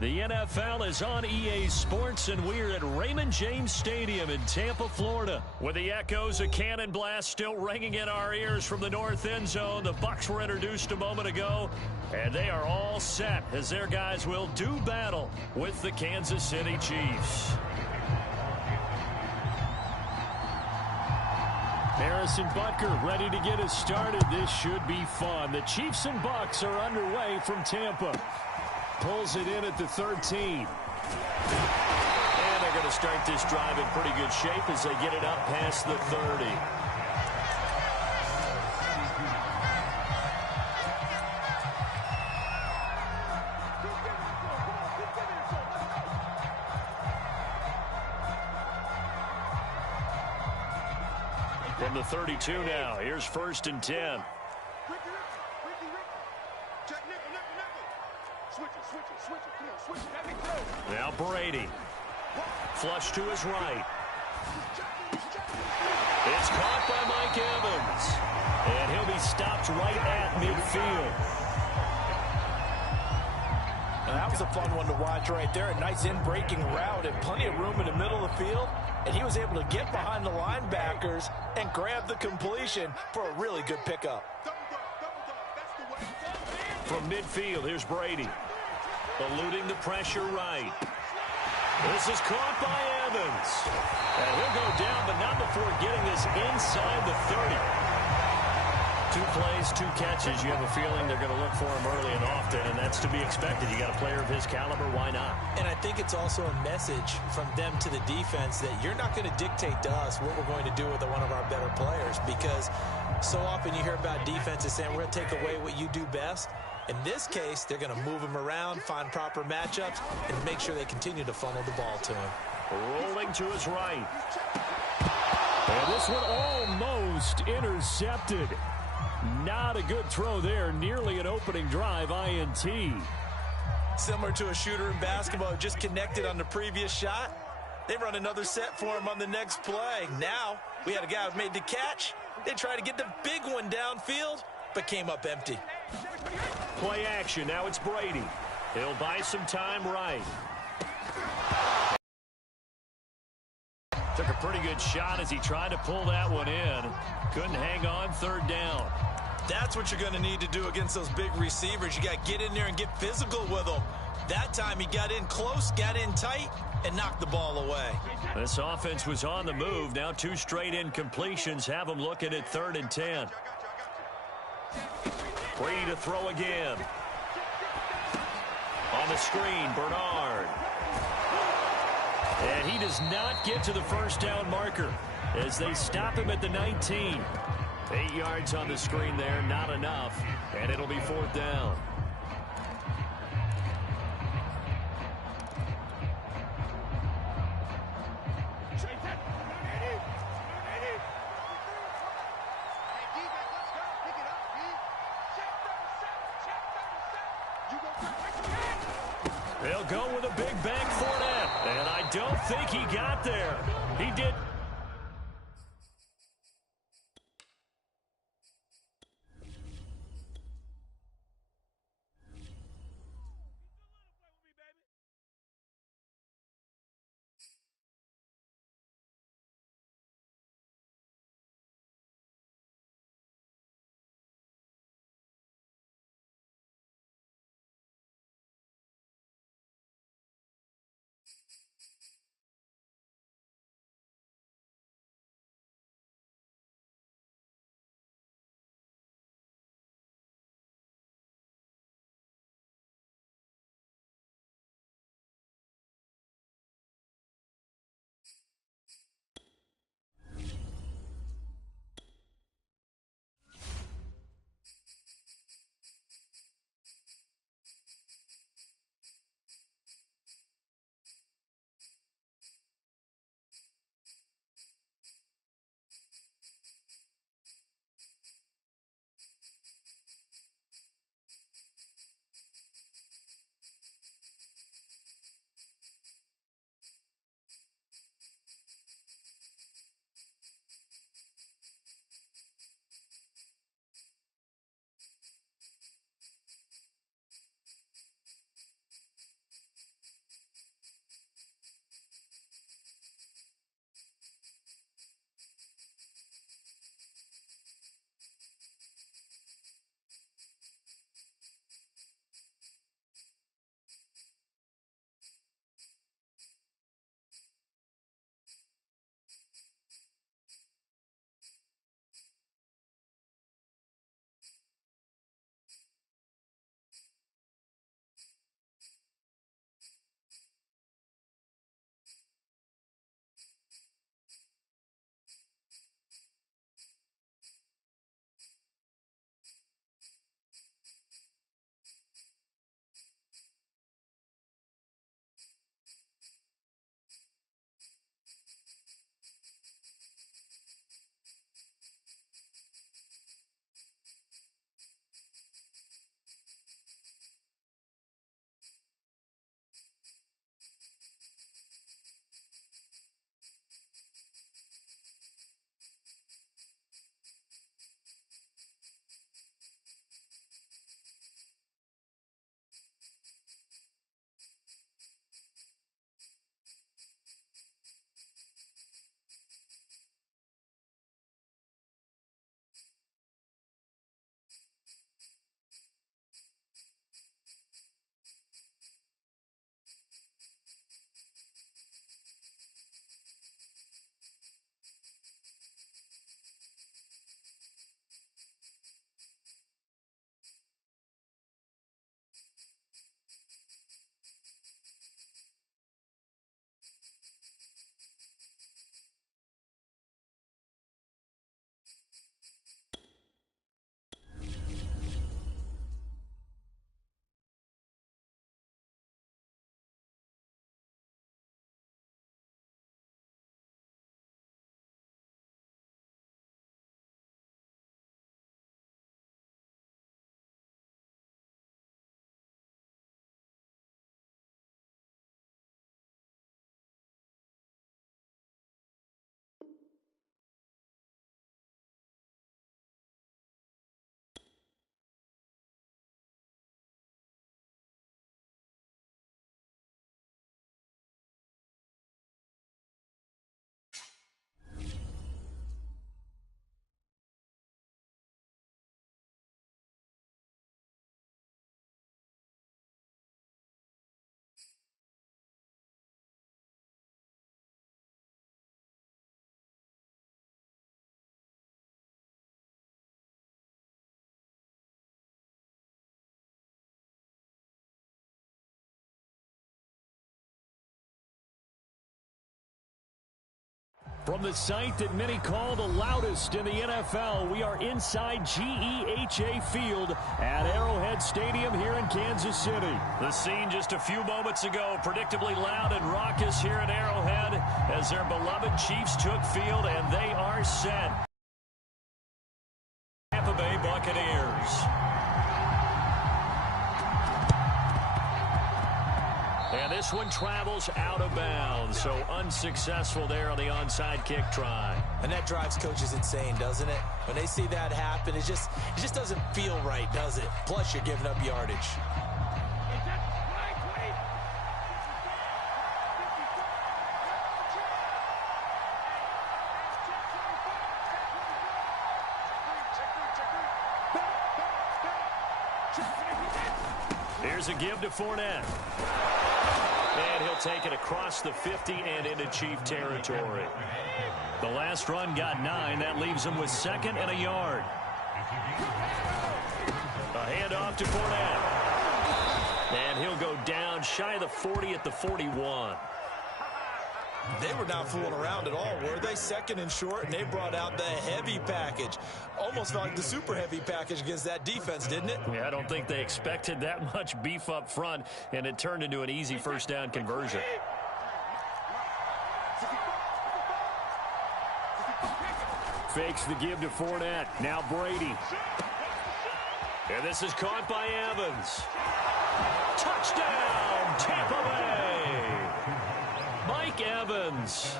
The NFL is on EA Sports, and we're at Raymond James Stadium in Tampa, Florida. With the echoes of cannon blast still ringing in our ears from the north end zone, the Bucs were introduced a moment ago, and they are all set as their guys will do battle with the Kansas City Chiefs. Harrison Butker ready to get us started. This should be fun. The Chiefs and Bucs are underway from Tampa. Pulls it in at the 13. And they're going to start this drive in pretty good shape as they get it up past the 30. From the 32 now, here's 1st and 10. Now Brady. Flush to his right. It's caught by Mike Evans. And he'll be stopped right at midfield. Now that was a fun one to watch right there. A nice in-breaking route and plenty of room in the middle of the field. And he was able to get behind the linebackers and grab the completion for a really good pickup. From midfield, here's Brady. Eluding the pressure right. This is caught by Evans. And he'll go down, but not before getting this inside the 30. 2 plays, 2 catches. You have a feeling they're going to look for him early and often, and that's to be expected. You got a player of his caliber, why not? And I think it's also a message from them to the defense that you're not going to dictate to us what we're going to do with one of our better players, because so often you hear about defenses saying we're going to take away what you do best. In this case, they're going to move him around, find proper matchups, and make sure they continue to funnel the ball to him. Rolling to his right. And this one almost intercepted. Not a good throw there. Nearly an opening drive, INT. Similar to a shooter in basketball, just connected on the previous shot. They run another set for him on the next play. Now, we had a guy who made the catch. They tried to get the big one downfield, but came up empty. Play action. Now it's Brady. He'll buy some time right. Took a pretty good shot as he tried to pull that one in. Couldn't hang on. 3rd down. That's what you're going to need to do against those big receivers. You got to get in there and get physical with them. That time he got in close, got in tight, and knocked the ball away. This offense was on the move. Now 2 straight incompletions have them looking at 3rd and 10. Brady to throw again. On the screen, Bernard. And he does not get to the 1st down marker as they stop him at the 19. 8 yards on the screen there, not enough. And it'll be 4th down. They'll go with a big bang for that. And I don't think he got there. He did. From the site that many call the loudest in the NFL, we are inside GEHA Field at Arrowhead Stadium here in Kansas City. The scene just a few moments ago, predictably loud and raucous here at Arrowhead as their beloved Chiefs took field, and they are set. Tampa Bay Buccaneers. And this one travels out of bounds, so unsuccessful there on the onside kick try. And that drives coaches insane, doesn't it? When they see that happen, it just doesn't feel right, does it? Plus, you're giving up yardage. Here's a give to Fournette. And he'll take it across the 50 and into Chief territory. The last run got 9. That leaves him with 2nd and a yard. A handoff to Fournette. And he'll go down shy of the 40 at the 41. They were not fooling around at all, were they? 2nd and short, and they brought out the heavy package. Almost felt like the super heavy package against that defense, didn't it? Yeah, I don't think they expected that much beef up front, and it turned into an easy first down conversion. Fakes the give to Fournette. Now Brady. And this is caught by Evans. Touchdown, Tampa Bay. Mike Evans,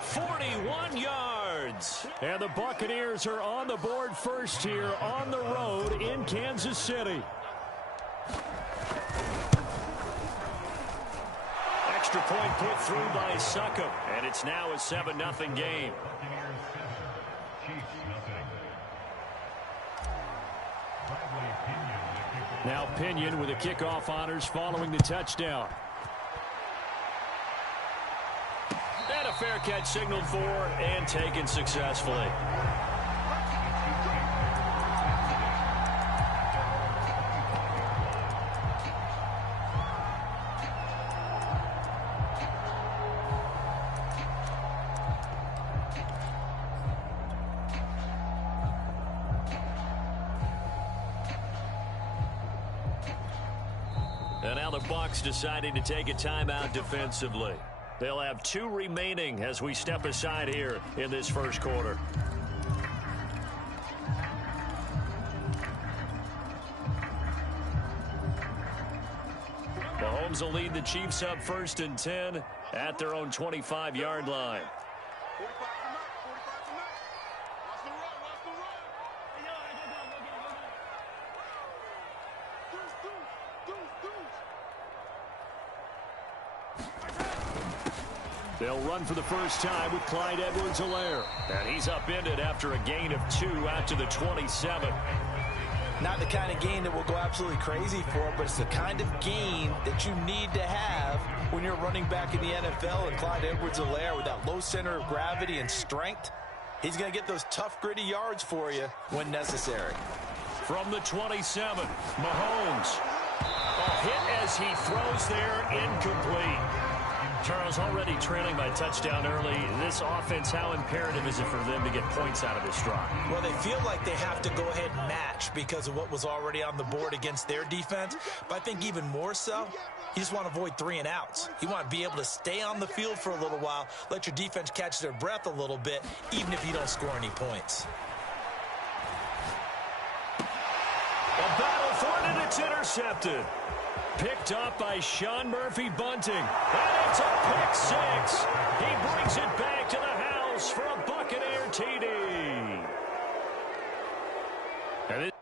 41 yards. And the Buccaneers are on the board first here on the road in Kansas City. Extra point put through by Succop, and it's now a 7-0 game. Now Pinion with the kickoff honors following the touchdown. And a fair catch signaled for and taken successfully. And now the Bucs deciding to take a timeout defensively. They'll have 2 remaining as we step aside here in this first quarter. Mahomes will lead the Chiefs up 1st and 10 at their own 25-yard line. They'll run for the first time with Clyde Edwards-Helaire. And he's upended after a gain of 2 out to the 27. Not the kind of gain that will go absolutely crazy for, but it's the kind of gain that you need to have when you're running back in the NFL. And Clyde Edwards-Helaire, with that low center of gravity and strength, he's going to get those tough, gritty yards for you when necessary. From the 27, Mahomes. A hit as he throws there, incomplete. Charles, already trailing by touchdown early. This offense, how imperative is it for them to get points out of this drive? Well, they feel like they have to go ahead and match because of what was already on the board against their defense. But I think even more so, you just want to avoid 3 and outs. You want to be able to stay on the field for a little while, let your defense catch their breath a little bit, even if you don't score any points. A battle for it, and it's intercepted. Picked up by Sean Murphy-Bunting. And it's a pick 6. He brings it back to the house for a Buccaneer TD. And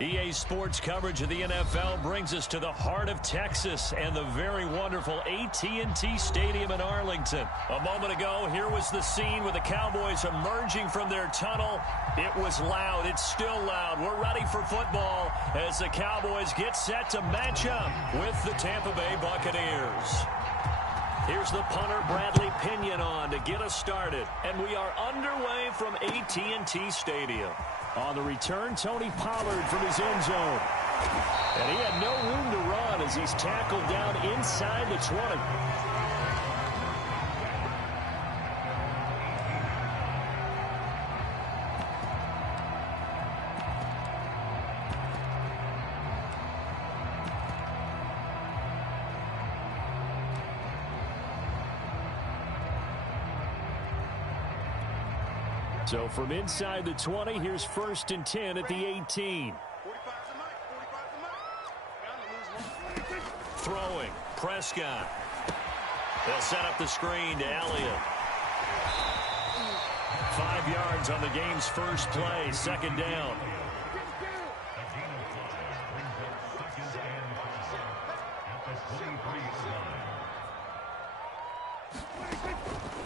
EA Sports coverage of the NFL brings us to the heart of Texas and the very wonderful AT&T Stadium in Arlington. A moment ago, here was the scene with the Cowboys emerging from their tunnel. It was loud. It's still loud. We're ready for football as the Cowboys get set to match up with the Tampa Bay Buccaneers. Here's the punter, Bradley Pinion, on to get us started. And we are underway from AT&T Stadium. On the return, Tony Pollard from his end zone. And he had no room to run as he's tackled down inside the 20. So from inside the 20, here's 1st and 10 at the 18. Throwing, Prescott. They'll set up the screen to Elliott. 5 yards on the game's first play, 2nd down.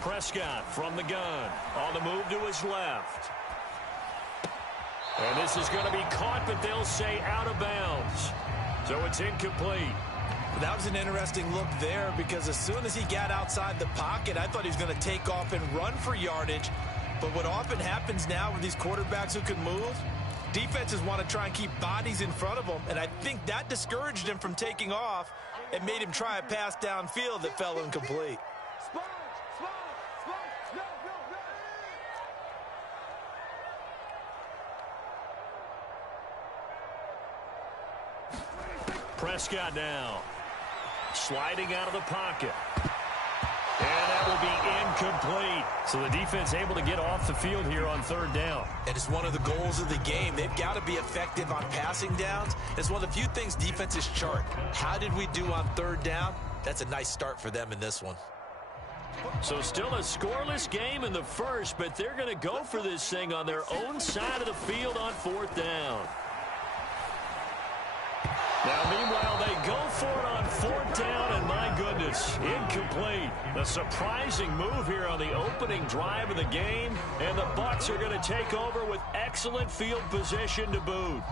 Prescott from the gun, on the move to his left. And this is going to be caught, but they'll say out of bounds. So it's incomplete. That was an interesting look there because as soon as he got outside the pocket, I thought he was going to take off and run for yardage. But what often happens now with these quarterbacks who can move, defenses want to try and keep bodies in front of them, and I think that discouraged him from taking off and made him try a pass downfield that fell incomplete. Prescott now sliding out of the pocket. And that will be incomplete. So the defense able to get off the field here on 3rd down. And it's one of the goals of the game. They've got to be effective on passing downs. It's one of the few things defenses chart. How did we do on 3rd down? That's a nice start for them in this one. So still a scoreless game in the first, but they're going to go for this thing on their own side of the field on 4th down. Now, meanwhile, they go for it on 4th down, and my goodness, incomplete. A surprising move here on the opening drive of the game, and the Bucs are going to take over with excellent field position to boot.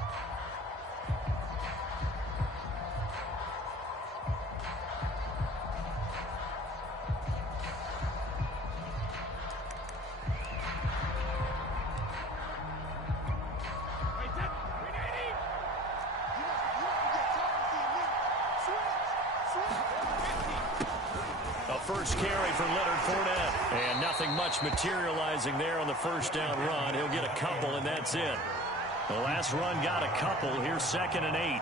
First carry for Leonard Fournette. And nothing much materializing there on the 1st down run. He'll get a couple, and that's it. The last run got a couple. Here's 2nd and 8.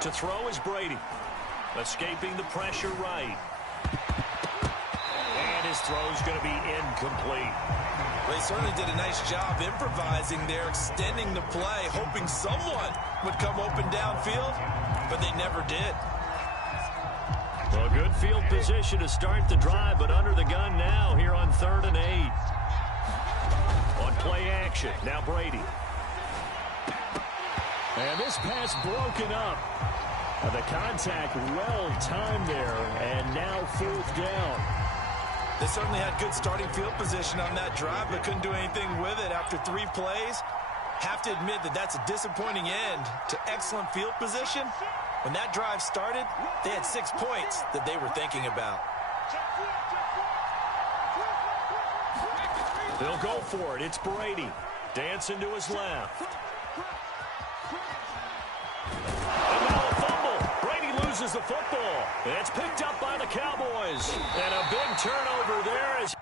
To throw is Brady. Escaping the pressure right. And his throw's going to be incomplete. They certainly did a nice job improvising there, extending the play, hoping someone would come open downfield, but they never did. Well, good field position to start the drive, but under the gun now here on 3rd and 8. On play action, now Brady. And this pass broken up. The contact well timed there, and now 4th down. They certainly had good starting field position on that drive, but couldn't do anything with it after 3 plays. Have to admit that that's a disappointing end to excellent field position. When that drive started, they had 6 points that they were thinking about. They'll go for it. It's Brady. Dancing to his left. And now a fumble. Brady loses the football. It's picked up by the Cowboys. And a big turnover there as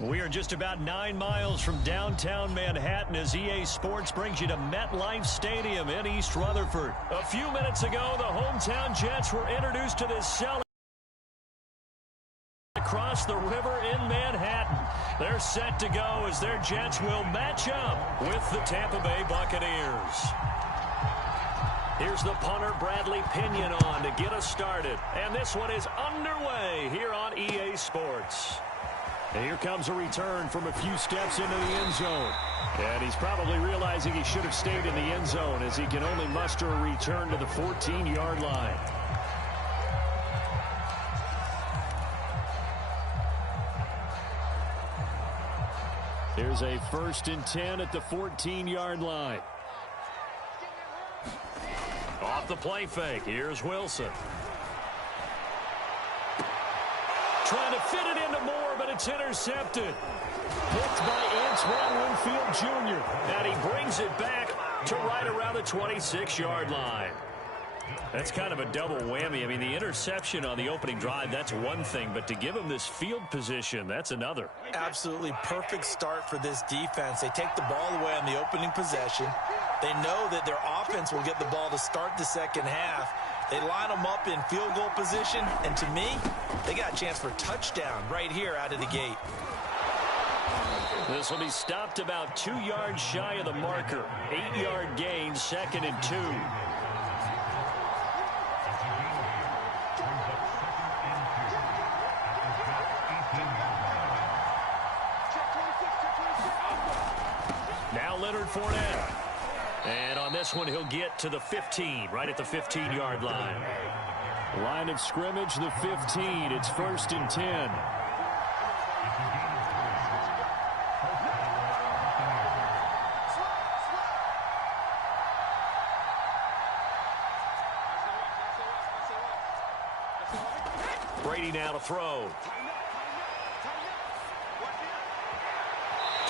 We are just about 9 miles from downtown Manhattan as EA Sports brings you to MetLife Stadium in East Rutherford. A few minutes ago, the hometown Jets were introduced to this cell across the river in Manhattan. They're set to go as their Jets will match up with the Tampa Bay Buccaneers. Here's the punter, Bradley Pinion, on to get us started. And this one is underway here on EA Sports. And here comes a return from a few steps into the end zone. And he's probably realizing he should have stayed in the end zone as he can only muster a return to the 14-yard line. Here's a 1st and 10 at the 14-yard line. Off the play fake. Here's Wilson. Trying to fit it into Moore, but it's intercepted. Picked by Antoine Winfield Jr. And he brings it back to right around the 26-yard line. That's kind of a double whammy. I mean, the interception on the opening drive, that's one thing. But to give him this field position, that's another. Absolutely perfect start for this defense. They take the ball away on the opening possession. They know that their offense will get the ball to start the second half. They line them up in field goal position, and to me, they got a chance for a touchdown right here out of the gate. This will be stopped about 2 yards shy of the marker. 8-yard gain, 2nd and 2. Now Leonard Fournette. And on this one, he'll get to the 15, right at the 15-yard line. Line of scrimmage, the 15. It's 1st and 10. Brady now to throw.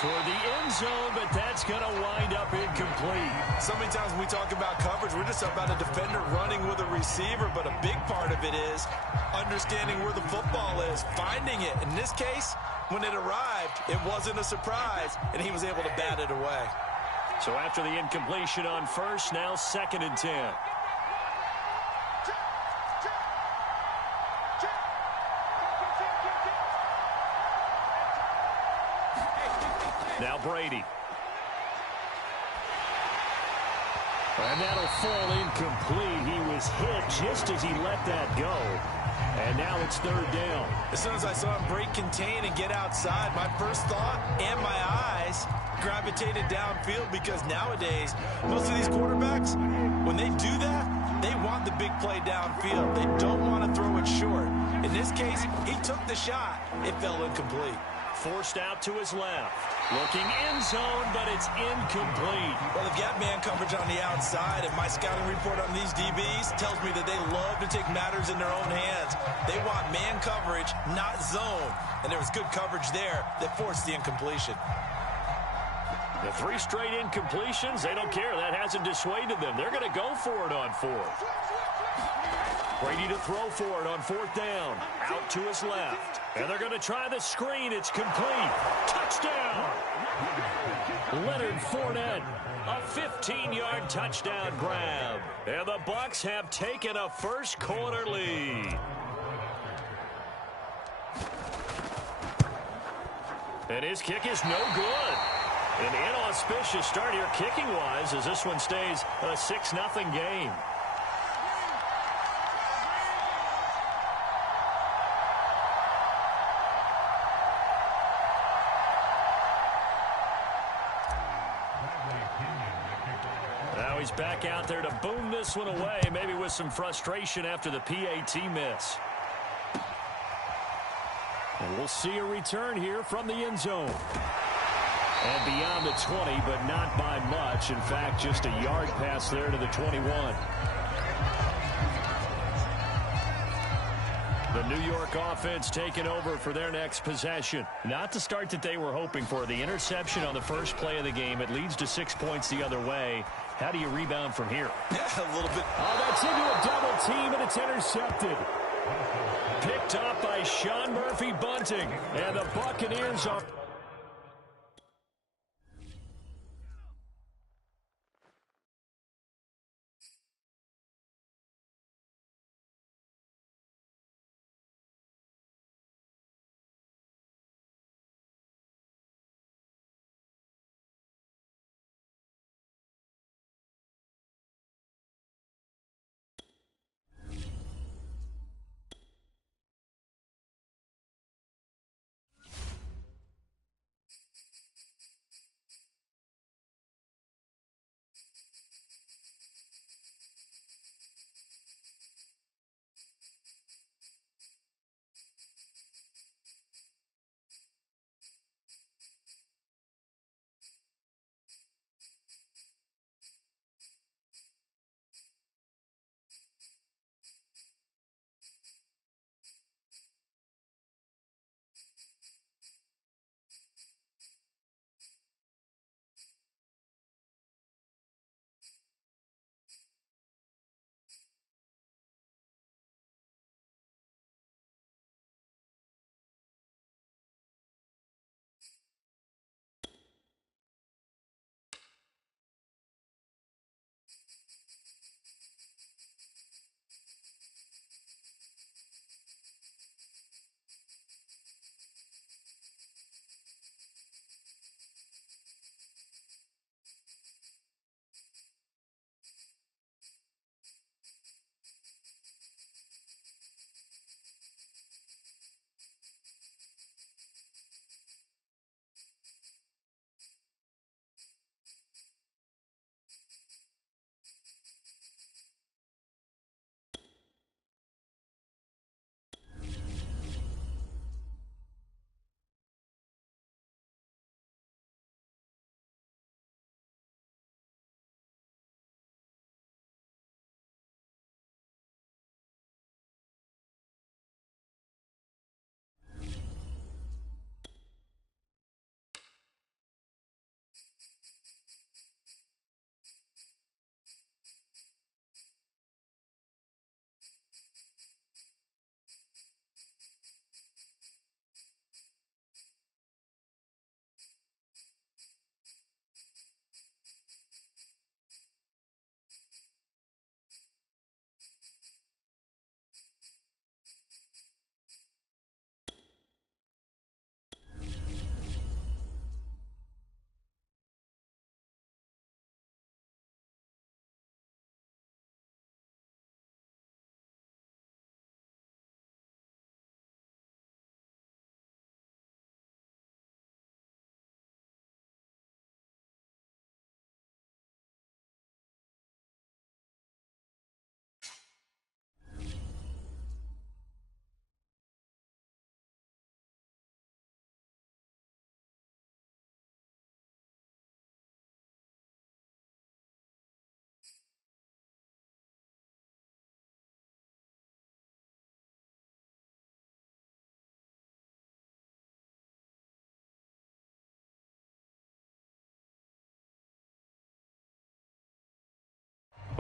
Toward the end zone, but that's going to wind up incomplete. So many times when we talk about coverage, we're just about a defender running with a receiver, but a big part of it is understanding where the football is, finding it. In this case, when it arrived, it wasn't a surprise, and he was able to bat it away. So after the incompletion on 1st, now 2nd and 10. Now Brady. And that'll fall incomplete. He was hit just as he let that go. And now it's 3rd down. As soon as I saw him break contain and get outside, my first thought and my eyes gravitated downfield, because nowadays, most of these quarterbacks, when they do that, they want the big play downfield. They don't want to throw it short. In this case, he took the shot. It fell incomplete. Forced out to his left. Looking end zone, but it's incomplete. Well, they've got man coverage on the outside, and my scouting report on these DBs tells me that they love to take matters in their own hands. They want man coverage, not zone. And there was good coverage there that forced the incompletion. The 3 straight incompletions, they don't care. That hasn't dissuaded them. They're going to go for it on 4th. Brady to throw for it on 4th down. Out to his left. And they're going to try the screen. It's complete. Touchdown! Leonard Fournette. A 15-yard touchdown grab. And the Bucs have taken a first-quarter lead. And his kick is no good. An inauspicious start here kicking-wise as this one stays a 6-0 game. Now he's back out there to boom this one away, maybe with some frustration after the PAT miss. And we'll see a return here from the end zone. And beyond the 20, but not by much. In fact, just a yard pass there to the 21. The New York offense taking over for their next possession. Not the start that they were hoping for. The interception on the first play of the game. It leads to 6 points the other way. How do you rebound from here? Yeah, a little bit. Oh, that's into a double team, and it's intercepted. Picked up by Sean Murphy-Bunting. And the Buccaneers are...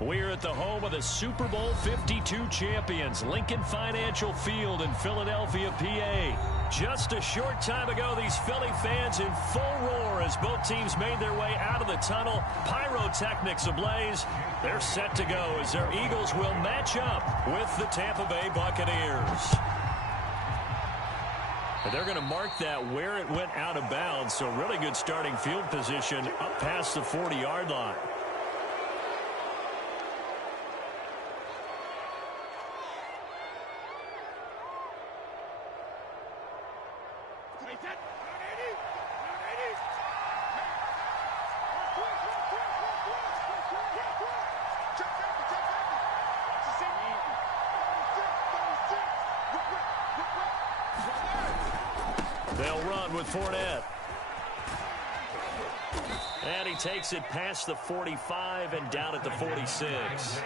We're at the home of the Super Bowl 52 champions, Lincoln Financial Field in Philadelphia, PA. Just a short time ago, these Philly fans in full roar as both teams made their way out of the tunnel. Pyrotechnics ablaze. They're set to go as their Eagles will match up with the Tampa Bay Buccaneers. And they're going to mark that where it went out of bounds, so really good starting field position up past the 40-yard line. They'll run with Fournette. And he takes it past the 45 and down at the 46.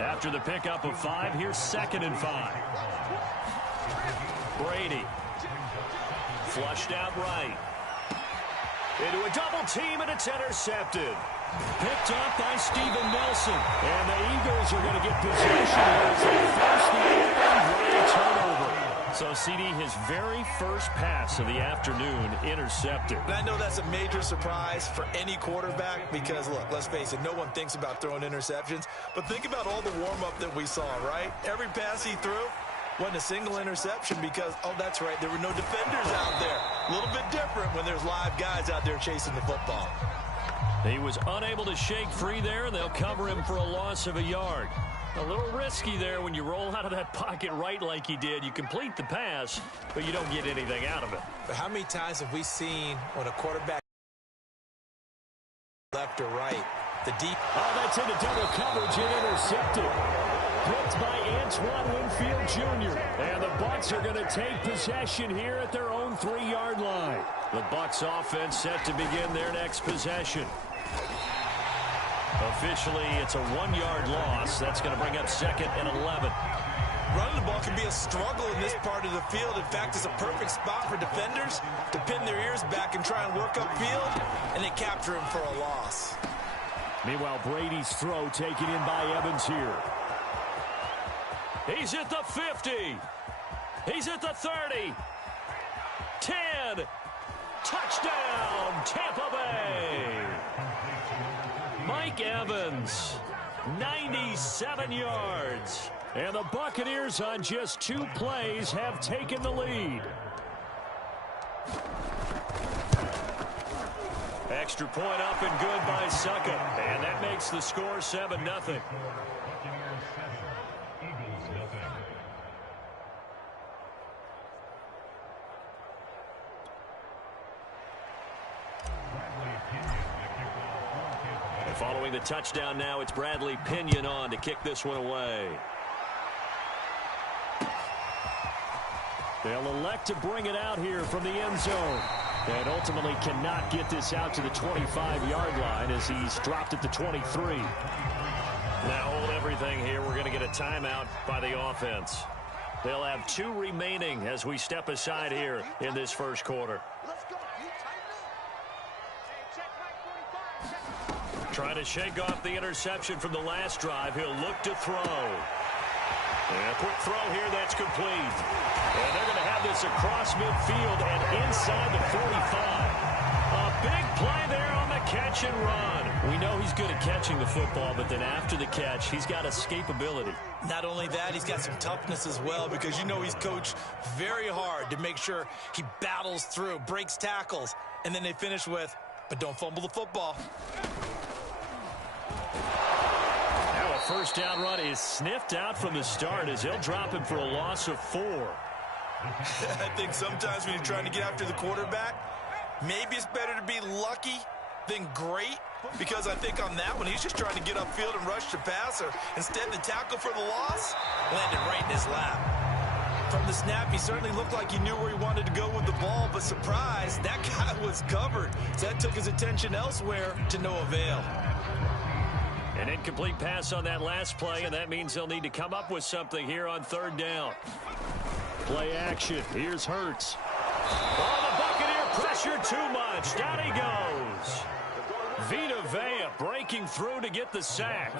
After the pickup of 5, here's 2nd and 5. Brady. Flushed out right. Into a double team, and it's intercepted. Picked up by Steven Nelson. And the Eagles are going to get possession as they force the open CD, his very first pass of the afternoon intercepted. And I know that's a major surprise for any quarterback because, look, let's face it, no one thinks about throwing interceptions. But think about all the warm-up that we saw, right? Every pass he threw wasn't a single interception because, oh, that's right, there were no defenders out there. A little bit different when there's live guys out there chasing the football. He was unable to shake free there, and they'll cover him for a loss of a yard. A little risky there when you roll out of that pocket right like he did. You complete the pass, but you don't get anything out of it. But how many times have we seen when a quarterback left or right, the deep... Oh, that's into double coverage and intercepted. Picked by Antoine Winfield Jr. And the Bucs are going to take possession here at their own 3-yard line. The Bucs offense set to begin their next possession. Officially, it's a 1-yard loss. That's going to bring up 2nd and 11. Running the ball can be a struggle in this part of the field. In fact, it's a perfect spot for defenders to pin their ears back and try and work upfield, and they capture him for a loss. Meanwhile, Brady's throw taken in by Evans here. He's at the 50. He's at the 30. 10. Touchdown, Tampa Bay. Mike Evans, 97 yards. And the Buccaneers on just 2 plays have taken the lead. Extra point up and good by Succa. And that makes the score 7-0. Following the touchdown now, it's Bradley Pinion on to kick this one away. They'll elect to bring it out here from the end zone. And ultimately cannot get this out to the 25-yard line as he's dropped at the 23. Now hold everything here. We're going to get a timeout by the offense. They'll have 2 remaining as we step aside here in this first quarter. Trying to shake off the interception from the last drive. He'll look to throw. And a quick throw here that's complete. And they're going to have this across midfield and inside the 45. A big play there on the catch and run. We know he's good at catching the football, but then after the catch, he's got escapability. Not only that, he's got some toughness as well because you know he's coached very hard to make sure he battles through, breaks tackles, and then they finish with, but don't fumble the football. Now a first down run is sniffed out from the start as they'll drop him for a loss of 4. I think sometimes when you're trying to get after the quarterback, maybe it's better to be lucky than great, because I think on that one, he's just trying to get upfield and rush the passer. Instead, the tackle for the loss landed right in his lap. From the snap, he certainly looked like he knew where he wanted to go with the ball, but surprise, that guy was covered. So that took his attention elsewhere to no avail. An incomplete pass on that last play, and that means they'll need to come up with something here on 3rd down. Play action. Here's Hurts. Oh, the Buccaneer pressure too much. Down he goes. Vita Vea breaking through to get the sack.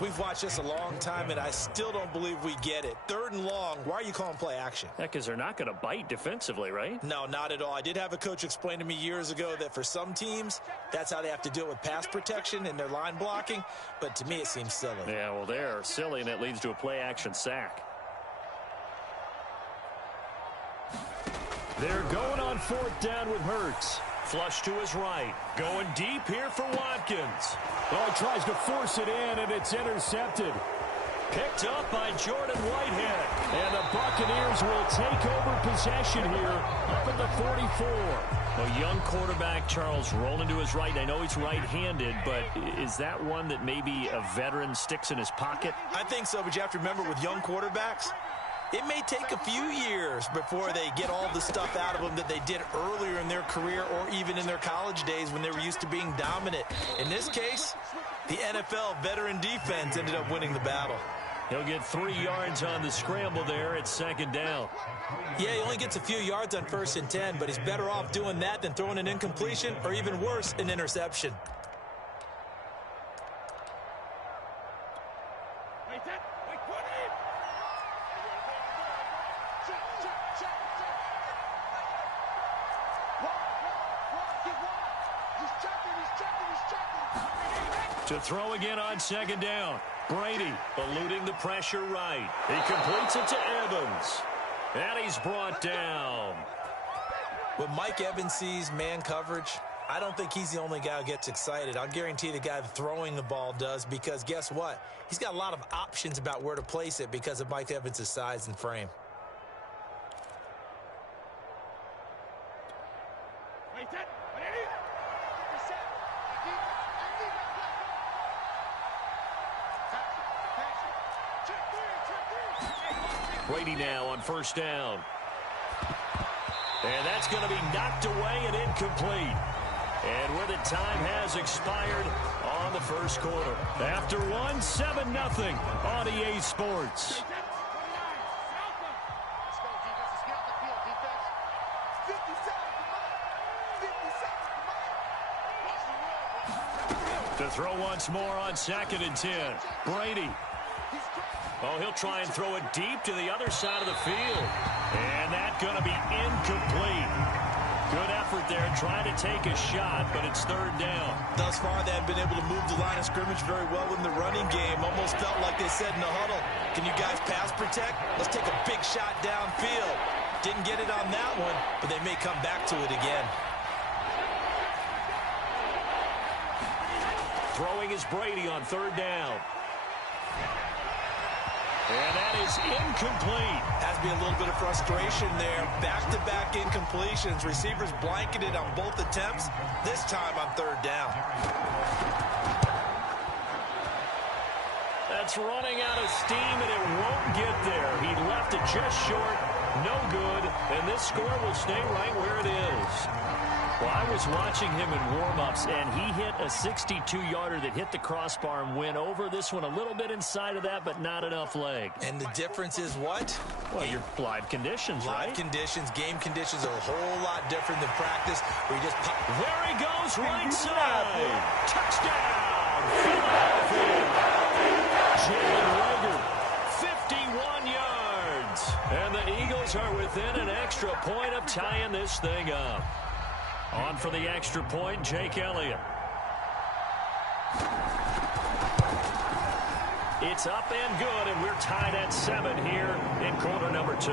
We've watched this a long time, and I still don't believe we get it. 3rd and long, why are you calling play action? Yeah, because they're not going to bite defensively, right? No, not at all. I did have a coach explain to me years ago that for some teams, that's how they have to deal with pass protection and their line blocking. But to me, it seems silly. Yeah, well, they're silly, and it leads to a play action sack. They're going on 4th down with Hurts. Flush to his right. Going deep here for Watkins. Oh, he tries to force it in, and it's intercepted. Picked up by Jordan Whitehead. And the Buccaneers will take over possession here up at the 44. A young quarterback, Charles, rolling to his right. I know he's right-handed, but is that one that maybe a veteran sticks in his pocket? I think so, but you have to remember with young quarterbacks, it may take a few years before they get all the stuff out of them that they did earlier in their career or even in their college days when they were used to being dominant. In this case, the NFL veteran defense ended up winning the battle. He'll get 3 yards on the scramble there at 2nd down. Yeah, he only gets a few yards on 1st and 10, but he's better off doing that than throwing an incompletion or even worse, an interception. To throw again on second down. Brady eluding the pressure right. He completes it to Evans. And he's brought down. When Mike Evans sees man coverage, I don't think he's the only guy who gets excited. I'll guarantee the guy throwing the ball does, because guess what? He's got a lot of options about where to place it because of Mike Evans' size and frame. Brady now on first down. And that's going to be knocked away and incomplete. And where the time has expired on the first quarter. After one, 7-0 on EA Sports. To throw once more on 2nd and 10. Brady. Oh, he'll try and throw it deep to the other side of the field. And that's going to be incomplete. Good effort there, trying to take a shot, but it's 3rd down. Thus far, they have been able to move the line of scrimmage very well in the running game. Almost felt like they said in the huddle, can you guys pass protect? Let's take a big shot downfield. Didn't get it on that one, but they may come back to it again. Throwing is Brady on 3rd down. And that is incomplete. Has to be a little bit of frustration there. Back-to-back incompletions. Receivers blanketed on both attempts, this time on 3rd down. That's running out of steam, and it won't get there. He left it just short. No good. And this score will stay right where it is. Well, I was watching him in warm-ups, and he hit a 62-yarder that hit the crossbar and went over. This one a little bit inside of that, but not enough leg. And the difference is what? Well, your live conditions, right? Live conditions, game conditions are a whole lot different than practice, where you just pop. There he goes, right side. Touchdown, Philadelphia. Jalen Reagor, 51 yards. And the Eagles are within an extra point of tying this thing up. On for the extra point, Jake Elliott. It's up and good, and we're tied at 7 here in quarter number 2. So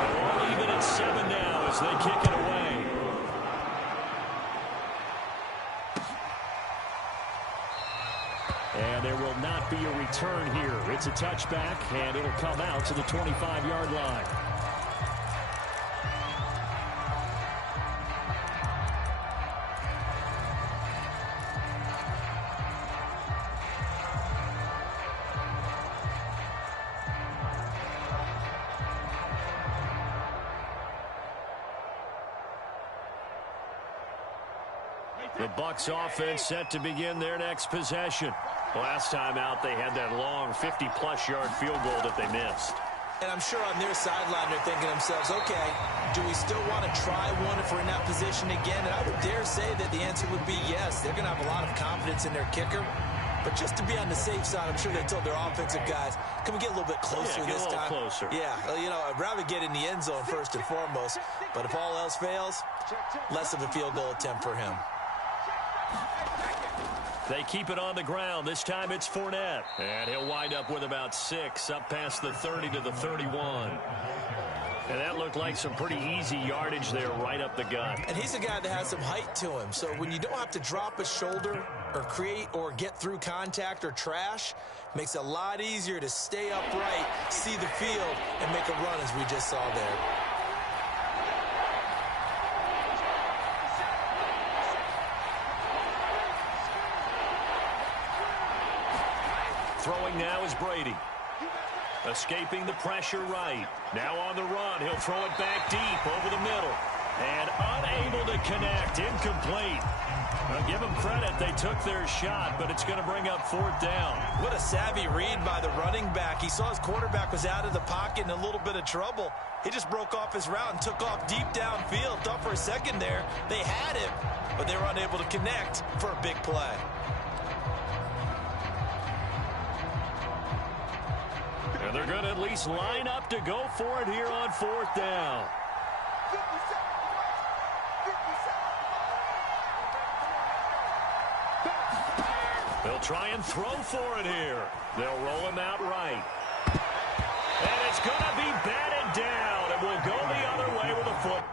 all even at 7 now as they kick it away. And there will not be a return here. It's a touchback, and it'll come out to the 25-yard line. The Bucs offense set to begin their next possession. Last time out, they had that long 50-plus yard field goal that they missed. And I'm sure on their sideline they're thinking to themselves, okay, do we still want to try one if we're in that position again? And I would dare say that the answer would be yes. They're going to have a lot of confidence in their kicker. But just to be on the safe side, I'm sure they told their offensive guys, can we get a little bit closer this time? Closer. Yeah, you know, I'd rather get in the end zone first and foremost. But if all else fails, less of a field goal attempt for him. They keep it on the ground. This time it's Fournette. And he'll wind up with about 6 up past the 30 to the 31. And that looked like some pretty easy yardage there right up the gut. And he's a guy that has some height to him. So when you don't have to drop a shoulder or create or get through contact or trash, makes it a lot easier to stay upright, see the field, and make a run as we just saw there. Throwing now is Brady. Escaping the pressure right. Now on the run. He'll throw it back deep over the middle. And unable to connect. Incomplete. I'll give them credit. They took their shot, but it's going to bring up 4th down. What a savvy read by the running back. He saw his quarterback was out of the pocket in a little bit of trouble. He just broke off his route and took off deep downfield. Thought for a second there they had him, but they were unable to connect for a big play. And they're going to at least line up to go for it here on fourth down. They'll try and throw for it here. They'll roll him out right. And it's going to be batted down. It will go the other way with a foot.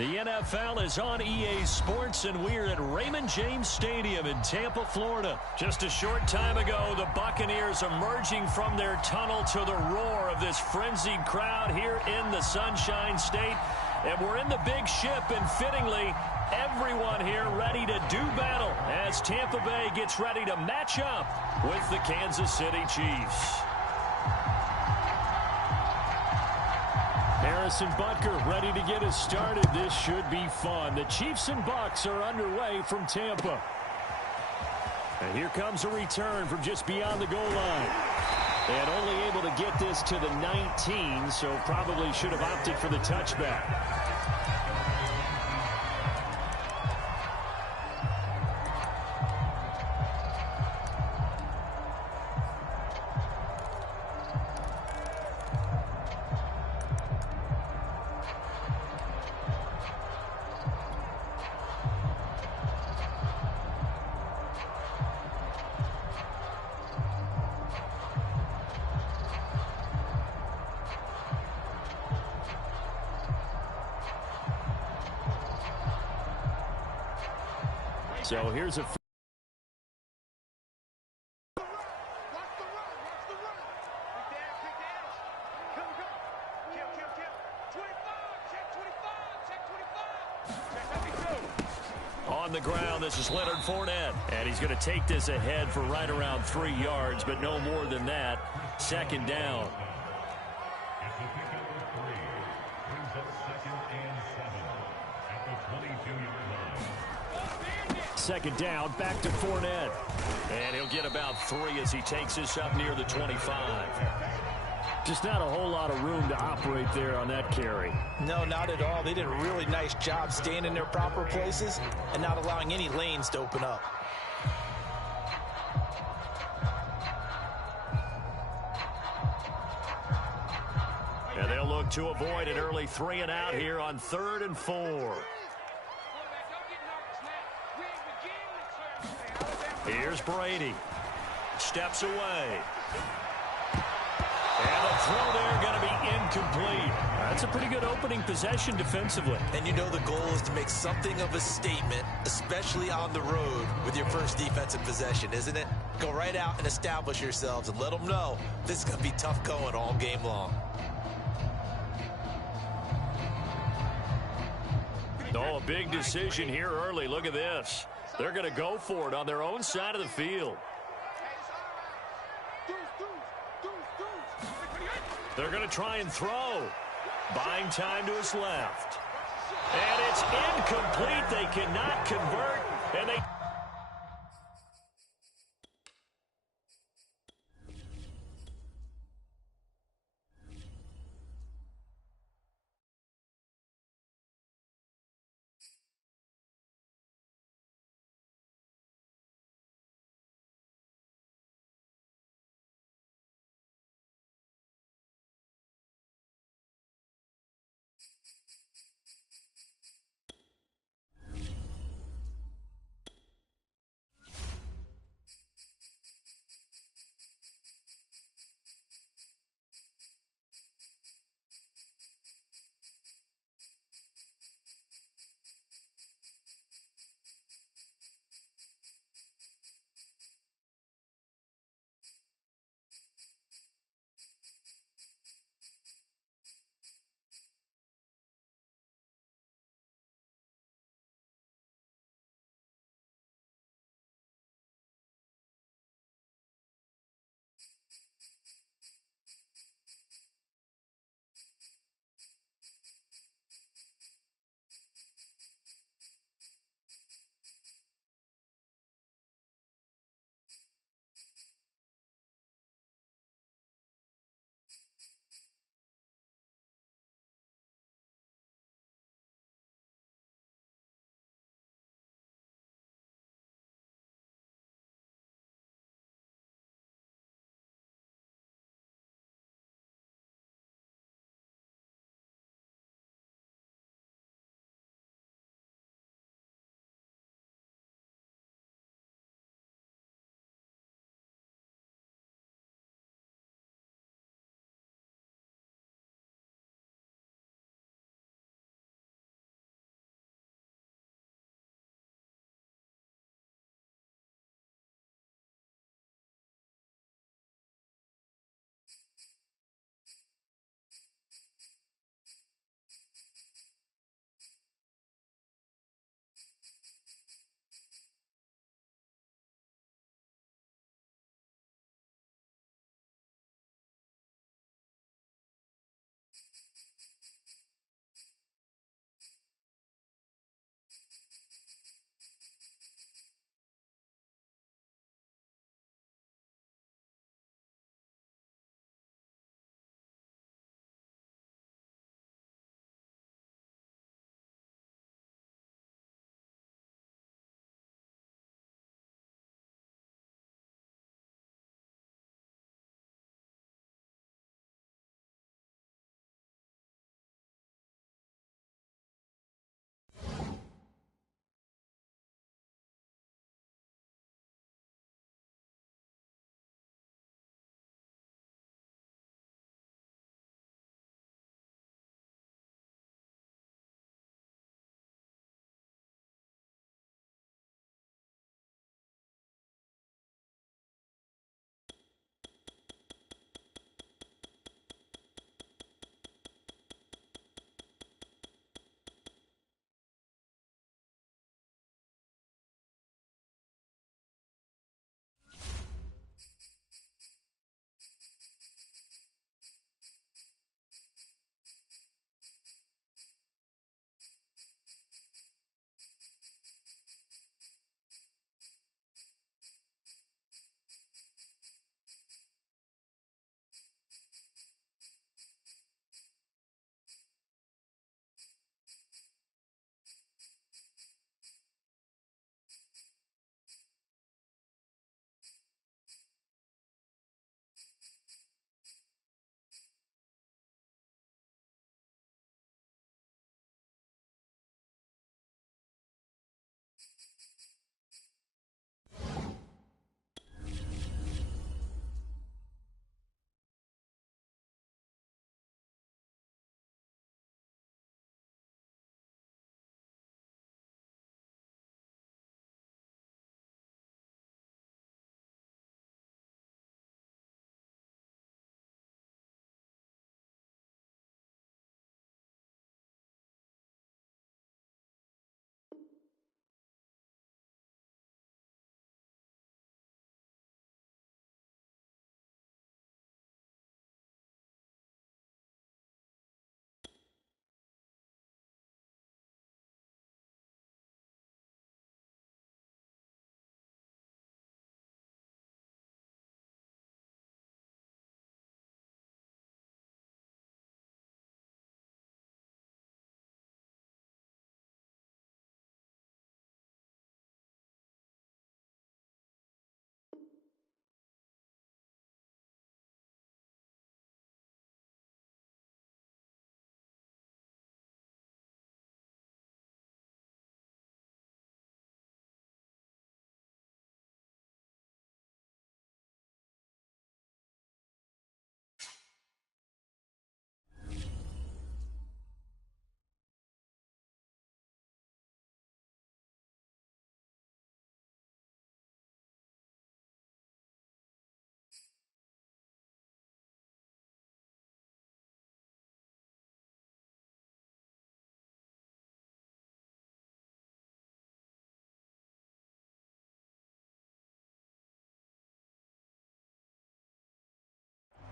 The NFL is on EA Sports, and we're at Raymond James Stadium in Tampa, Florida. Just a short time ago, the Buccaneers emerging from their tunnel to the roar of this frenzied crowd here in the Sunshine State. And we're in the big ship, and fittingly, everyone here ready to do battle as Tampa Bay gets ready to match up with the Kansas City Chiefs. Harrison Butker ready to get us started. This should be fun. The Chiefs and Bucs are underway from Tampa. And here comes a return from just beyond the goal line. And only able to get this to the 19, so probably should have opted for the touchback. So here's a on the ground. This is Leonard Fournette, and he's going to take this ahead for right around 3 yards, but no more than that. Second down. Second down, back to Fournette. And he'll get about 3 as he takes this up near the 25. Just not a whole lot of room to operate there on that carry. No, not at all. They did a really nice job staying in their proper places and not allowing any lanes to open up. And they'll look to avoid an early 3 and out here on 3rd and 4. Here's Brady. Steps away. And the throw there going to be incomplete. That's a pretty good opening possession defensively. And you know the goal is to make something of a statement, especially on the road with your first defensive possession, isn't it? Go right out and establish yourselves and let them know this is going to be tough going all game long. Oh, a big decision here early. Look at this. They're going to go for it on their own side of the field. They're going to try and throw. Buying time to his left. And it's incomplete. They cannot convert. And they...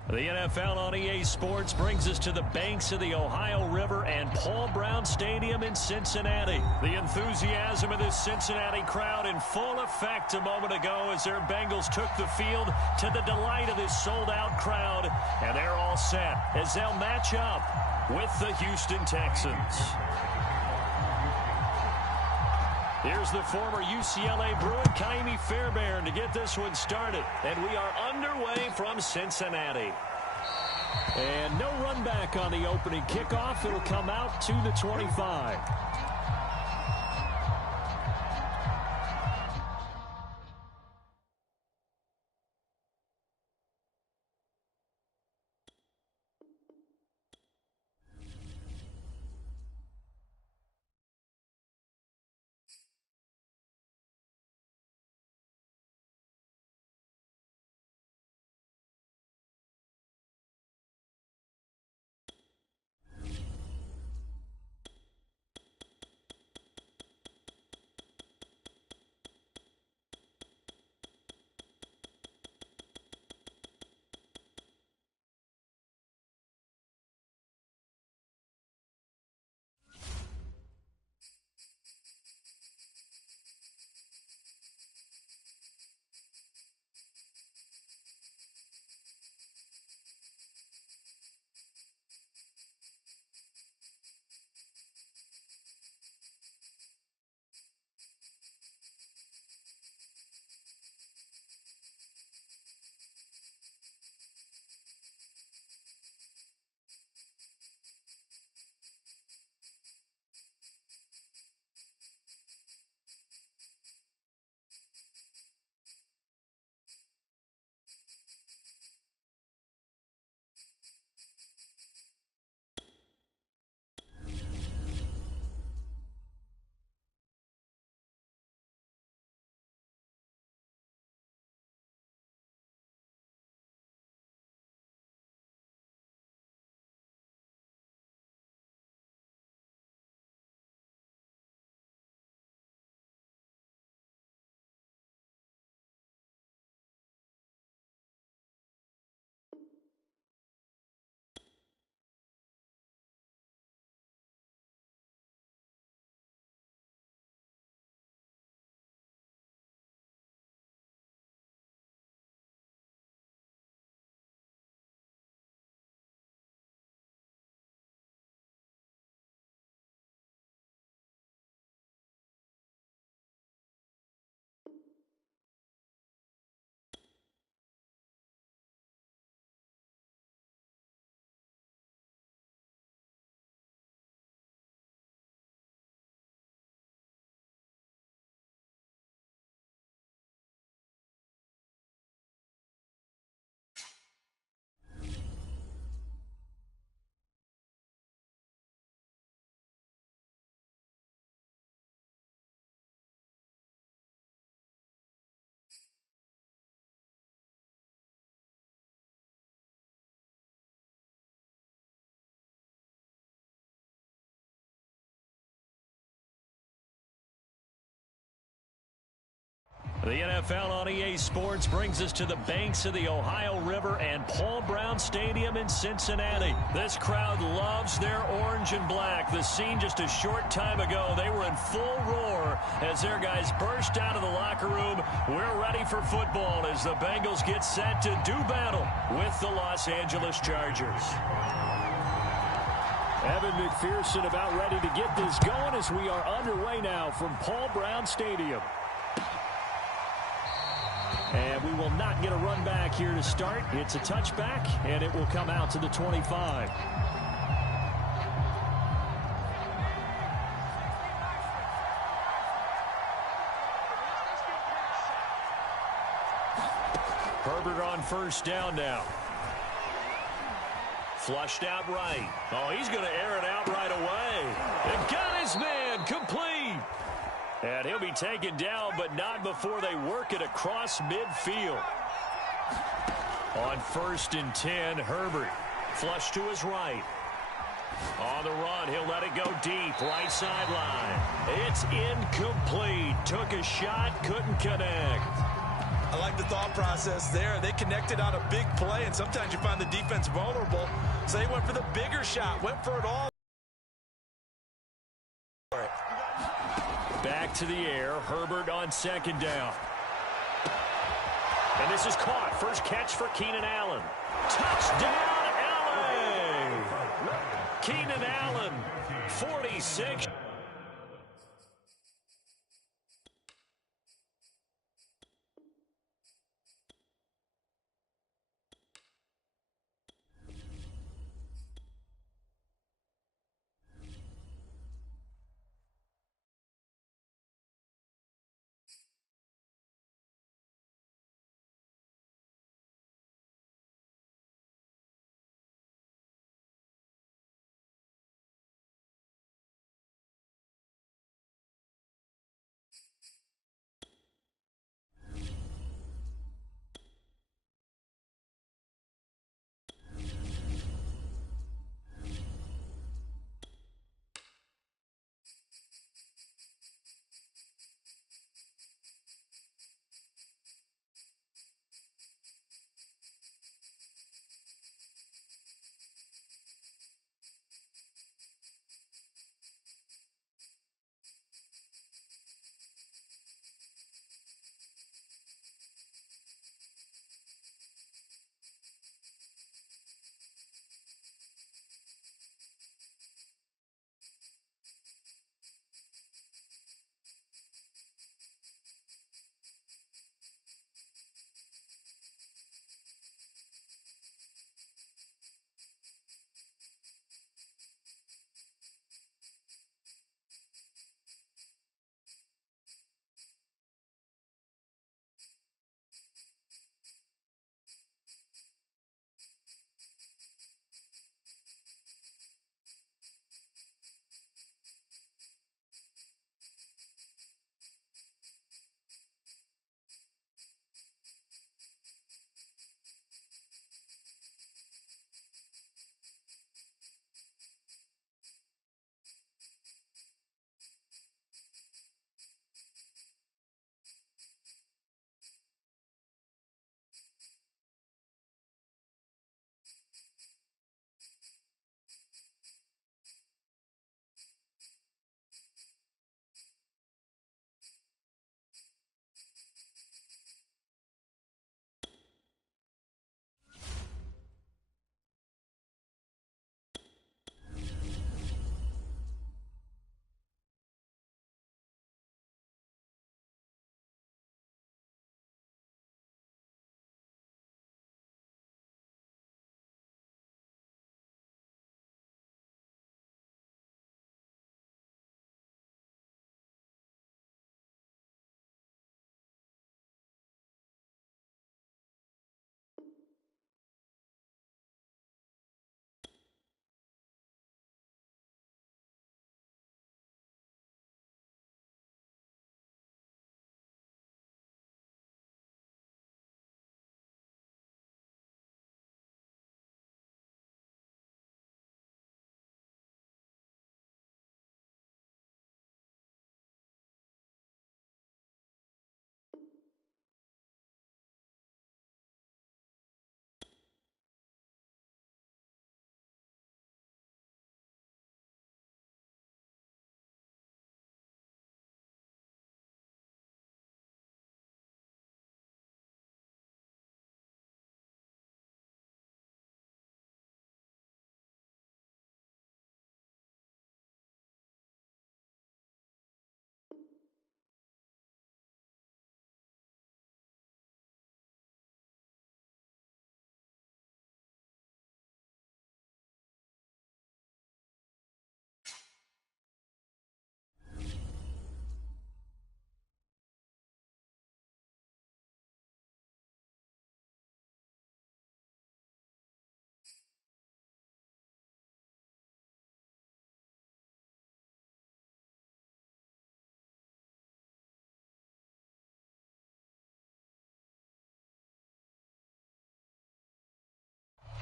The NFL on EA Sports brings us to the banks of the Ohio River and Paul Brown Stadium in Cincinnati. The enthusiasm of this Cincinnati crowd in full effect a moment ago as their Bengals took the field to the delight of this sold-out crowd. And they're all set as they'll match up with the Houston Texans. Here's the former UCLA Bruin, Kaimi Fairbairn, to get this one started. And we are underway from Cincinnati. And no run back on the opening kickoff. It'll come out to the 25. The NFL on EA Sports brings us to the banks of the Ohio River and Paul Brown Stadium in Cincinnati. This crowd loves their orange and black. The scene just a short time ago, they were in full roar as their guys burst out of the locker room. We're ready for football as the Bengals get set to do battle with the Los Angeles Chargers. Evan McPherson about ready to get this going as we are underway now from Paul Brown Stadium. And we will not get a run back here to start. It's a touchback, and it will come out to the 25. Herbert on first down now. Flushed out right. Oh, he's going to air it out right away. And got his man complete. And he'll be taken down, but not before they work it across midfield. On 1st and 10, Herbert. Flush to his right. On the run, he'll let it go deep. Right sideline. It's incomplete. Took a shot, couldn't connect. I like the thought process there. They connected on a big play, and sometimes you find the defense vulnerable. So they went for the bigger shot, went for it all. Back to the air. Herbert on second down. And this is caught. First catch for Keenan Allen. Touchdown, LA! Keenan Allen, 46.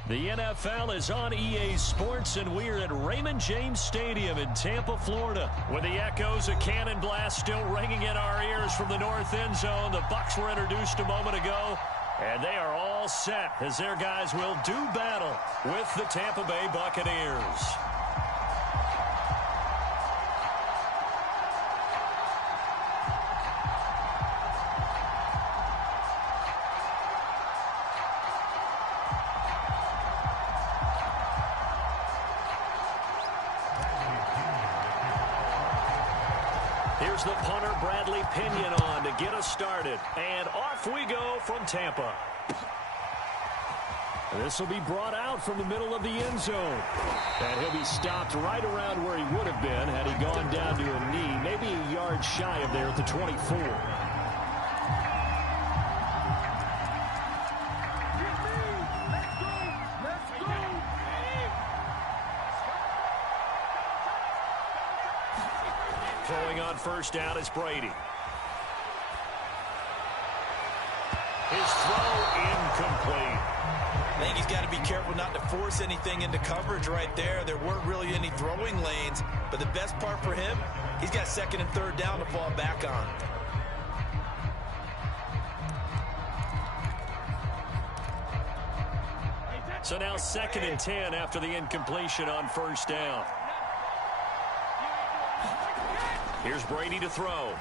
The NFL is on EA Sports, and we're at Raymond James Stadium in Tampa, Florida. With the echoes of cannon blast still ringing in our ears from the north end zone, the Bucs were introduced a moment ago, and they are all set as their guys will do battle with the Tampa Bay Buccaneers. Here's the punter, Bradley Pinion, on to get us started. And off we go from Tampa. This will be brought out from the middle of the end zone. And he'll be stopped right around where he would have been had he gone down to a knee, maybe a yard shy of there at the 24. Throwing on first down is Brady. His throw incomplete. I think he's got to be careful not to force anything into coverage right there. There weren't really any throwing lanes, but the best part for him, he's got second and third down to fall back on. So now 2nd and 10 after the incompletion on first down. Here's Brady to throw.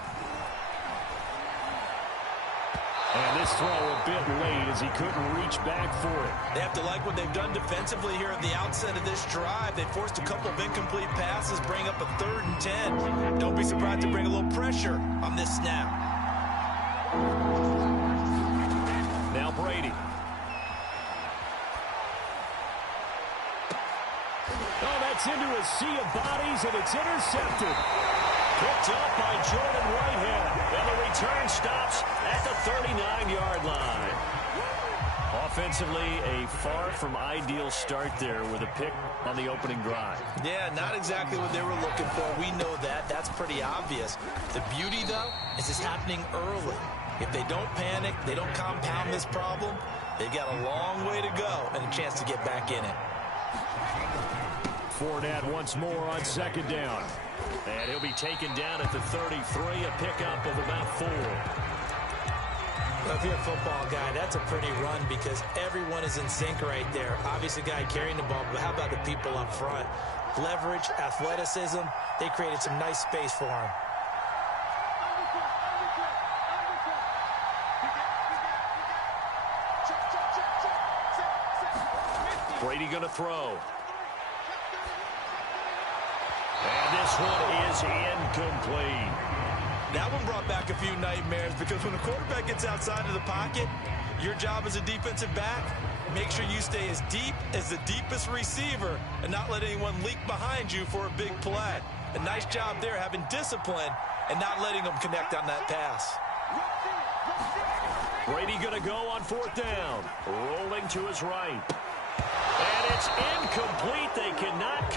And this throw a bit late as he couldn't reach back for it. They have to like what they've done defensively here at the outset of this drive. They forced a couple of incomplete passes, bring up a 3rd and 10. Don't be surprised to bring a little pressure on this snap. Now Brady. Oh, that's into a sea of bodies, and it's intercepted. Picked up by Jordan Whitehead. And the return stops at the 39-yard line. Offensively, a far from ideal start there with a pick on the opening drive. Yeah, not exactly what they were looking for. We know that. That's pretty obvious. The beauty, though, is it's happening early. If they don't panic, they don't compound this problem, they've got a long way to go and a chance to get back in it. Fournette once more on 2nd down. And he'll be taken down at the 33, a pickup of about 4. Well, if you're a football guy, that's a pretty run because everyone is in sync right there. Obviously, the guy carrying the ball, but how about the people up front? Leverage, athleticism, they created some nice space for him. Brady going to throw. And this one is incomplete. That one brought back a few nightmares because when a quarterback gets outside of the pocket, your job as a defensive back, make sure you stay as deep as the deepest receiver and not let anyone leak behind you for a big play. A nice job there having discipline and not letting them connect on that pass. Brady going to go on 4th down. Rolling to his right. And it's incomplete. They cannot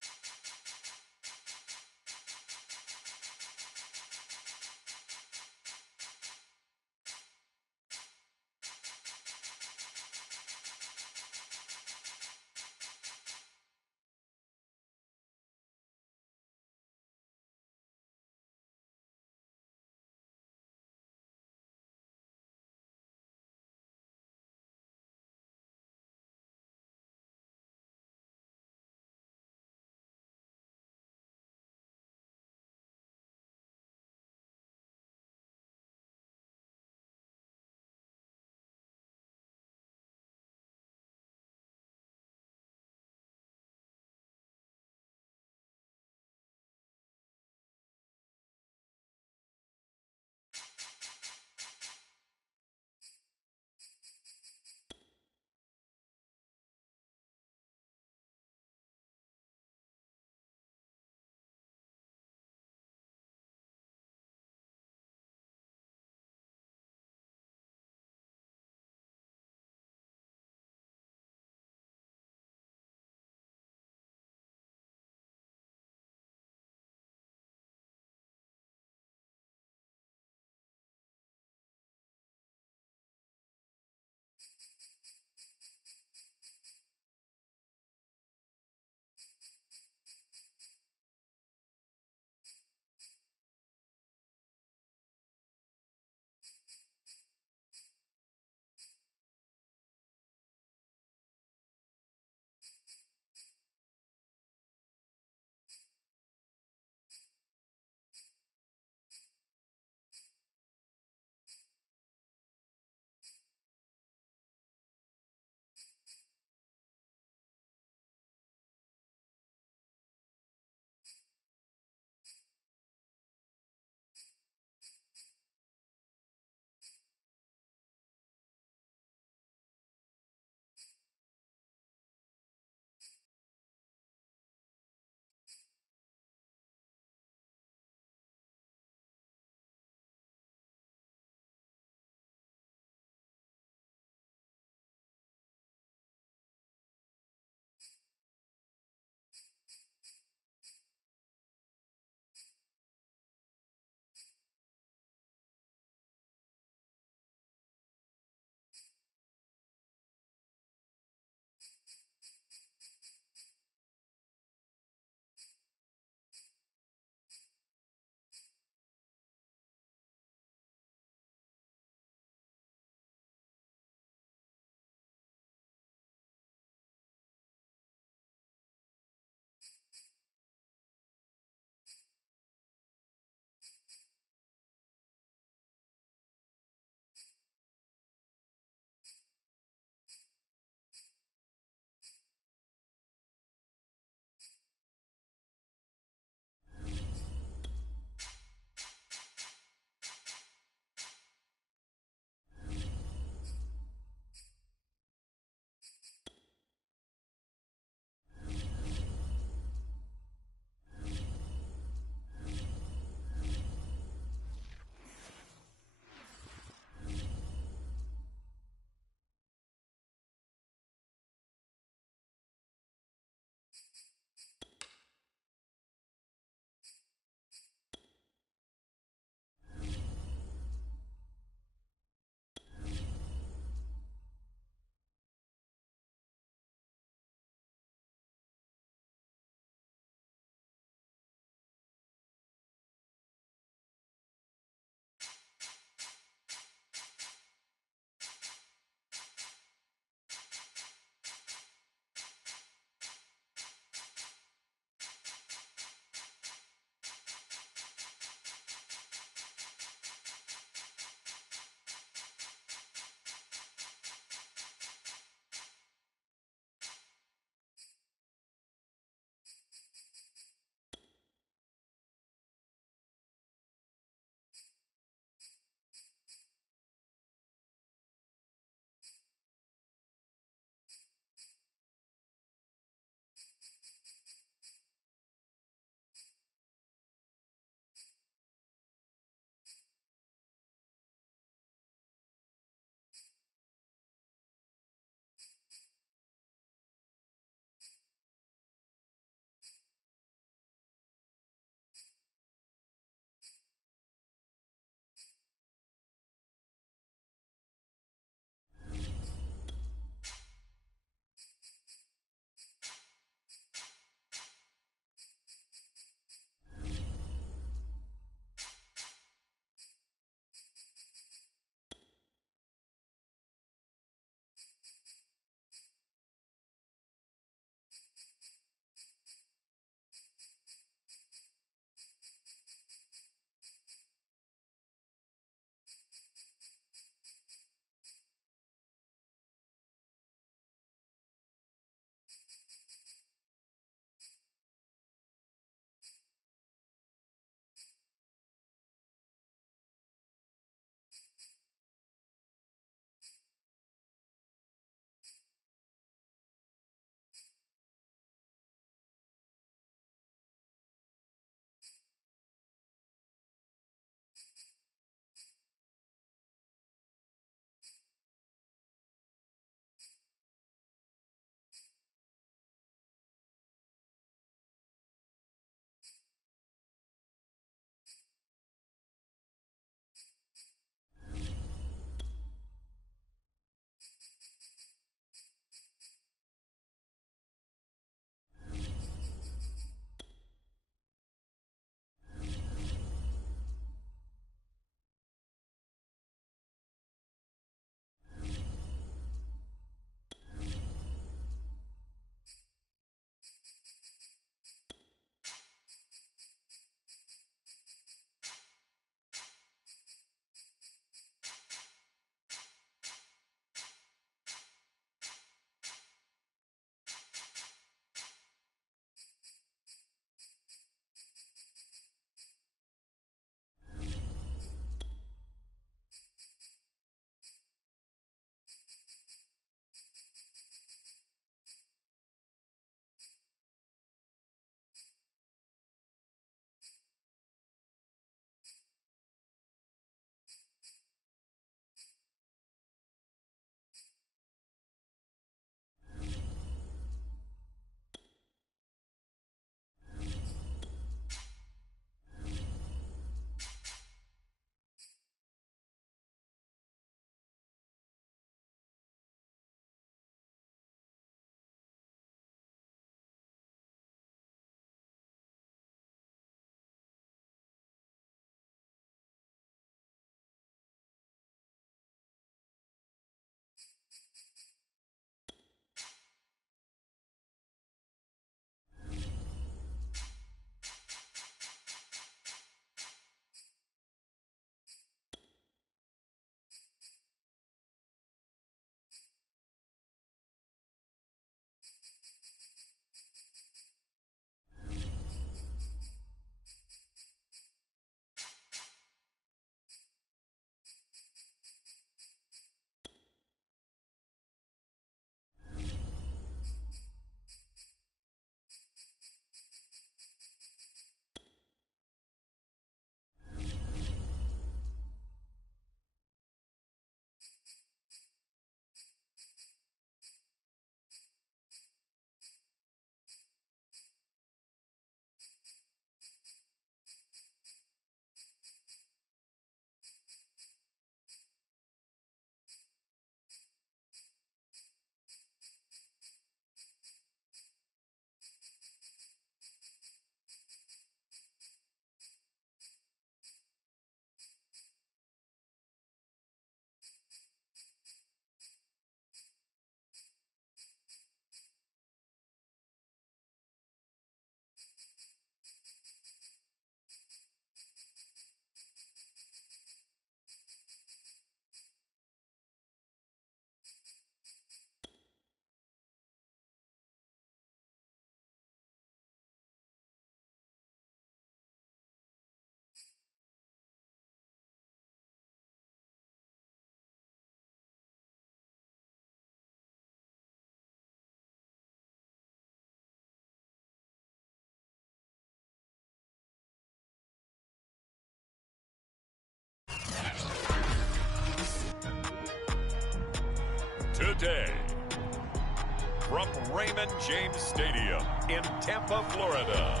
from Raymond James Stadium in Tampa, Florida.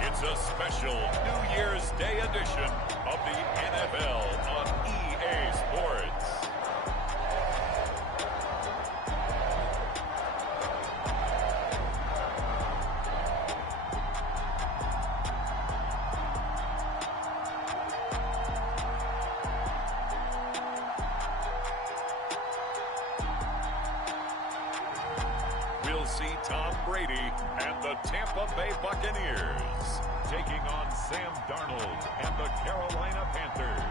It's a special New Year's Day edition of the NFL on EA Sports. We'll see Tom Brady and the Tampa Bay Buccaneers taking on Sam Darnold and the Carolina Panthers.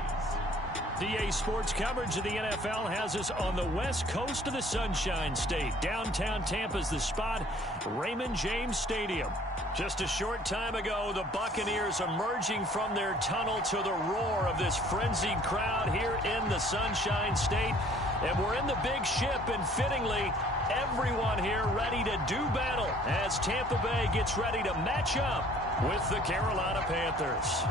EA Sports coverage of the NFL has us on the west coast of the Sunshine State. Downtown Tampa's the spot, Raymond James Stadium. Just a short time ago, the Buccaneers emerging from their tunnel to the roar of this frenzied crowd here in the Sunshine State. And we're in the big ship, and fittingly, everyone here ready to do battle as Tampa Bay gets ready to match up with the Carolina Panthers.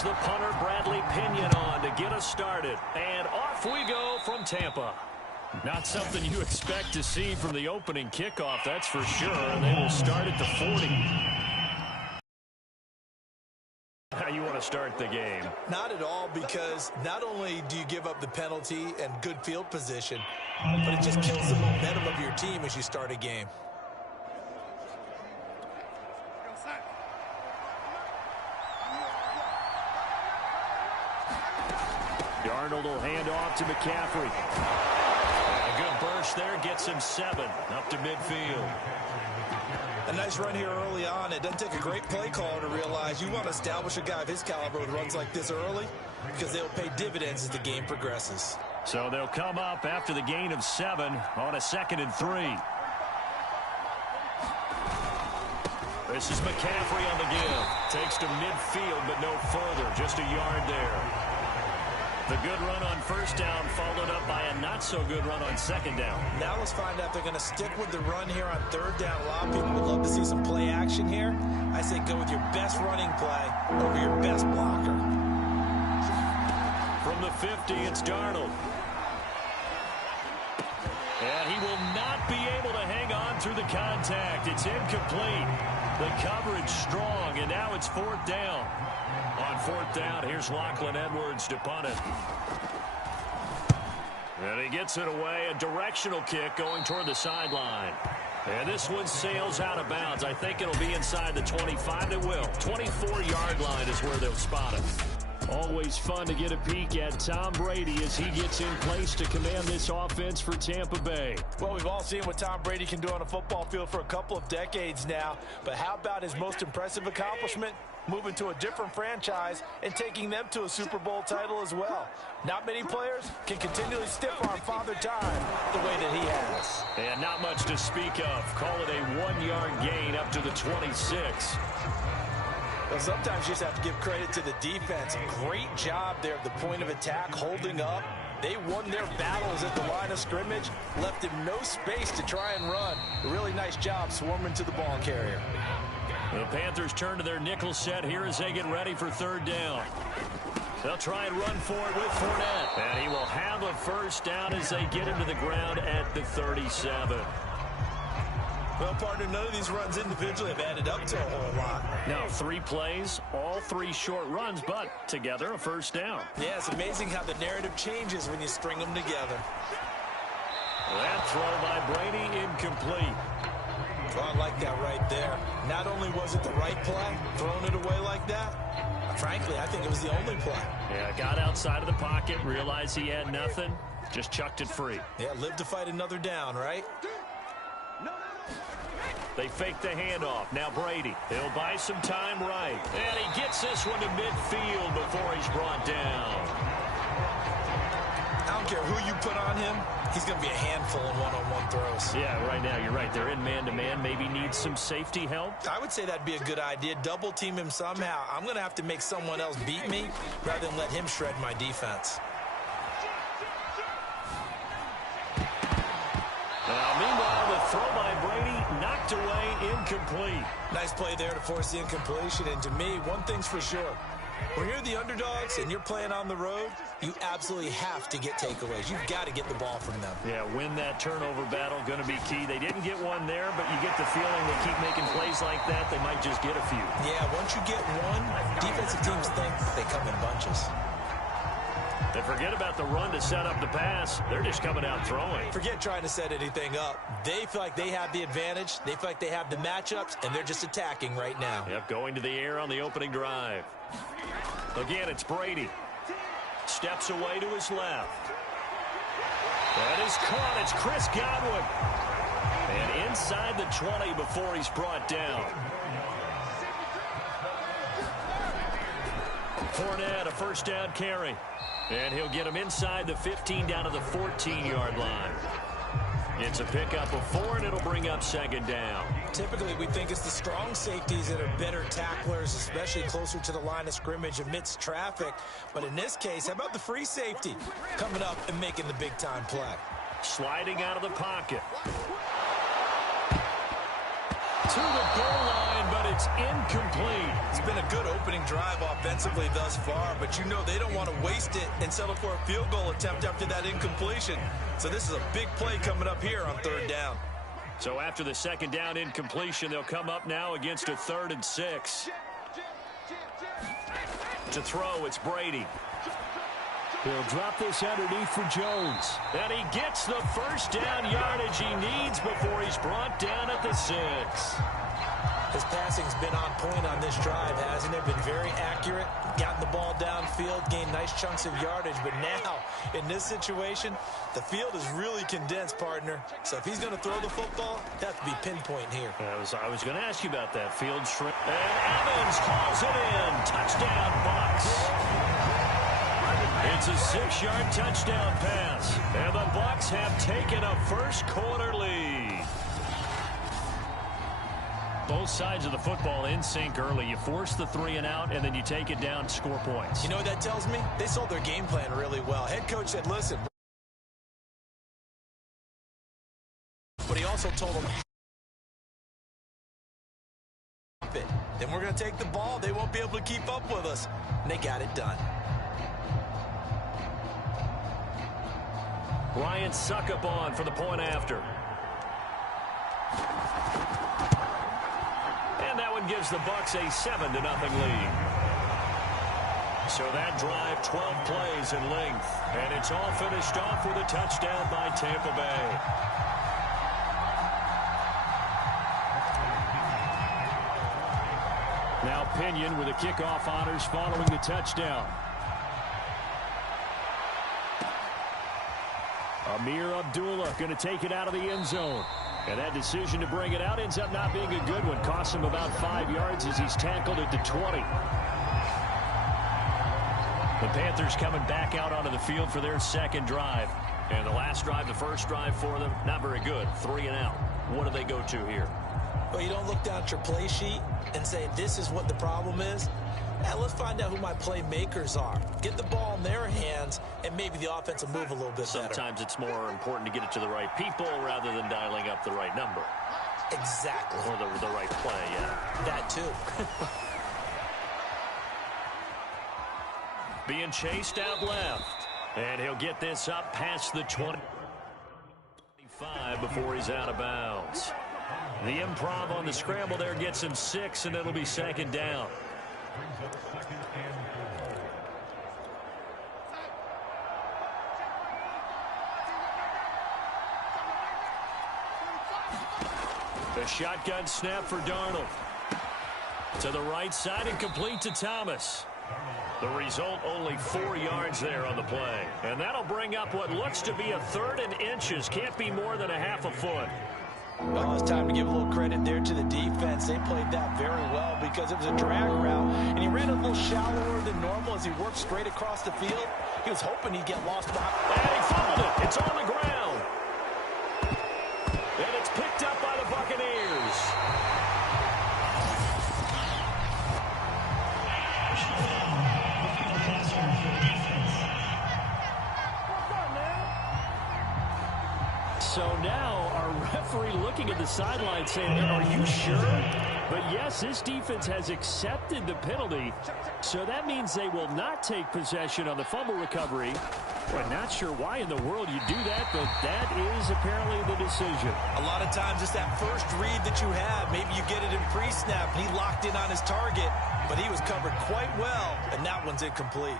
brings the punter Bradley Pinion on to get us started. And off we go from Tampa. Not something you expect to see from the opening kickoff, that's for sure. And they will start at the 40. How you want to start the game? Not at all, because not only do you give up the penalty and good field position, but it just kills the momentum of your team as you start a game. Darnold will hand off to McCaffrey. A good burst there gets him 7 up to midfield. A nice run here early on. It doesn't take a great play caller to realize you want to establish a guy of his caliber who runs like this early, because they'll pay dividends as the game progresses. So they'll come up after the gain of 7 on a 2nd and 3. This is McCaffrey on the give. Takes to midfield, but no further. Just a yard there. The good run on first down followed up by a not-so-good run on 2nd down. Now let's find out if they're going to stick with the run here on 3rd down. A lot of people would love to see some play action here. I say go with your best running play over your best blocker. From the 50, it's Darnold. And he will not be able to hang on through the contact. It's incomplete. The coverage strong, and now it's 4th down. On 4th down, here's Lachlan Edwards to punt it. And he gets it away. A directional kick going toward the sideline. And this one sails out of bounds. I think it'll be inside the 25. It will. 24-yard line is where they'll spot it. Always fun to get a peek at Tom Brady as he gets in place to command this offense for Tampa Bay. Well, we've all seen what Tom Brady can do on a football field for a couple of decades now. But how about his most impressive accomplishment? Moving to a different franchise and taking them to a Super Bowl title as well. Not many players can continually stiff-arm Father Time the way that he has. And not much to speak of. Call it a 1-yard gain up to the 26. Well, sometimes you just have to give credit to the defense. Great job there at the point of attack, holding up. They won their battles at the line of scrimmage, left him no space to try and run. A really nice job swarming to the ball carrier. The Panthers turn to their nickel set here as they get ready for 3rd down. They'll try and run for it with Fournette. And he will have a first down as they get him to the ground at the 37. Well, partner, none of these runs individually have added up to a whole lot. Now, 3 plays, all 3 short runs, but together a first down. Yeah, it's amazing how the narrative changes when you string them together. That throw by Brady incomplete. Well, I like that right there. Not only was it the right play, throwing it away like that, frankly, I think it was the only play. Yeah, got outside of the pocket, realized he had nothing, just chucked it free. Yeah, live to fight another down, right? They fake the handoff. Now Brady. He'll buy some time right. And he gets this one to midfield before he's brought down. I don't care who you put on him. He's going to be a handful in one-on-one throws. Yeah, right now you're right. They're in man-to-man. Maybe needs some safety help. I would say that'd be a good idea. Double team him somehow. I'm going to have to make someone else beat me rather than let him shred my defense. Meanwhile, the throw by Brady knocked away, incomplete. Nice play there to force the incompletion. And to me, one thing's for sure. When you're the underdogs and you're playing on the road, you absolutely have to get takeaways. You've got to get the ball from them. Yeah, win that turnover battle, going to be key. They didn't get one there, but you get the feeling they keep making plays like that, they might just get a few. Yeah, once you get one, defensive teams think they come in bunches. They forget about the run to set up the pass. They're just coming out throwing. Forget trying to set anything up. They feel like they have the advantage. They feel like they have the matchups, and they're just attacking right now. Yep, going to the air on the opening drive. Again, it's Brady. Steps away to his left. That is caught. It's Chris Godwin. And inside the 20 before he's brought down. Fournette, a first down carry. And he'll get him inside the 15 down to the 14-yard line. It's a pickup of 4, and it'll bring up 2nd down. Typically, we think it's the strong safeties that are better tacklers, especially closer to the line of scrimmage amidst traffic. But in this case, how about the free safety coming up and making the big-time play? Sliding out of the pocket. To the goal line, but it's incomplete. It's been a good opening drive offensively thus far, but you know they don't want to waste it and settle for a field goal attempt after that incompletion. So this is a big play coming up here on 3rd down. So after the 2nd down incompletion, they'll come up now against a 3rd and 6. To throw, it's Brady. He'll drop this underneath for Jones. And he gets the 1st down yardage he needs before he's brought down at the 6. His passing's been on point on this drive, hasn't it? Been very accurate, gotten the ball downfield, gained nice chunks of yardage. But now, in this situation, the field is really condensed, partner. So if he's going to throw the football, it has to be pinpoint here. I was going to ask you about that field shrink. And Evans calls it in. Touchdown, Bucs. It's a 6-yard touchdown pass. And the Bucs have taken a 1st quarter lead. Both sides of the football in sync early. You force the 3 and out, and then you take it down, score points. You know what that tells me? They sold their game plan really well. Head coach said, listen. But he also told them, then we're going to take the ball. They won't be able to keep up with us. And they got it done. Ryan Suckup on for the point after. And that one gives the Bucs a 7-0 lead. So that drive, 12 plays in length. And it's all finished off with a touchdown by Tampa Bay. Now Pinion with the kickoff honors following the touchdown. Amir Abdullah going to take it out of the end zone. And that decision to bring it out ends up not being a good one. Costs him about 5 yards as he's tackled at the 20. The Panthers coming back out onto the field for their 2nd drive. And the last drive, the 1st drive for them, not very good. 3 and out. What do they go to here? Well, you don't look down at your play sheet and say, this is what the problem is. Yeah, let's find out who my playmakers are. Get the ball in their hands, and maybe the offense will move a little bit better. Sometimes it's more important to get it to the right people rather than dialing up the right number. Exactly. Or the right play, yeah. That too. Being chased out left. And he'll get this up past the 25 before he's out of bounds. The improv on the scramble there gets him 6, and it'll be 2nd down. The shotgun snap for Darnold. To the right side and complete to Thomas. The result, only 4 yards there on the play. And that'll bring up what looks to be a 3rd and inches. Can't be more than a half a foot. Well, it's time to give a little credit there to the defense. They played that very well because it was a drag route, and he ran a little shallower than normal as he worked straight across the field. He was hoping he'd get lost behind. And he fumbled it. It's on the ground. And it's picked up by the Buccaneers. So now our referee looking at the sideline saying, are you sure? But yes, this defense has accepted the penalty. So that means they will not take possession on the fumble recovery. We're not sure why in the world you do that, but that is apparently the decision. A lot of times it's that first read that you have. Maybe you get it in pre-snap. He locked in on his target, but he was covered quite well, and that one's incomplete.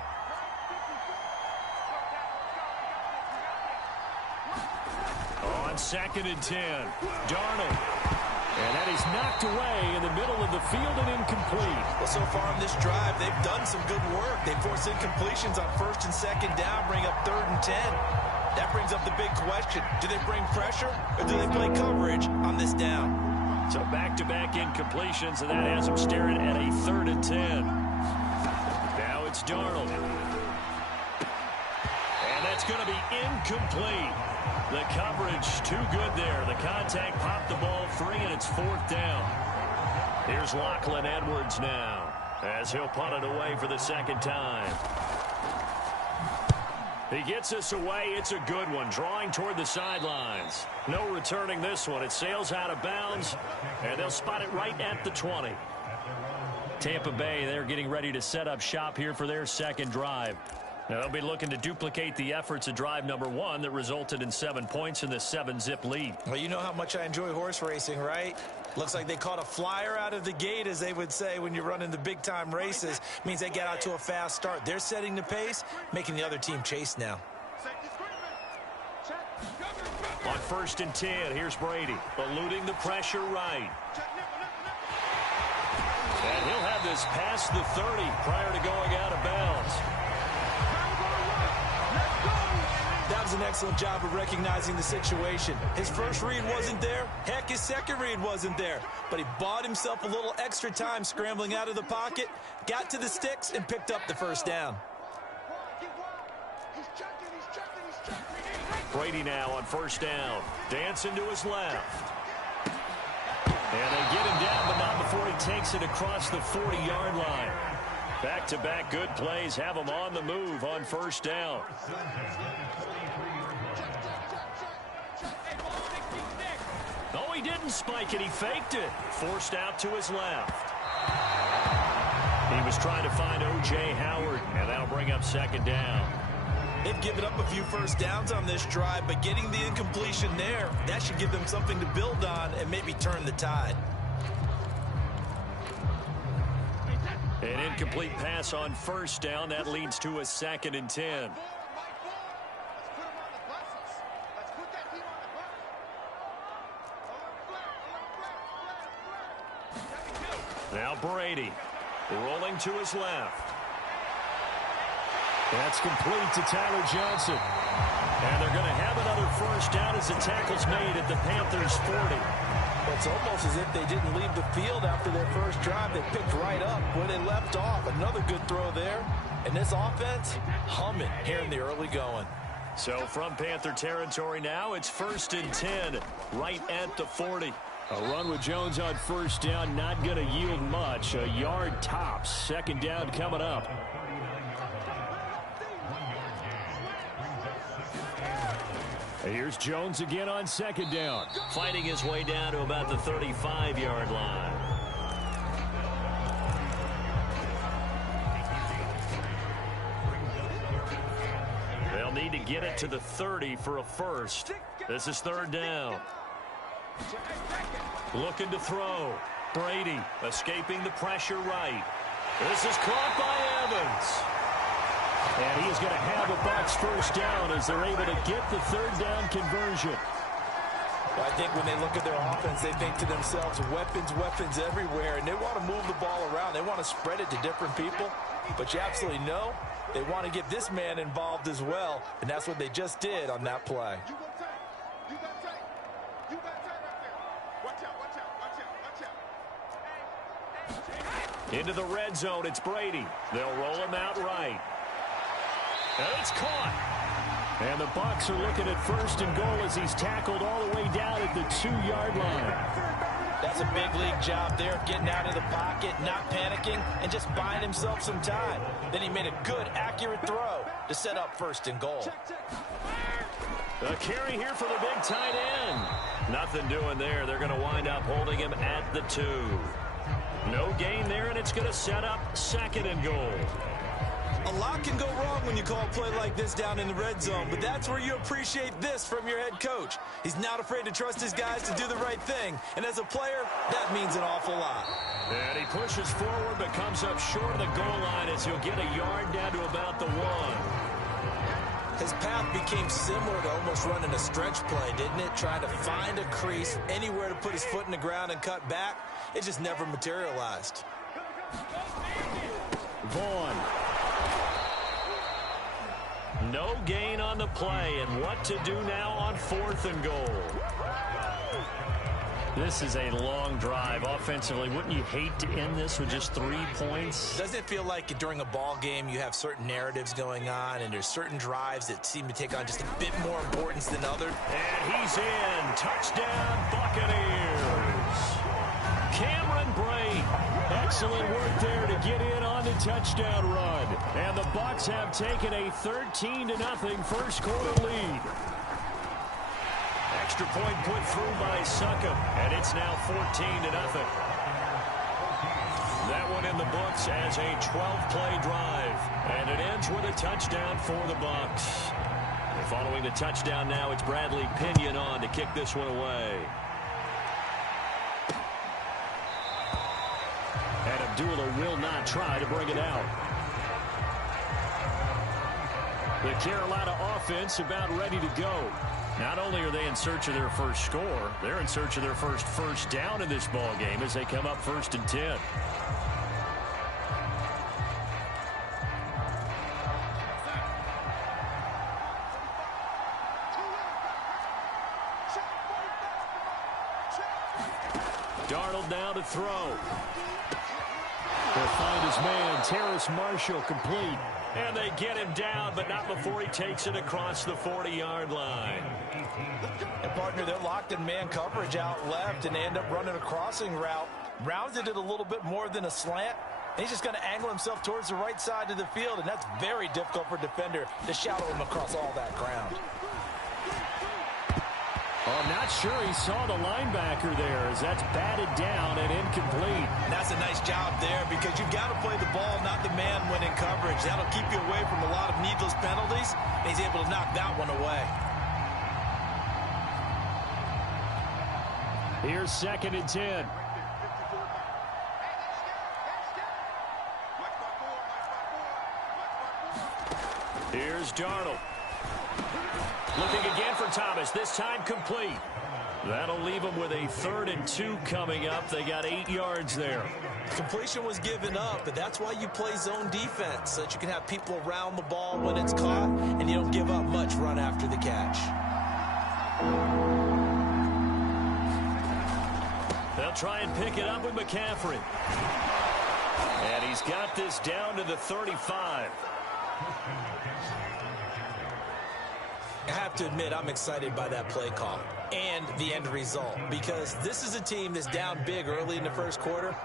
On 2nd and 10, Darnold. And that is knocked away in the middle of the field and incomplete. Well, so far in this drive, they've done some good work. They forced incompletions on 1st and 2nd down, bring up 3rd and 10. That brings up the big question. Do they bring pressure or do they play coverage on this down? So back-to-back incompletions, and that has them staring at a 3rd and 10. Now it's Darnold. And that's going to be incomplete. The coverage too good there. The contact popped the ball free, and it's 4th down. Here's Lachlan Edwards now as he'll punt it away for the 2nd time. He gets us away. It's a good one. Drawing toward the sidelines. No returning this one. It sails out of bounds, and they'll spot it right at the 20. Tampa Bay, they're getting ready to set up shop here for their second drive. Now, they'll be looking to duplicate the efforts of drive number 1 that resulted in 7 points in the 7-zip lead. Well, you know how much I enjoy horse racing, right? Looks like they caught a flyer out of the gate, as they would say when you're running the big-time races. Means they get out to a fast start. They're setting the pace, making the other team chase now. On 1st and 10, here's Brady, eluding the pressure right. And he'll have this past the 30 prior to going out of bounds. That was an excellent job of recognizing the situation. His first read wasn't there. Heck, his second read wasn't there. But he bought himself a little extra time scrambling out of the pocket, got to the sticks, and picked up the first down. Brady now on 1st down. Dancing to his left. And they get him down, but not before he takes it across the 40-yard line. Back-to-back good plays have him on the move on 1st down. No, he didn't spike it. He faked it. Forced out to his left. He was trying to find O.J. Howard, and that'll bring up 2nd down. They've given up a few first downs on this drive, but getting the incompletion there, that should give them something to build on and maybe turn the tide. An incomplete pass on 1st down. That leads to a 2nd and 10. Now Brady, rolling to his left. That's complete to Tyler Johnson. And they're going to have another 1st down as the tackle's made at the Panthers' 40. It's almost as if they didn't leave the field after their first drive. They picked right up where they left off. Another good throw there. And this offense, humming here in the early going. So from Panther territory now, it's 1st and 10, right at the 40. A run with Jones on 1st down, not going to yield much. A yard tops. 2nd down coming up. Here's Jones again on 2nd down. Fighting his way down to about the 35-yard line. They'll need to get it to the 30 for a first. This is 3rd down. Looking to throw. Brady escaping the pressure right. This is caught by Evans. And he is going to have a Bucs 1st down as they're able to get the 3rd down conversion. Well, I think when they look at their offense, they think to themselves, weapons, weapons everywhere, and they want to move the ball around. They want to spread it to different people, but you absolutely know they want to get this man involved as well, and that's what they just did on that play. Into the red zone, it's Brady. They'll roll him out right. And it's caught. And the Bucs are looking at 1st and goal as he's tackled all the way down at the 2-yard line. That's a big league job there, getting out of the pocket, not panicking, and just buying himself some time. Then he made a good, accurate throw to set up 1st and goal. A carry here for the big tight end. Nothing doing there. They're going to wind up holding him at the 2. No gain there, and it's going to set up 2nd and goal. A lot can go wrong when you call a play like this down in the red zone, but that's where you appreciate this from your head coach. He's not afraid to trust his guys to do the right thing, and as a player, that means an awful lot. And he pushes forward but comes up short of the goal line as he'll get a yard down to about the 1. His path became similar to almost running a stretch play, didn't it? Trying to find a crease, anywhere to put his foot in the ground and cut back. It just never materialized. Vaughn. No gain on the play, and what to do now on 4th and goal. This is a long drive offensively. Wouldn't you hate to end this with just 3 points? Doesn't it feel like during a ball game you have certain narratives going on and there's certain drives that seem to take on just a bit more importance than others? And he's in. Touchdown, Buccaneers. Cameron Brate. Excellent work there to get in on the touchdown run. And the Bucs have taken a 13-0 first quarter lead. Extra point put through by Succop, and it's now 14-0. That one in the books as a 12-play drive. And it ends with a touchdown for the Bucs. And following the touchdown now, it's Bradley Pinion on to kick this one away. And Abdullah will not try to bring it out. The Carolina offense about ready to go. Not only are they in search of their first score, they're in search of their first down in this ball game as they come up 1st and 10. Darnold now to throw. He'll find his man, Terrace Marshall, complete. And they get him down, but not before he takes it across the 40-yard line. And, partner, they're locked in man coverage out left, and they end up running a crossing route. Rounded it a little bit more than a slant. And he's just going to angle himself towards the right side of the field, and that's very difficult for a defender to shadow him across all that ground. Oh, I'm not sure he saw the linebacker there as that's batted down and incomplete. And that's a nice job there because you've got to play the ball, not the man when in coverage. That'll keep you away from a lot of needless penalties, and he's able to knock that one away. Here's 2nd and 10. Here's Darnold. Looking again for Thomas, this time complete. That'll leave them with a 3rd and 2 coming up. They got 8 yards there. Completion was given up, but that's why you play zone defense, so that you can have people around the ball when it's caught, and you don't give up much run after the catch. They'll try and pick it up with McCaffrey. And he's got this down to the 35. I have to admit, I'm excited by that play call and the end result because this is a team that's down big early in the first quarter,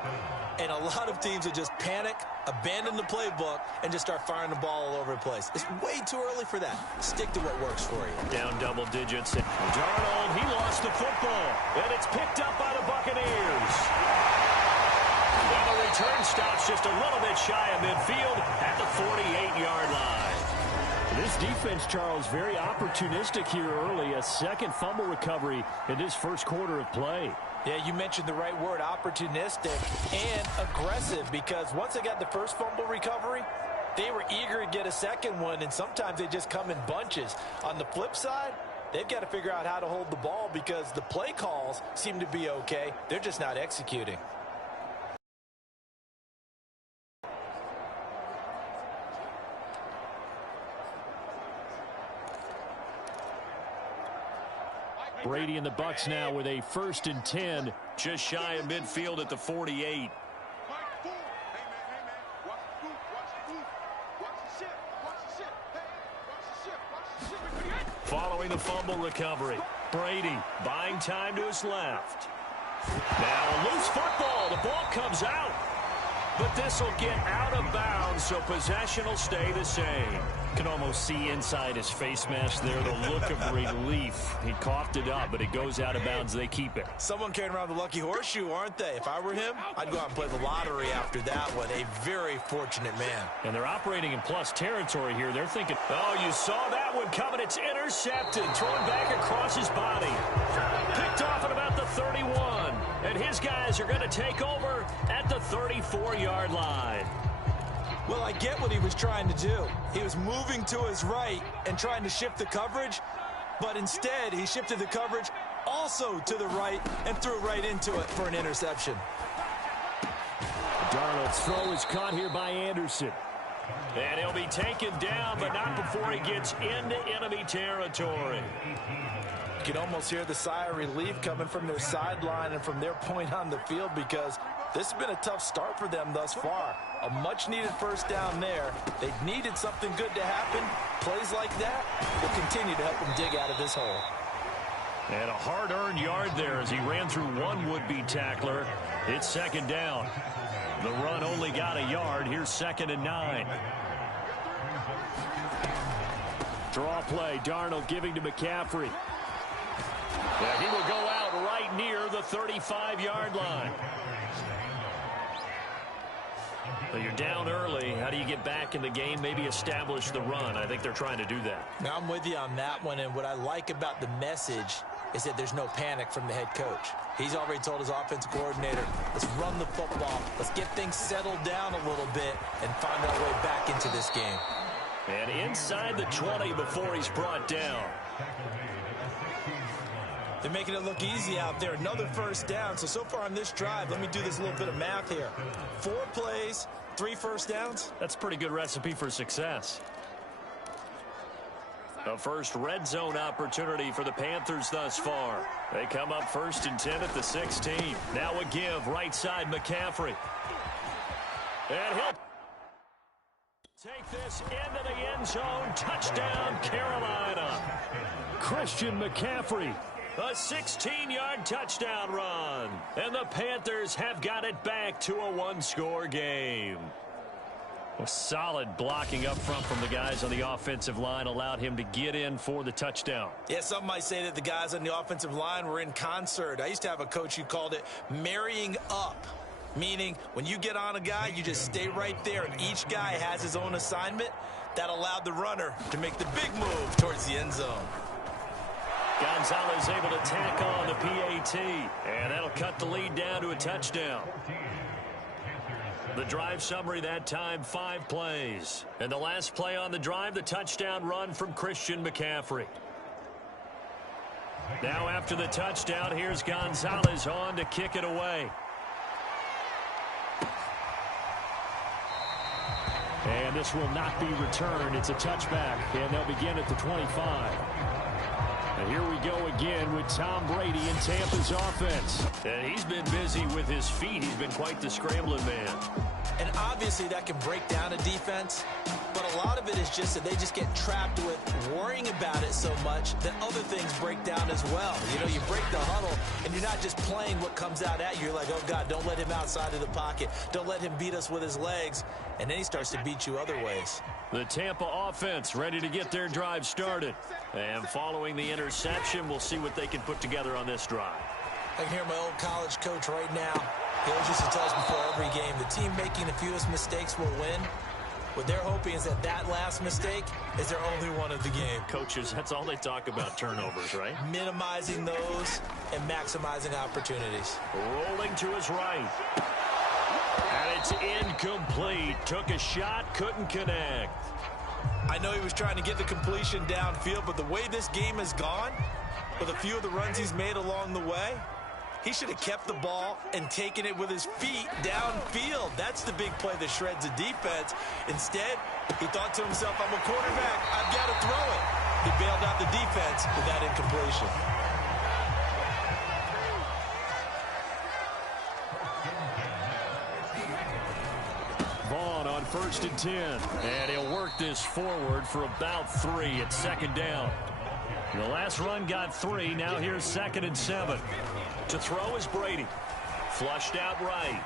and a lot of teams that just panic, abandon the playbook, and just start firing the ball all over the place. It's way too early for that. Stick to what works for you. Down double digits. Darnold, he lost the football, and it's picked up by the Buccaneers. Well, the return stops just a little bit shy of midfield at the 48-yard line. This defense, Charles, very opportunistic here early. A second fumble recovery in this first quarter of play. Yeah, you mentioned the right word, opportunistic and aggressive, because once they got the first fumble recovery, they were eager to get a second one, and sometimes they just come in bunches. On the flip side, they've got to figure out how to hold the ball because the play calls seem to be okay. They're just not executing. Brady and the Bucs now with a 1st and 10, just shy of midfield at the 48. Following the fumble recovery, Brady buying time to his left. Now a loose football. The ball comes out. But this will get out of bounds, so possession will stay the same. You can almost see inside his face mask there the look of relief. He coughed it up, but it goes out of bounds. They keep it. Someone carrying around the lucky horseshoe, aren't they? If I were him, I'd go out and play the lottery after that one. A very fortunate man. And they're operating in plus territory here. They're thinking, oh, you saw that one coming. It's intercepted. Thrown back across his body. Picked off at about the 31. And his guys are going to take over at the 34-yard line. Well, I get what he was trying to do. He was moving to his right and trying to shift the coverage, but instead he shifted the coverage also to the right and threw right into it for an interception. Darnold's throw is caught here by Anderson. And he'll be taken down, but not before he gets into enemy territory. You can almost hear the sigh of relief coming from their sideline and from their point on the field because this has been a tough start for them thus far. A much-needed first down there. They needed something good to happen. Plays like that will continue to help them dig out of this hole. And a hard-earned yard there as he ran through one would-be tackler. It's second down. The run only got a yard. Here's 2nd and 9. Draw play. Darnold giving to McCaffrey. Yeah, he will go out right near the 35-yard line. Well, you're down early. How do you get back in the game, maybe establish the run? I think they're trying to do that. Now, I'm with you on that one, and what I like about the message is that there's no panic from the head coach. He's already told his offensive coordinator, let's run the football, let's get things settled down a little bit and find our way back into this game. And inside the 20 before he's brought down. They're making it look easy out there. Another first down. So far on this drive, let me do this little bit of math here. 4 plays, 3 first downs. That's a pretty good recipe for success. The first red zone opportunity for the Panthers thus far. They come up 1st and 10 at the 16. Now a give, right side McCaffrey. And he'll take this into the end zone. Touchdown, Carolina. Christian McCaffrey. A 16-yard touchdown run. And the Panthers have got it back to a 1-score game. A solid blocking up front from the guys on the offensive line allowed him to get in for the touchdown. Yeah, some might say that the guys on the offensive line were in concert. I used to have a coach who called it marrying up, meaning when you get on a guy, you just stay right there, and each guy has his own assignment. That allowed the runner to make the big move towards the end zone. Gonzalez able to tack on the PAT, and that'll cut the lead down to a touchdown. The drive summary that time, 5 plays. And the last play on the drive, the touchdown run from Christian McCaffrey. Now after the touchdown, here's Gonzalez on to kick it away. And this will not be returned. It's a touchback, and they'll begin at the 25. And here we go again with Tom Brady in Tampa's offense. And he's been busy with his feet. He's been quite the scrambling man. And obviously that can break down a defense, but a lot of it is just that they just get trapped with worrying about it so much that other things break down as well. You know, you break the huddle, and you're not just playing what comes out at you. You're like, oh, God, don't let him outside of the pocket. Don't let him beat us with his legs. And then he starts to beat you other ways. The Tampa offense ready to get their drive started. And following the interception, we'll see what they can put together on this drive. I can hear my old college coach right now. He always used to tell us before every game, the team making the fewest mistakes will win. What they're hoping is that that last mistake is their only one of the game. Coaches, that's all they talk about, turnovers, right? Minimizing those and maximizing opportunities. Rolling to his right. And it's incomplete. Took a shot, couldn't connect. I know he was trying to get the completion downfield, but the way this game has gone, with a few of the runs he's made along the way, he should have kept the ball and taken it with his feet downfield. That's the big play that shreds a defense. Instead, he thought to himself, I'm a quarterback, I've got to throw it. He bailed out the defense with that incompletion. Vaughn on 1st and 10. And he'll work this forward for about 3 at 2nd down. The last run got 3. Now here's 2nd and 7. To throw is Brady. Flushed out right.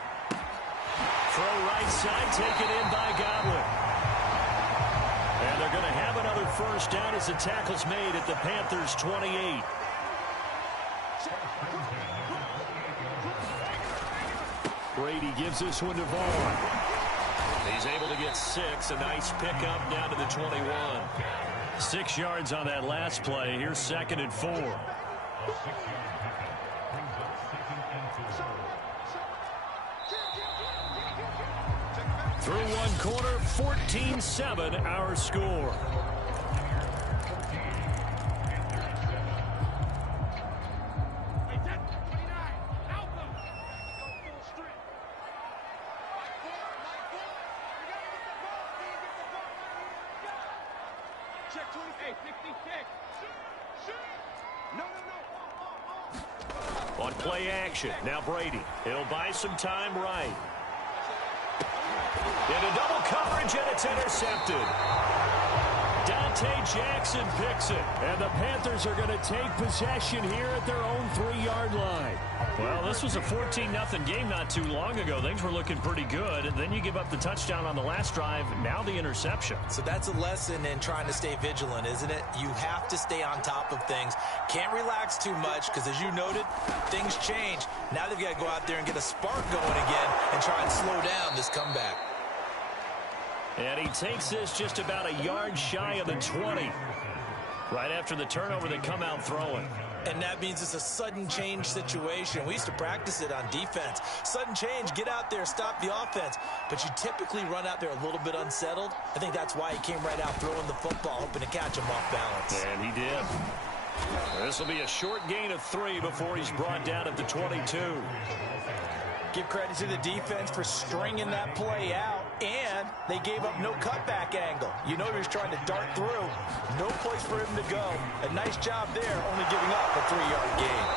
Throw right side, taken in by Godwin. And they're going to have another first down as the tackle's made at the Panthers' 28. Brady gives this one to Vaughn. He's able to get 6. A nice pickup down to the 21. 6 yards on that last play. Here's 2nd and 4. Through one quarter, 14-7 our score. On play action, now Brady. He'll buy some time right. Into double coverage, and it's intercepted. Dante Jackson picks it. And the Panthers are going to take possession here at their own 3-yard line. Well, this was a 14-0 game not too long ago. Things were looking pretty good. And then you give up the touchdown on the last drive. Now the interception. So that's a lesson in trying to stay vigilant, isn't it? You have to stay on top of things. Can't relax too much because, as you noted, things change. Now they've got to go out there and get a spark going again and try and slow down this comeback. And he takes this just about a yard shy of the 20. Right after the turnover, they come out throwing. And that means it's a sudden change situation. We used to practice it on defense. Sudden change, get out there, stop the offense. But you typically run out there a little bit unsettled. I think that's why he came right out throwing the football, hoping to catch him off balance. And he did. This will be a short gain of 3 before he's brought down at the 22. Give credit to the defense for stringing that play out, and they gave up no cutback angle. You know he was trying to dart through. No place for him to go. A nice job there, only giving up a 3-yard gain.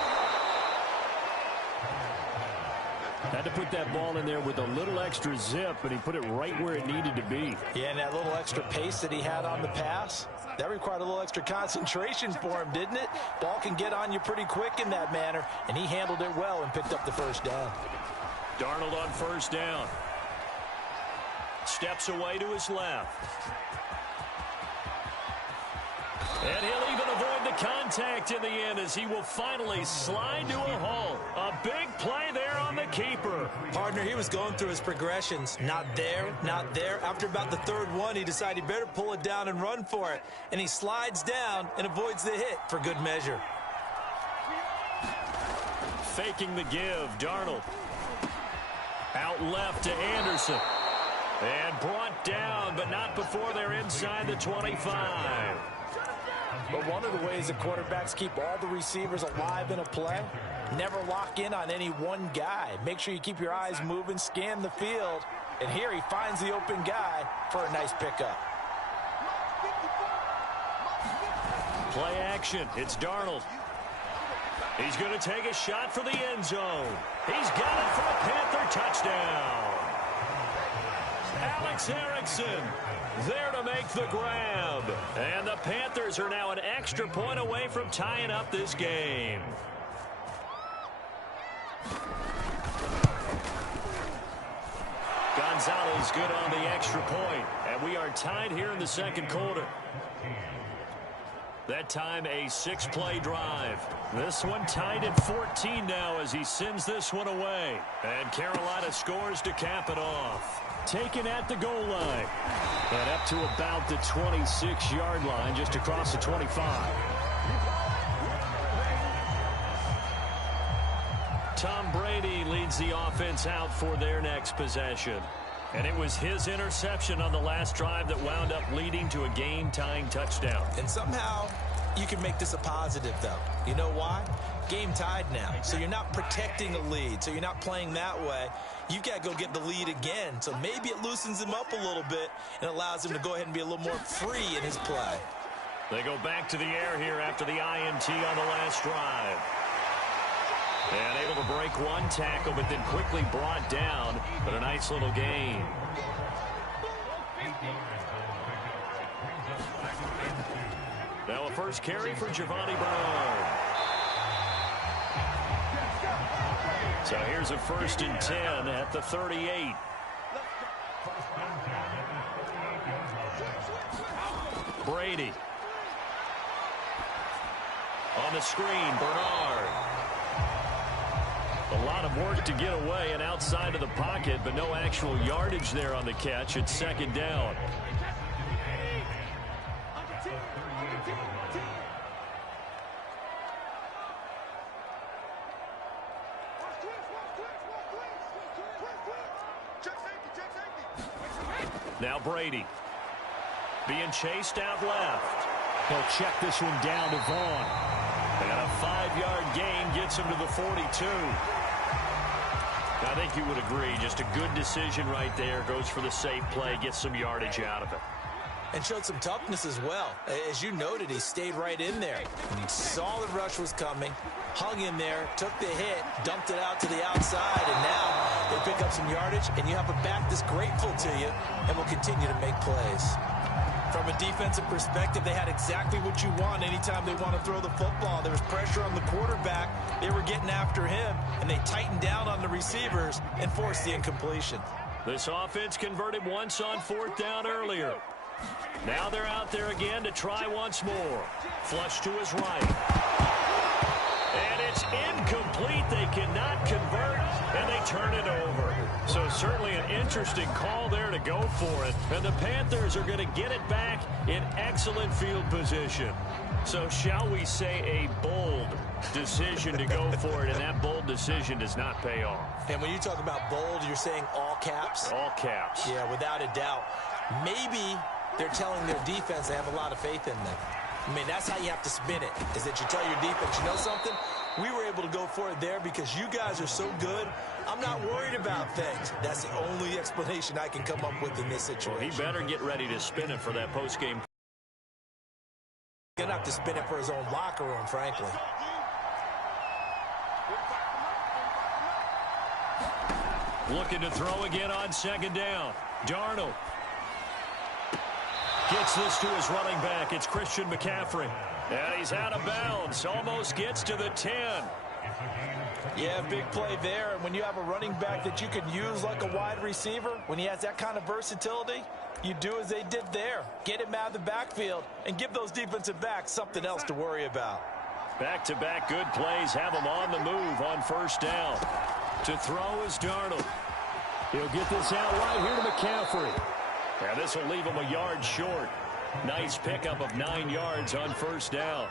Had to put that ball in there with a little extra zip, but he put it right where it needed to be. Yeah, and that little extra pace that he had on the pass, that required a little extra concentration for him, didn't it? Ball can get on you pretty quick in that manner, and he handled it well and picked up the first down. Darnold on first down. Steps away to his left. And he'll even avoid the contact in the end as he will finally slide to a halt. A big play there on the keeper. Partner, he was going through his progressions. Not there, not there. After about the third one, he decided he better pull it down and run for it. And he slides down and avoids the hit for good measure. Faking the give, Darnold. Out left to Anderson. And brought down, but not before they're inside the 25. But one of the ways that quarterbacks keep all the receivers alive in a play, never lock in on any one guy. Make sure you keep your eyes moving, scan the field. And here he finds the open guy for a nice pickup. Play action. It's Darnold. He's going to take a shot for the end zone. He's got it for a Panther touchdown. Alex Erickson there to make the grab. And the Panthers are now an extra point away from tying up this game. Gonzalez good on the extra point. And we are tied here in the second quarter. That time a 6-play drive. This one tied at 14 now as he sends this one away. And Carolina scores to cap it off. Taken at the goal line. And up to about the 26-yard line, just across the 25. Tom Brady leads the offense out for their next possession. And it was his interception on the last drive that wound up leading to a game-tying touchdown. And somehow you can make this a positive, though. You know why? Game tied now. So you're not protecting a lead. So you're not playing that way. You've got to go get the lead again. So maybe it loosens him up a little bit and allows him to go ahead and be a little more free in his play. They go back to the air here after the INT on the last drive. And able to break one tackle, but then quickly brought down. But a nice little gain. Now a first carry for Giovanni Bernard. So here's a 1st and 10 at the 38. Brady. On the screen, Bernard. A lot of work to get away and outside of the pocket, but no actual yardage there on the catch. It's 2nd down. Now Brady. Being chased out left. He'll check this one down to Vaughn. And a 5-yard gain gets him to the 42. I think you would agree, just a good decision right there. Goes for the safe play, gets some yardage out of it. And showed some toughness as well. As you noted, he stayed right in there. And he saw the rush was coming, hung in there, took the hit, dumped it out to the outside, and now they pick up some yardage, and you have a back that's grateful to you and will continue to make plays. From a defensive perspective, they had exactly what you want anytime they want to throw the football. There was pressure on the quarterback. They were getting after him, and they tightened down on the receivers and forced the incompletion. This offense converted once on 4th down earlier. Now they're out there again to try once more. Flush to his right. And it's is incomplete. They cannot convert, and they turn it over. So certainly an interesting call there to go for it. And the Panthers are going to get it back in excellent field position. So shall we say a bold decision to go for it, and that bold decision does not pay off. And when you talk about bold, you're saying all caps? All caps. Yeah, without a doubt. Maybe they're telling their defense they have a lot of faith in them. I mean, that's how you have to spin it, is that you tell your defense, you know something? We were able to go for it there because you guys are so good. I'm not worried about things. That's the only explanation I can come up with in this situation. Well, he better get ready to spin it for that postgame. He's going to have to spin it for his own locker room, frankly. Looking to throw again on second down. Darnold gets this to his running back. It's Christian McCaffrey. And he's out of bounds. Almost gets to the 10. Yeah, big play there. And when you have a running back that you can use like a wide receiver, when he has that kind of versatility, you do as they did there. Get him out of the backfield and give those defensive backs something else to worry about. Back-to-back good plays have him on the move on first down. To throw is Darnold. He'll get this out right here to McCaffrey. And this will leave him a yard short. Nice pickup of 9 yards on first down.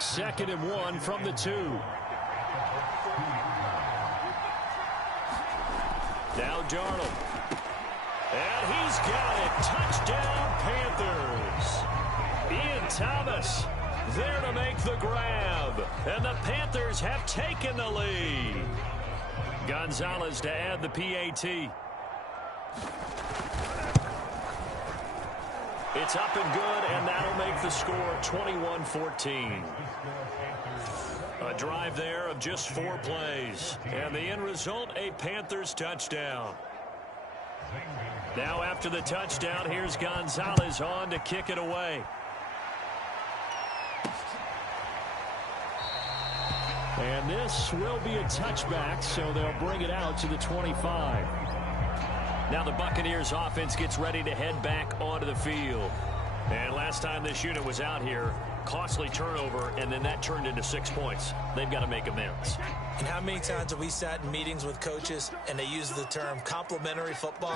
2nd and 1 from the 2. Now Darnold. And he's got it. Touchdown, Panthers. Ian Thomas there to make the grab. And the Panthers have taken the lead. Gonzalez to add the PAT. It's up and good, and that'll make the score 21-14. A drive there of just 4 plays. And the end result, a Panthers touchdown. Now after the touchdown, here's Gonzalez on to kick it away. And this will be a touchback, so they'll bring it out to the 25. Now the Buccaneers offense gets ready to head back onto the field. And last time this unit was out here, costly turnover, and then that turned into 6 points. They've got to make amends. And how many times have we sat in meetings with coaches and they use the term complementary football?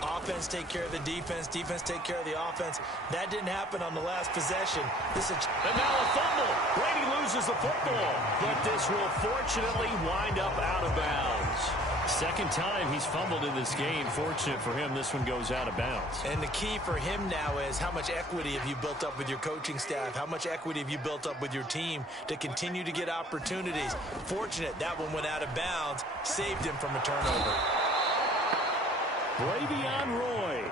Offense take care of the defense, defense take care of the offense. That didn't happen on the last possession. And now a fumble. Brady loses the football, but this will fortunately wind up out of bounds. Second time he's fumbled in this game. Fortunate for him, this one goes out of bounds. And the key for him now is how much equity have you built up with your coaching staff? How much equity have you built up with your team to continue to get opportunities? Fortunate that one went out of bounds, saved him from a turnover. Bravion Roy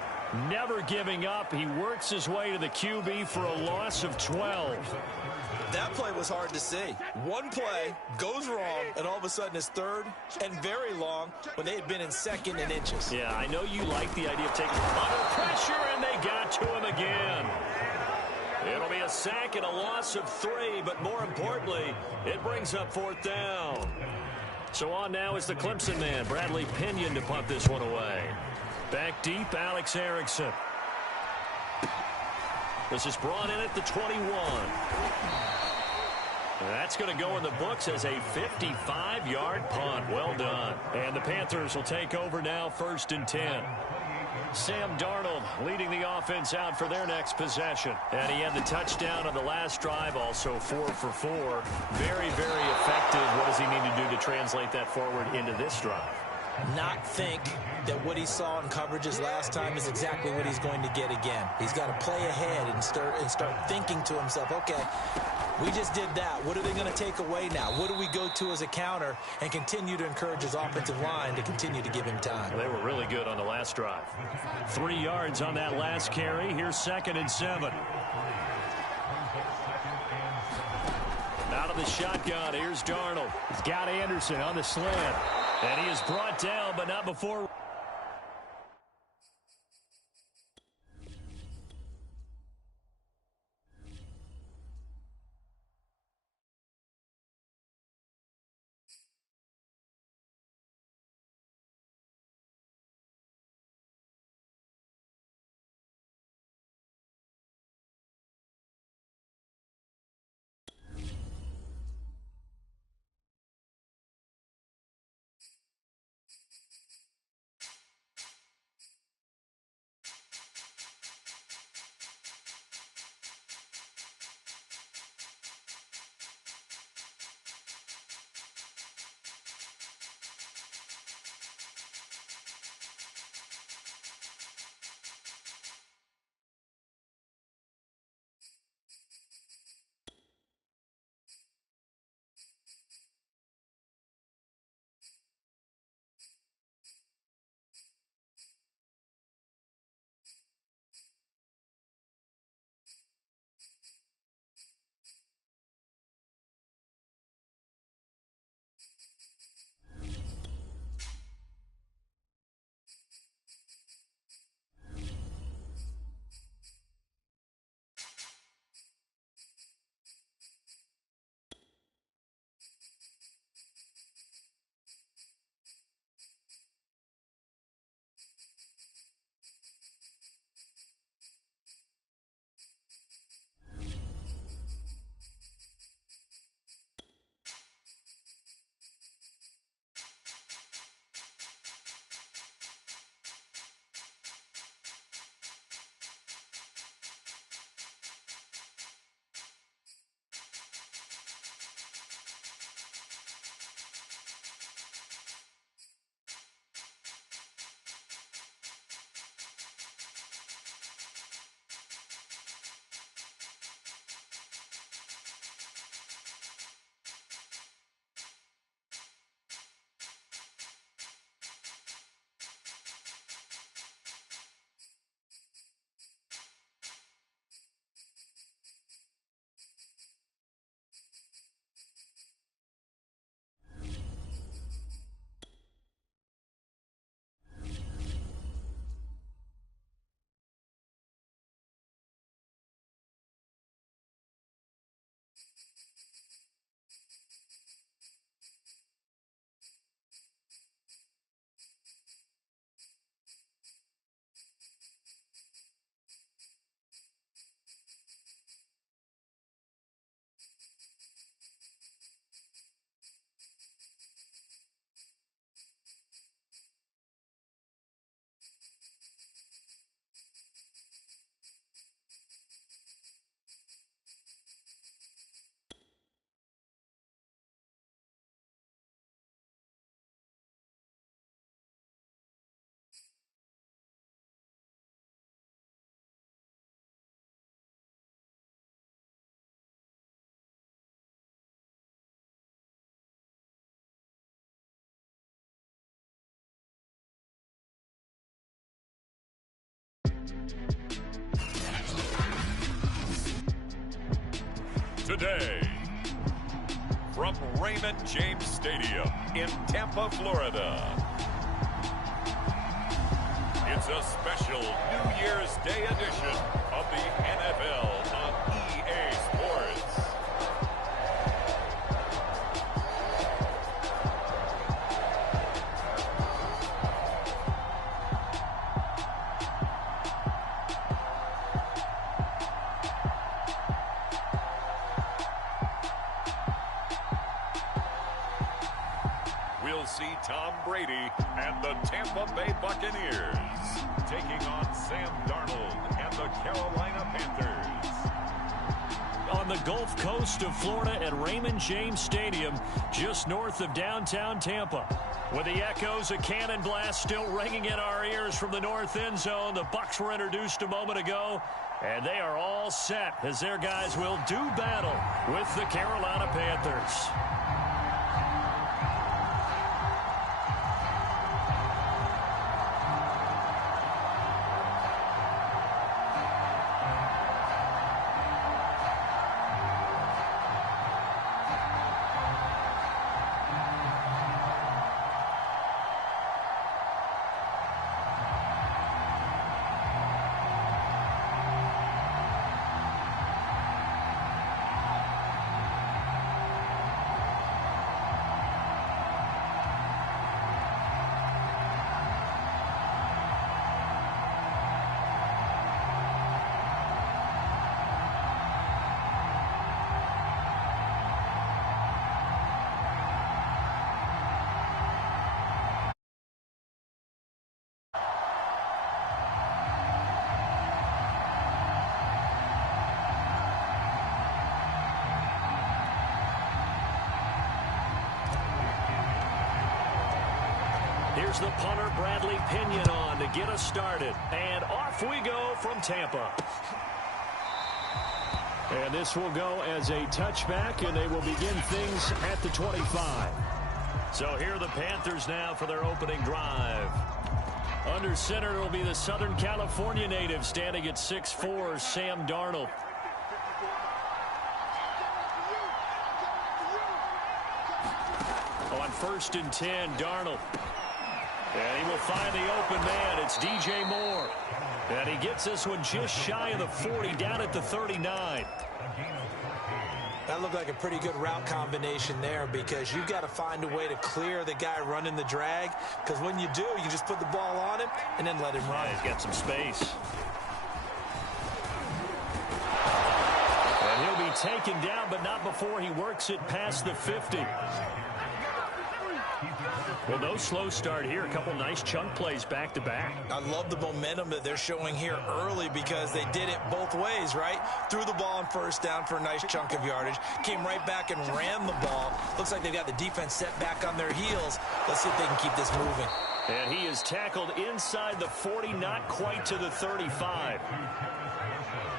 never giving up. He works his way to the QB for a loss of 12. That play was hard to see. One play goes wrong, and all of a sudden it's third and very long when they had been in second and inches. Yeah, I know you like the idea of taking under pressure, and they got to him again. It'll be a sack and a loss of 3, but more importantly, it brings up 4th down. So on now is the Clemson man, Bradley Pinion, to punt this one away. Back deep, Alex Erickson. This is brought in at the 21. That's going to go in the books as a 55-yard punt. Well done. And the Panthers will take over now, 1st and 10. Sam Darnold leading the offense out for their next possession. And he had the touchdown on the last drive, also 4 for 4. Very, very effective. What does he need to do to translate that forward into this drive? Not think that what he saw in coverages last time is exactly what he's going to get again. He's got to play ahead and start thinking to himself, okay, we just did that. What are they going to take away now? What do we go to as a counter, and continue to encourage his offensive line to continue to give him time? They were really good on the last drive. 3 yards on that last carry. Here's 2nd and 7. Out of the shotgun, here's Darnold. He's got Anderson on the slant. And he is brought down, but not before. Today, from Raymond James Stadium in Tampa, Florida, it's a special New Year's Day edition of the NFL on EA Sports. We'll see Tom Brady and the Tampa Bay Buccaneers taking on Sam Darnold and the Carolina Panthers. On the Gulf Coast of Florida at Raymond James Stadium, just north of downtown Tampa. With the echoes of cannon blast still ringing in our ears from the north end zone, the Bucs were introduced a moment ago, and they are all set as their guys will do battle with the Carolina Panthers. Here's the punter, Bradley Pinion, on to get us started. And off we go from Tampa. And this will go as a touchback, and they will begin things at the 25. So here are the Panthers now for their opening drive. Under center, it will be the Southern California native standing at 6'4", Sam Darnold. On 1st and 10, Darnold. And he will find the open man. It's DJ Moore. And he gets this one just shy of the 40, down at the 39. That looked like a pretty good route combination there, because you've got to find a way to clear the guy running the drag, because when you do, you just put the ball on him and then let him run. Yeah, he's got some space. And he'll be taken down, but not before he works it past the 50. Well, no slow start here. A couple nice chunk plays back-to-back. I love the momentum that they're showing here early, because they did it both ways, right? Threw the ball on 1st down for a nice chunk of yardage. Came right back and ran the ball. Looks like they've got the defense set back on their heels. Let's see if they can keep this moving. And he is tackled inside the 40, not quite to the 35.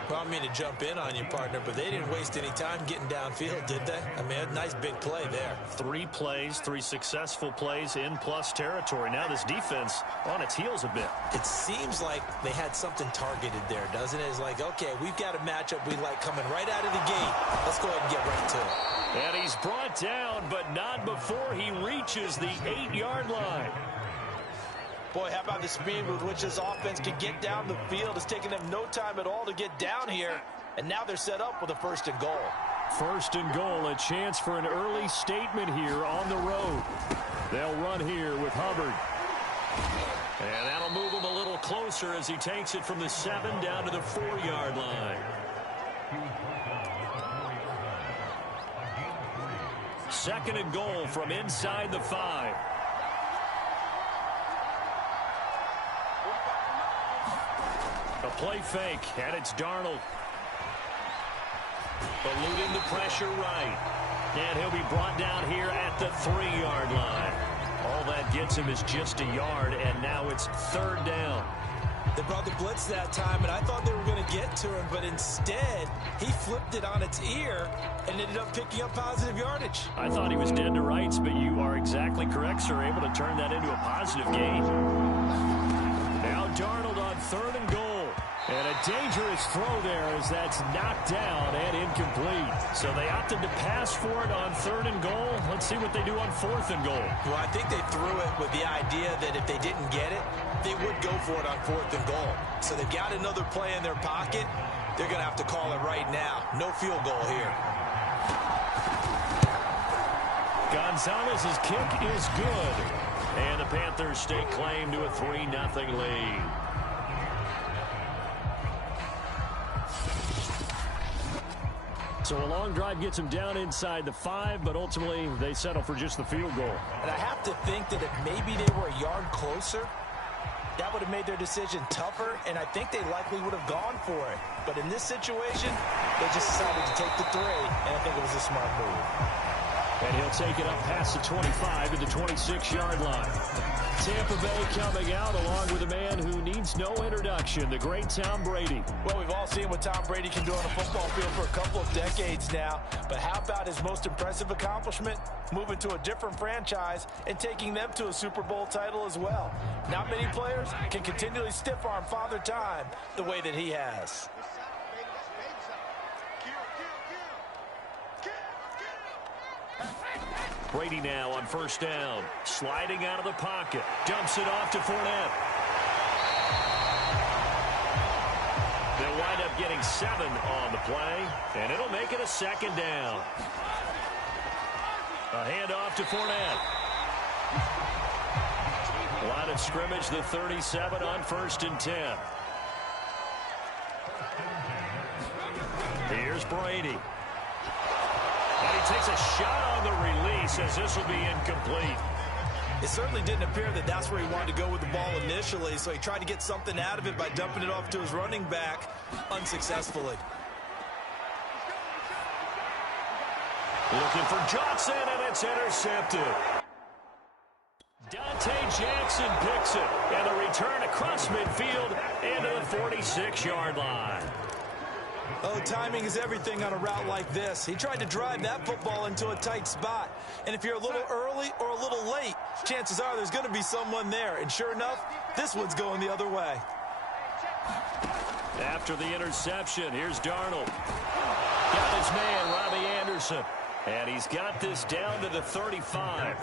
Well, I mean to jump in on you, partner, but they didn't waste any time getting downfield, did they? I mean, a nice big play there. 3 plays, 3 successful plays in plus territory. Now this defense on its heels a bit. It seems like they had something targeted there, doesn't it? It's like, okay, we've got a matchup we like coming right out of the gate. Let's go ahead and get right to it. And he's brought down, but not before he reaches the 8-yard line. Boy, how about the speed with which this offense can get down the field? It's taken them no time at all to get down here, and now they're set up with a 1st and goal. 1st and goal, a chance for an early statement here on the road. They'll run here with Hubbard. And that'll move him a little closer as he takes it from the 7 down to the 4-yard line. 2nd and goal from inside the 5. A play fake, and it's Darnold. Eluding the pressure right. And he'll be brought down here at the 3-yard line. All that gets him is just a yard, and now it's 3rd down. They brought the blitz that time, and I thought they were going to get to him, but instead, he flipped it on its ear and ended up picking up positive yardage. I thought he was dead to rights, but you are exactly correct, sir. Able to turn that into a positive gain. Now Darnold on 3rd and goal. dangerous throw there as that's knocked down and incomplete. So they opted to pass for it on 3rd and goal. Let's see what they do on 4th and goal. Well, I think they threw it with the idea that if they didn't get it, they would go for it on 4th and goal. So they've got another play in their pocket. They're going to have to call it right now. No field goal here. Gonzalez's kick is good. And the Panthers stake claim to a 3-0 lead. So a long drive gets them down inside the 5, but ultimately they settle for just the field goal. And I have to think that if maybe they were a yard closer, that would have made their decision tougher, and I think they likely would have gone for it. But in this situation, they just decided to take the 3, and I think it was a smart move. And he'll take it up past the 25 to the 26-yard line. Tampa Bay coming out along with a man who needs no introduction, the great Tom Brady. Well, we've all seen what Tom Brady can do on a football field for a couple of decades now. But how about his most impressive accomplishment? Moving to a different franchise and taking them to a Super Bowl title as well. Not many players can continually stiff-arm Father Time the way that he has. Brady now on 1st down. Sliding out of the pocket. Dumps it off to Fournette. They'll wind up getting 7 on the play, and it'll make it a 2nd down. A handoff to Fournette. Line of scrimmage, the 37 on 1st and 10. Here's Brady. And he takes a shot on the release as this will be incomplete. It certainly didn't appear that that's where he wanted to go with the ball initially, so he tried to get something out of it by dumping it off to his running back unsuccessfully. Looking for Johnson, and it's intercepted. Dante Jackson picks it, and the return across midfield into the 46-yard line. Oh, timing is everything on a route like this. He tried to drive that football into a tight spot. And if you're a little early or a little late, chances are there's going to be someone there. And sure enough, this one's going the other way. After the interception, here's Darnold. Got his man, Robbie Anderson. And he's got this down to the 35.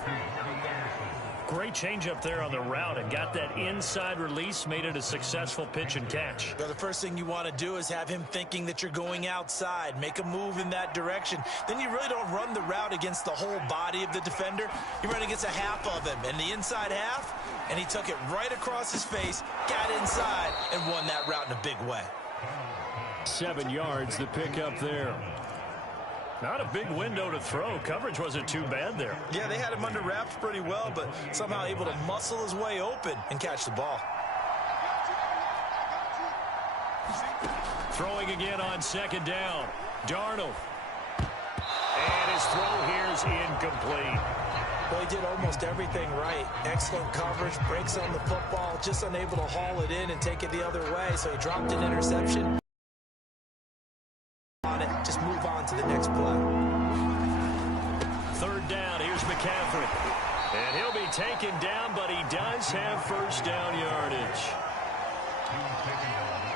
Great change up there on the route and got that inside release, made it a successful pitch and catch. Well, the first thing you want to do is have him thinking that you're going outside, make a move in that direction. Then you really don't run the route against the whole body of the defender. You run against a half of him, and the inside half, and he took it right across his face, got inside, and won that route in a big way. 7 yards, the pickup there. Not a big window to throw. Coverage wasn't too bad there. Yeah, they had him under wraps pretty well, but somehow able to muscle his way open and catch the ball. Throwing again on 2nd down. Darnold. And his throw here is incomplete. Well, he did almost everything right. Excellent coverage, breaks on the football, just unable to haul it in and take it the other way, so he dropped an interception. Just move on to the next play. 3rd down, here's McCaffrey. And he'll be taken down, but he does have 1st down yardage.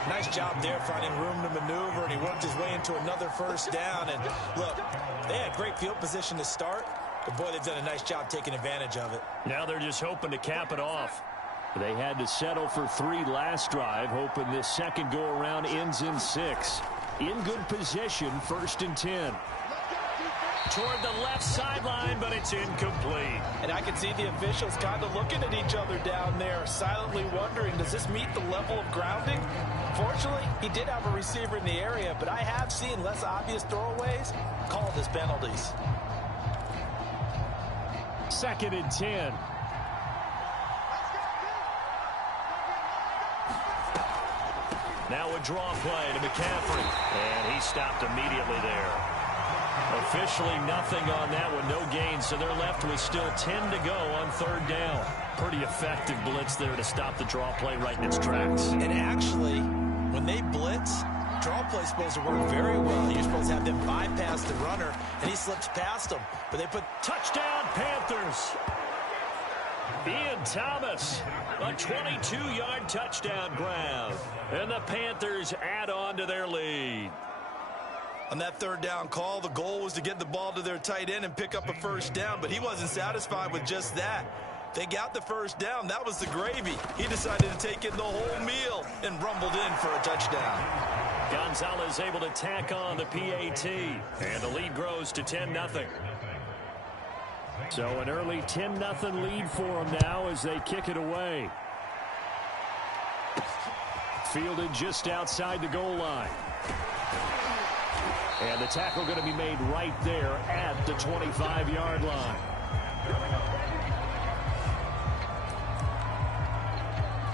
Nice job there finding room to maneuver, and he worked his way into another 1st down. And look, they had great field position to start, but boy, they've done a nice job taking advantage of it. Now they're just hoping to cap it off. They had to settle for 3 last drive, hoping this second go-around ends in 6. In good position, 1st and 10. Toward the left sideline, but it's incomplete. And I can see the officials kind of looking at each other down there, silently wondering, does this meet the level of grounding? Fortunately, he did have a receiver in the area, but I have seen less obvious throwaways called as penalties. 2nd and 10. Now a draw play to McCaffrey. And he stopped immediately there. Officially nothing on that one, no gain, so they're left with still 10 to go on 3rd down. Pretty effective blitz there to stop the draw play right in its tracks. And actually, when they blitz, draw play is supposed to work very well. You're supposed to have them bypass the runner, and he slips past them. But they put touchdown Panthers. Ian Thomas, a 22-yard touchdown grab. And the Panthers add on to their lead. On that third down call, the goal was to get the ball to their tight end and pick up a first down, but he wasn't satisfied with just that. They got the first down. That was the gravy. He decided to take in the whole meal and rumbled in for a touchdown. Gonzalez able to tack on the PAT, and the lead grows to 10-0. So an early 10-0 lead for them now as they kick it away. Fielded just outside the goal line. And the tackle going to be made right there at the 25-yard line.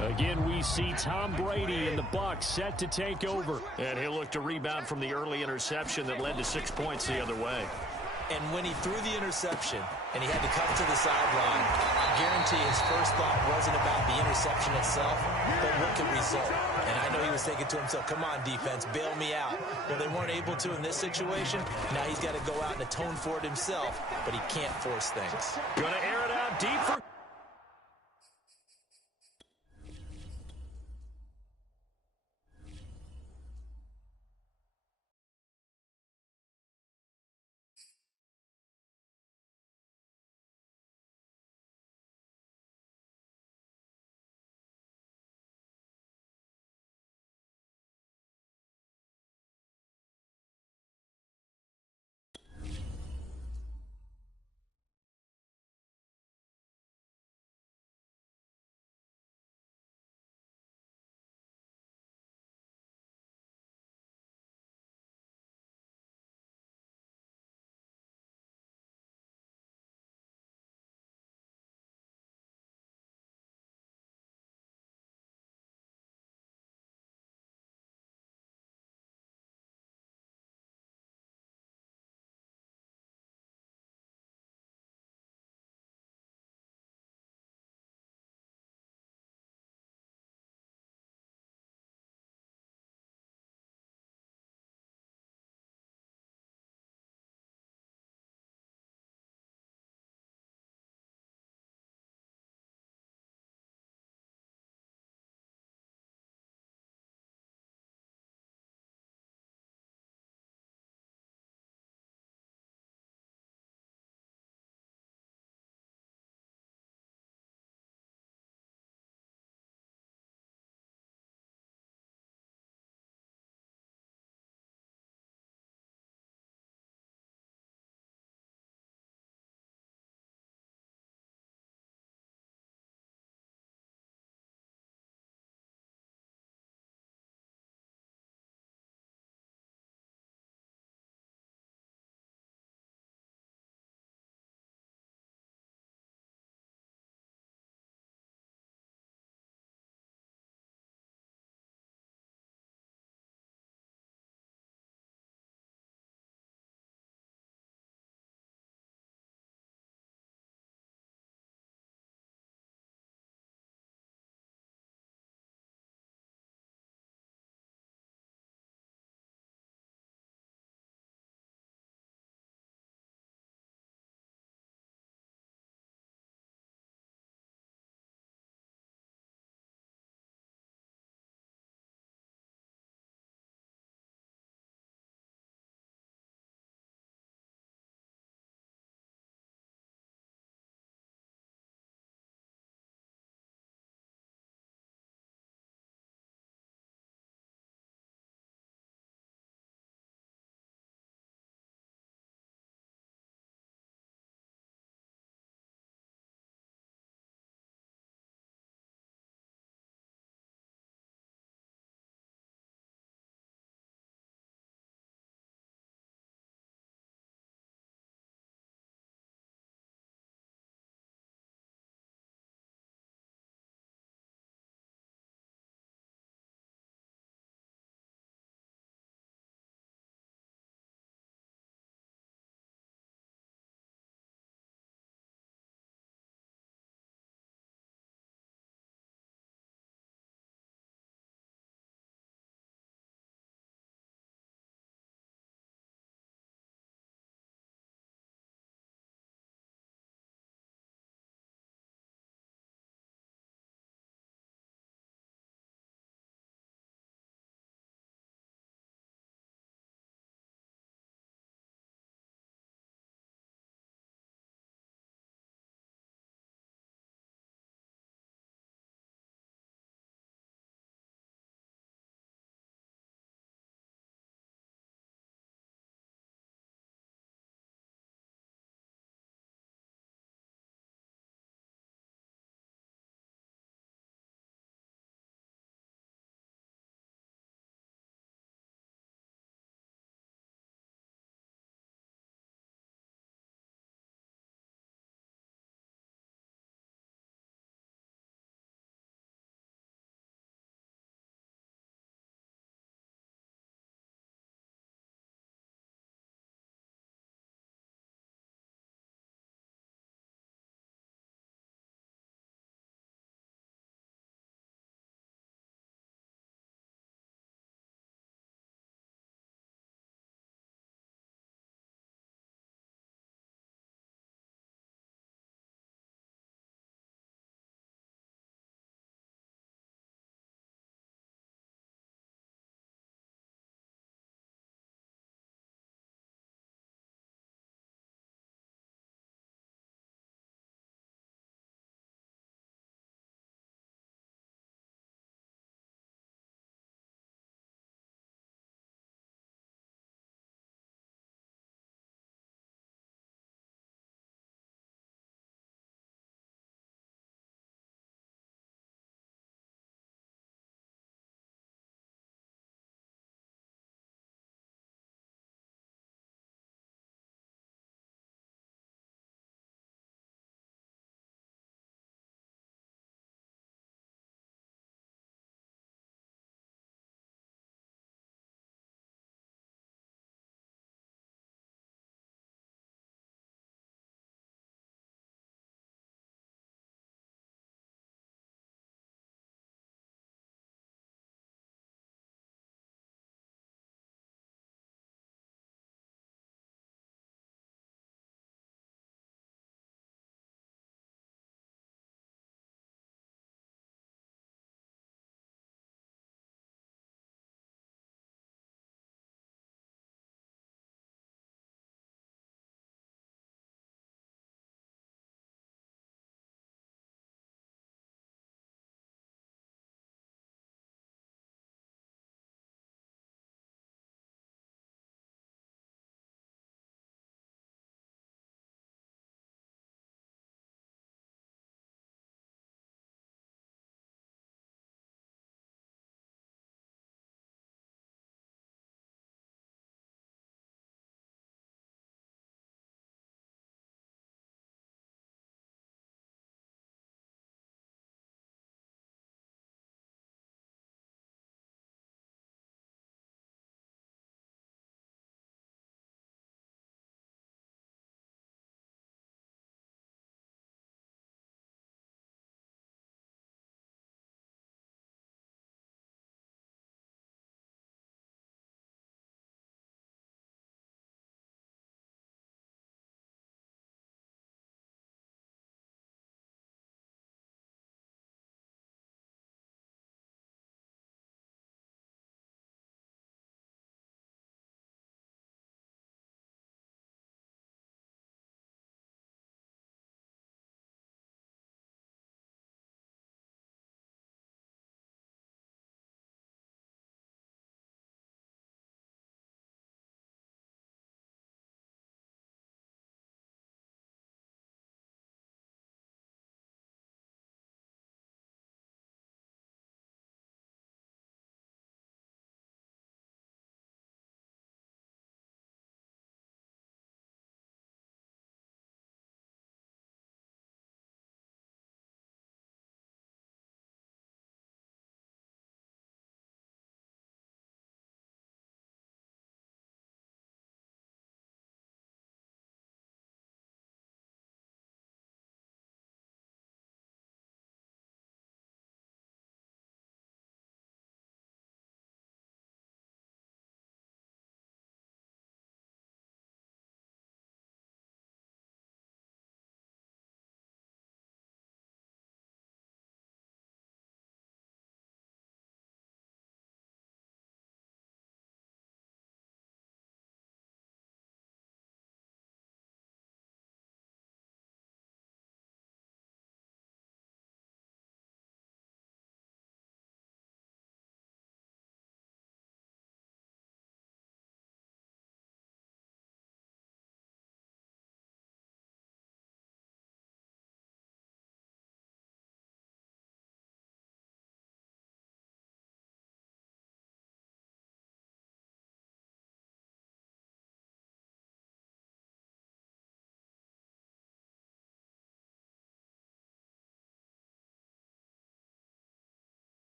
Again, we see Tom Brady and the Bucs set to take over. And he'll look to rebound from the early interception that led to 6 points the other way. And when he threw the interception and he had to cut to the sideline, I guarantee his first thought wasn't about the interception itself, but what could result. And I know he was thinking to himself, come on, defense, bail me out. Well, they weren't able to in this situation. Now he's got to go out and atone for it himself, but he can't force things. Going to air it out deep for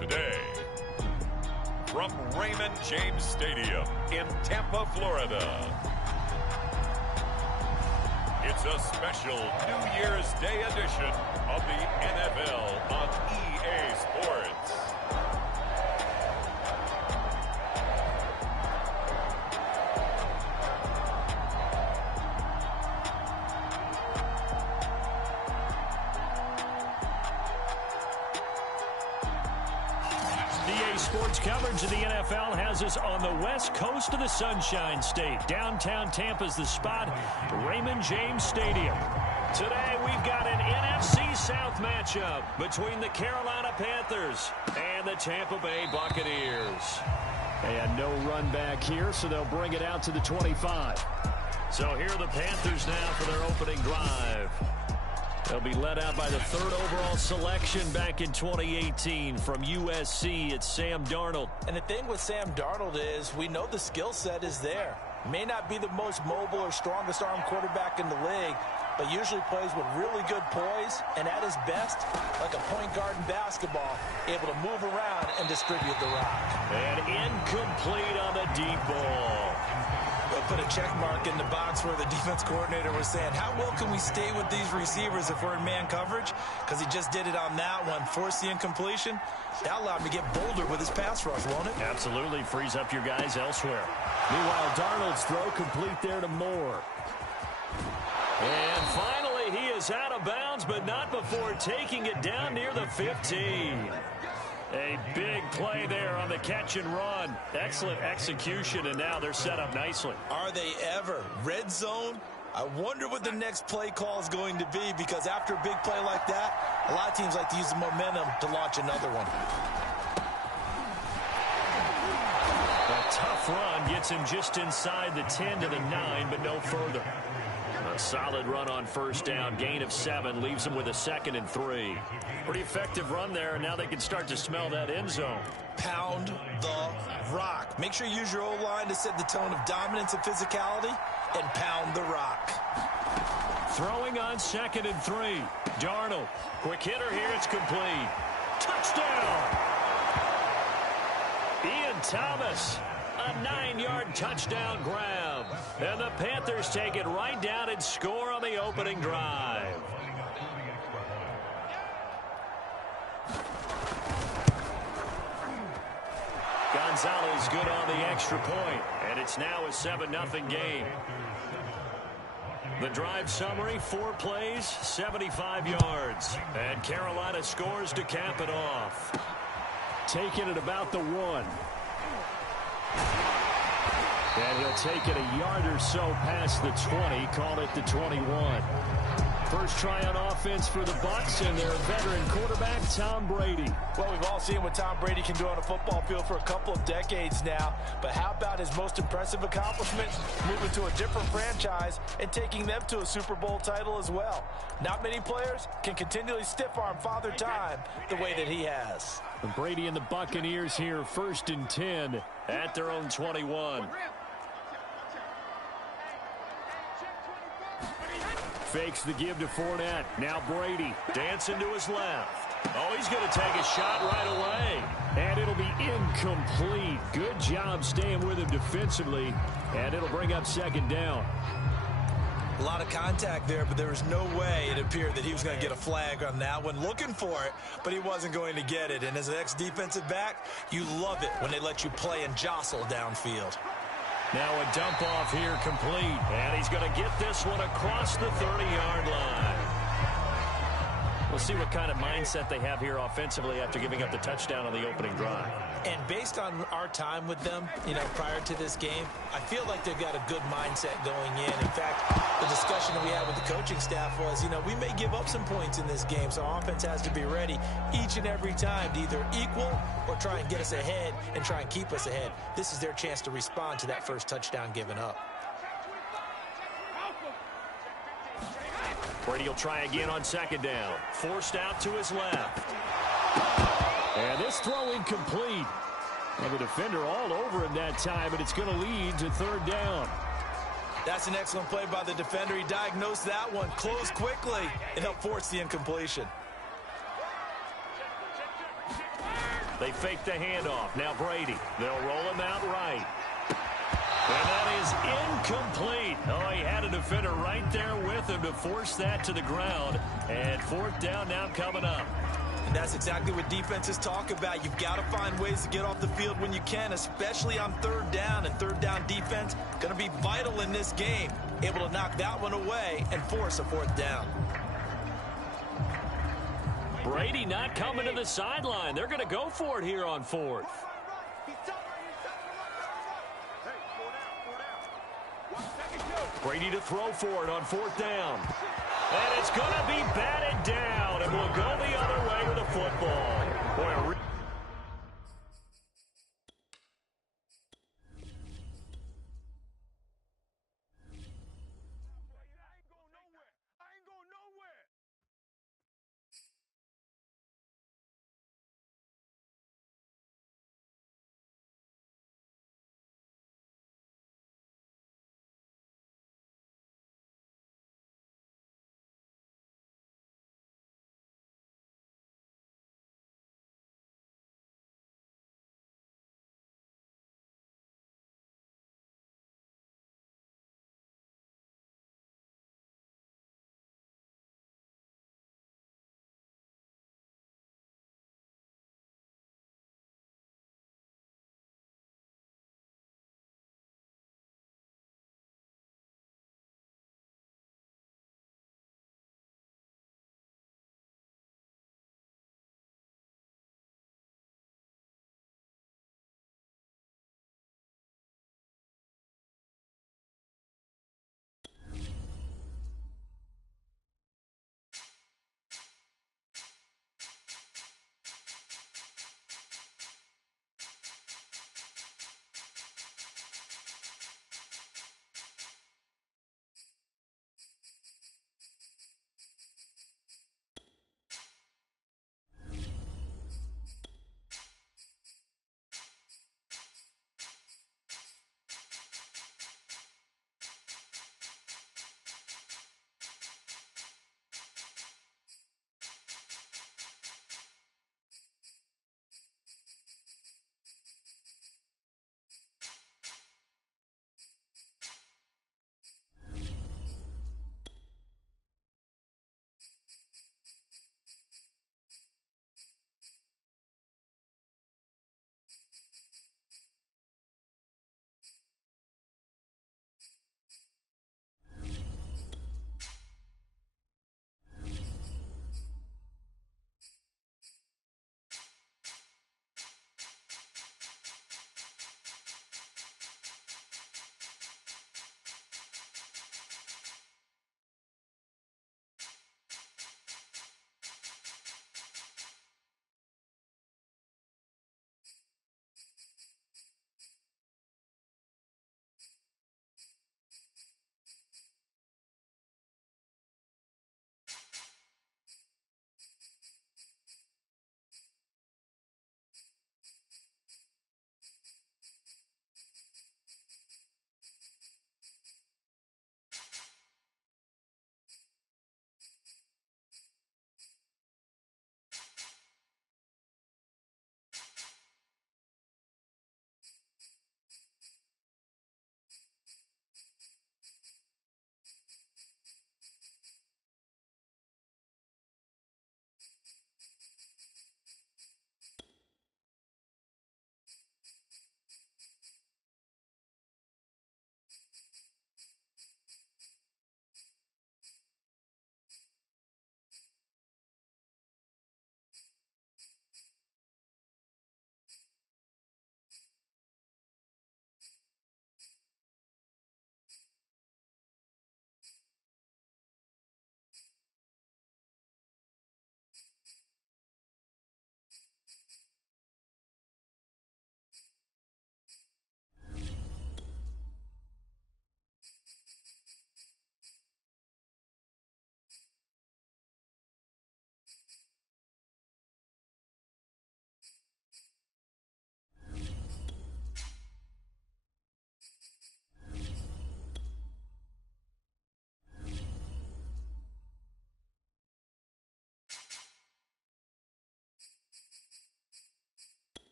Today, from Raymond James Stadium in Tampa, Florida, it's a special New Year's Day edition of the NFL on EA Sports. EA Sports coverage of the NFL has us on the west coast of the Sunshine State. Downtown Tampa's the spot, Raymond James Stadium. Today we've got an NFC South matchup between the Carolina Panthers and the Tampa Bay Buccaneers. And no run back here, so they'll bring it out to the 25. So here are the Panthers now for their opening drive. They'll be led out by the third overall selection back in 2018 from USC. It's Sam Darnold. And the thing with Sam Darnold is we know the skill set is there. May not be the most mobile or strongest arm quarterback in the league, but usually plays with really good poise and at his best, like a point guard in basketball, able to move around and distribute the rock. And incomplete on the deep ball. We'll put a check mark in the box where the defense coordinator was saying, how well can we stay with these receivers if we're in man coverage? Because he just did it on that one, forced the incompletion. That allowed him to get bolder with his pass rush, won't it? Absolutely frees up your guys elsewhere. Meanwhile, Darnold's throw complete there to Moore. And finally, he is out of bounds, but not before taking it down near the 15. A big play there on the catch and run. Excellent execution, and now they're set up nicely. Are they ever? Red zone? I wonder what the next play call is going to be, because after a big play like that, a lot of teams like to use the momentum to launch another one. A tough run gets him just inside the 10 to the 9, but no further. A solid run on first down, gain of 7, leaves them with a 2nd and 3. Pretty effective run there, and now they can start to smell that end zone. Pound the rock. Make sure you use your O-line to set the tone of dominance and physicality, and pound the rock. Throwing on 2nd and 3. Darnold, quick hitter here, it's complete. Touchdown! Ian Thomas, a 9-yard touchdown grab. And the Panthers take it right down and score on the opening drive. Gonzalez good on the extra point, and it's now a 7-0 game. The drive summary, 4 plays, 75 yards. And Carolina scores to cap it off. Taking it about the 1. And he'll take it a yard or so past the 20, call it the 21. First try on offense for the Bucs and their veteran quarterback, Tom Brady. Well, we've all seen what Tom Brady can do on a football field for a couple of decades now. But how about his most impressive accomplishment? Moving to a different franchise and taking them to a Super Bowl title as well. Not many players can continually stiff-arm Father Time the way that he has. And Brady and the Buccaneers here, 1st and 10 at their own 21. Fakes the give to Fournette. Now Brady dancing to his left. Oh, he's going to take a shot right away. And it'll be incomplete. Good job staying with him defensively. And it'll bring up 2nd down. A lot of contact there, but there was no way it appeared that he was going to get a flag on that one. Looking for it, but he wasn't going to get it. And as an ex-defensive back, you love it when they let you play and jostle downfield. Now a dump off here complete. And he's going to get this one across the 30-yard line. We'll see what kind of mindset they have here offensively after giving up the touchdown on the opening drive. And based on our time with them, prior to this game, I feel like they've got a good mindset going in. In fact, the discussion that we had with the coaching staff was, we may give up some points in this game, so our offense has to be ready each and every time to either equal or try and get us ahead and try and keep us ahead. This is their chance to respond to that first touchdown given up. Brady will try again on 2nd down. Forced out to his left. And this throw incomplete. And the defender all over him that time, but it's going to lead to 3rd down. That's an excellent play by the defender. He diagnosed that one, closed quickly, and helped force the incompletion. They fake the handoff. Now Brady. They'll roll him out right. And that is incomplete. Oh, he had a defender right there with him to force that to the ground. And fourth down now coming up. And that's exactly what defenses talk about. You've got to find ways to get off the field when you can, especially on third down. And third down defense going to be vital in this game. Able to knock that one away and force a fourth down. Brady not coming to the sideline. They're going to go for it here on fourth. Brady to throw for it on fourth down. And it's going to be batted down, and we'll go the other way with the football. Boy,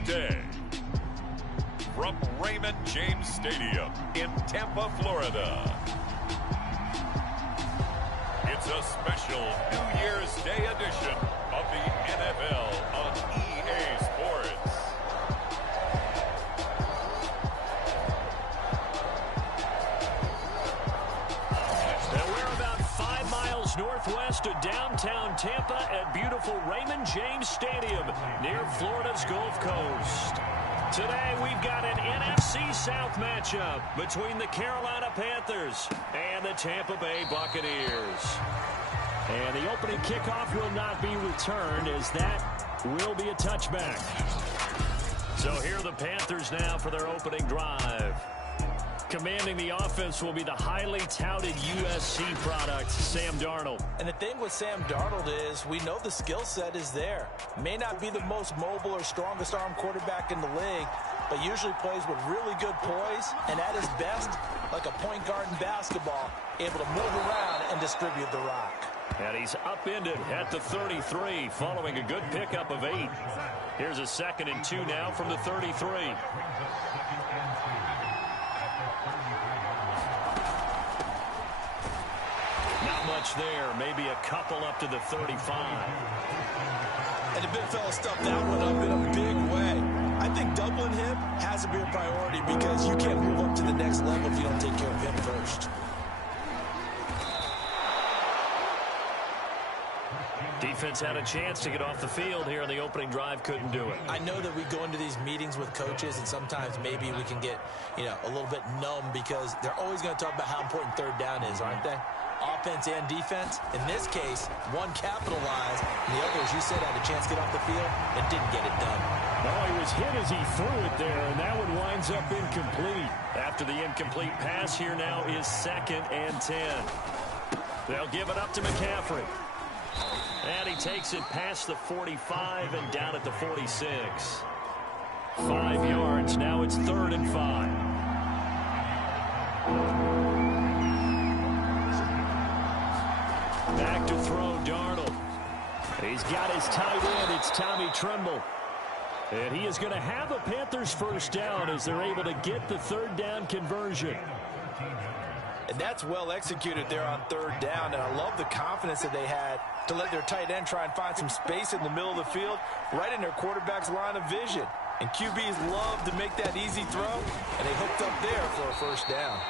today. From Raymond James Stadium in Tampa, Florida. It's a special New Year's Day edition of the NFL on EA Sports. And we're about 5 miles northwest of downtown Tampa at beautiful Raymond James Stadium near Florida's Gulf Coast. Today, we've got an NFC South matchup between the Carolina Panthers and the Tampa Bay Buccaneers. And the opening kickoff will not be returned, as that will be a touchback. So here are the Panthers now for their opening drive. Commanding the offense will be the highly touted USC product, Sam Darnold. And the thing with Sam Darnold is we know the skill set is there. May not be the most mobile or strongest arm quarterback in the league, but usually plays with really good poise, and at his best, like a point guard in basketball, able to move around and distribute the rock. And he's upended at the 33 following a good pickup of 8. Here's a 2nd and 2 now from the 33. Not much there. Maybe a couple up to the 35. And the big fella stuffed that one up in a big way. I think doubling him has to be a priority because you can't move up to the next level if you don't take care of him first. Defense had a chance to get off the field here in the opening drive, couldn't do it. I know that we go into these meetings with coaches, and sometimes maybe we can get, a little bit numb because they're always going to talk about how important third down is, aren't they? Offense and defense. In this case, one capitalized, and the other, as you said, had a chance to get off the field and didn't get it done. No, he was hit as he threw it there, and that one winds up incomplete. After the incomplete pass, here now is 2nd and 10. They'll give it up to McCaffrey. And he takes it past the 45 and down at the 46. 5 yards. Now it's 3rd and 5. Back to throw, Darnold. He's got his tight end. It's Tommy Tremble. And he is going to have a Panthers first down as they're able to get the 3rd down conversion. And that's well executed there on 3rd down. And I love the confidence that they had to let their tight end try and find some space in the middle of the field, right in their quarterback's line of vision. And QBs love to make that easy throw, and they hooked up there for a first down.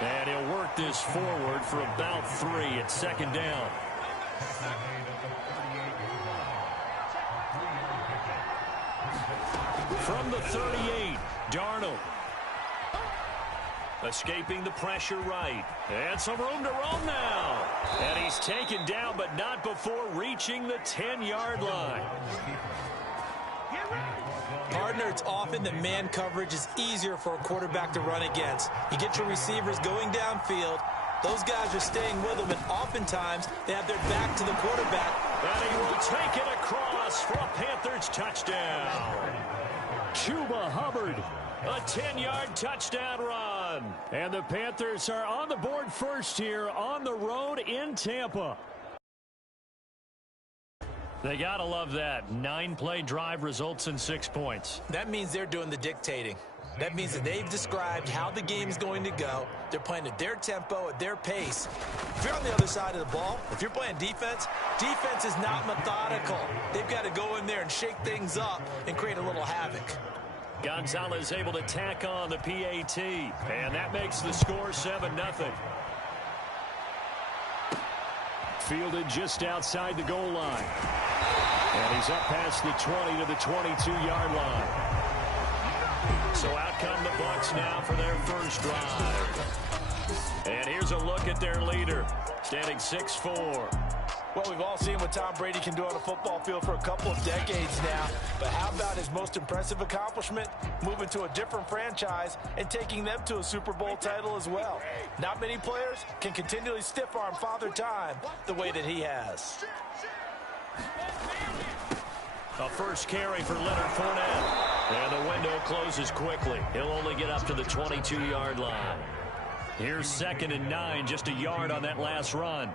And he'll work this forward for about 3 at 2nd down. From the 38, Darnold. Escaping the pressure right. And some room to roam now. And he's taken down, but not before reaching the 10-yard line. Partner, it's often that man coverage is easier for a quarterback to run against. You get your receivers going downfield. Those guys are staying with them, and oftentimes they have their back to the quarterback. And he will take it across for a Panthers touchdown. Chuba Hubbard, a 10-yard touchdown run. And the Panthers are on the board first here on the road in Tampa. They got to love that. 9-play drive results in 6 points. That means they're doing the dictating. That means that they've described how the game's going to go. They're playing at their tempo, at their pace. If you're on the other side of the ball, if you're playing defense, defense is not methodical. They've got to go in there and shake things up and create a little havoc. Gonzalez able to tack on the PAT, and that makes the score 7-0. Fielded just outside the goal line. And he's up past the 20 to the 22-yard line. So out come the Bucs now for their first drive. And here's a look at their leader, standing 6'4". Well, we've all seen what Tom Brady can do on a football field for a couple of decades now. But how about his most impressive accomplishment? Moving to a different franchise and taking them to a Super Bowl title as well. Not many players can continually stiff-arm Father Time the way that he has. A first carry for Leonard Fournette. And the window closes quickly. He'll only get up to the 22-yard line. Here's 2nd and 9, just a yard on that last run.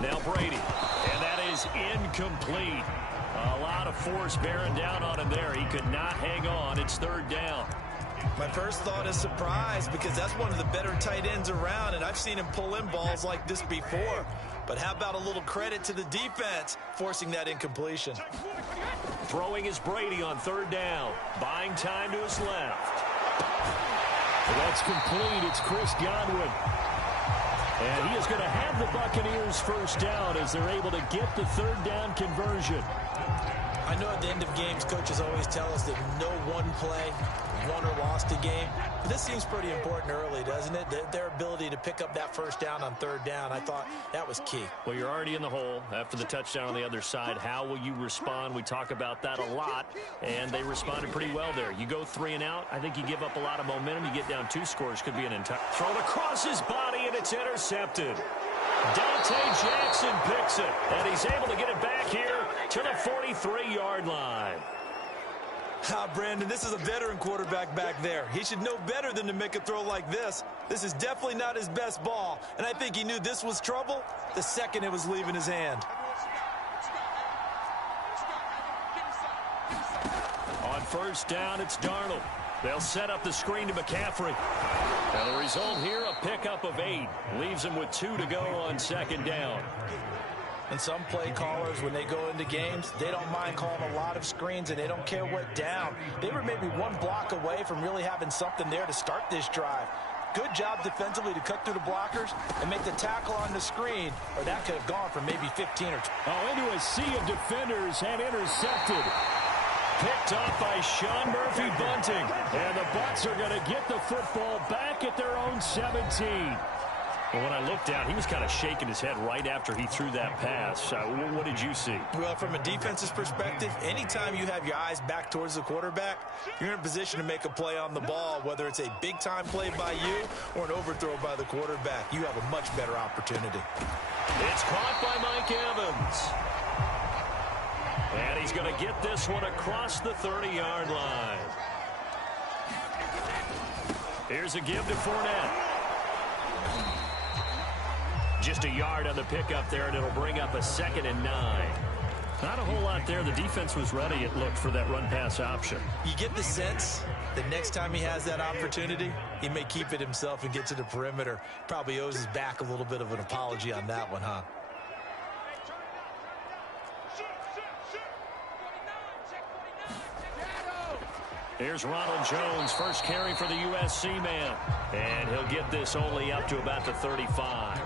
Now Brady, and that is incomplete. A lot of force bearing down on him there. He could not hang on. It's third down. My first thought is surprise, because that's one of the better tight ends around, and I've seen him pull in balls like this before. But how about a little credit to the defense forcing that incompletion? Throwing is Brady on third down. Buying time to his left. That's complete. It's Chris Godwin. And he is going to have the Buccaneers first down as they're able to get the third down conversion. I know at the end of games, coaches always tell us that no one play won or lost a game. But this seems pretty important early, doesn't it? Their ability to pick up that first down on third down, I thought that was key. Well, you're already in the hole after the touchdown on the other side. How will you respond? We talk about that a lot, and they responded pretty well there. You go 3 and out, I think you give up a lot of momentum. You get down 2 scores, could be an entire throw across his body, and it's intercepted. Dante Jackson picks it, and he's able to get it back here to the 43-yard line. Brandon, this is a veteran quarterback back there. He should know better than to make a throw like this. This is definitely not his best ball, and I think he knew this was trouble the second it was leaving his hand. On first down, it's Darnold. They'll set up the screen to McCaffrey. And the result here, a pickup of 8. Leaves him with 2 to go on second down. And some play callers, when they go into games, they don't mind calling a lot of screens, and they don't care what down. They were maybe 1 block away from really having something there to start this drive. Good job defensively to cut through the blockers and make the tackle on the screen, or that could have gone for maybe 15 or 20. Oh, into a sea of defenders and intercepted. Picked off by Sean Murphy-Bunting. And the Bucs are going to get the football back at their own 17. Well, when I looked down, he was kind of shaking his head right after he threw that pass. What did you see? Well, from a defense's perspective, anytime you have your eyes back towards the quarterback, you're in a position to make a play on the ball, whether it's a big-time play by you or an overthrow by the quarterback. You have a much better opportunity. It's caught by Mike Evans. And he's going to get this one across the 30-yard line. Here's a give to Fournette. Just a yard on the pickup there, and it'll bring up a 2nd and 9. Not a whole lot there. The defense was ready, it looked, for that run-pass option. You get the sense that next time he has that opportunity, he may keep it himself and get to the perimeter. Probably owes his back a little bit of an apology on that one, huh? Here's Ronald Jones, first carry for the USC man. And he'll get this only up to about the 35.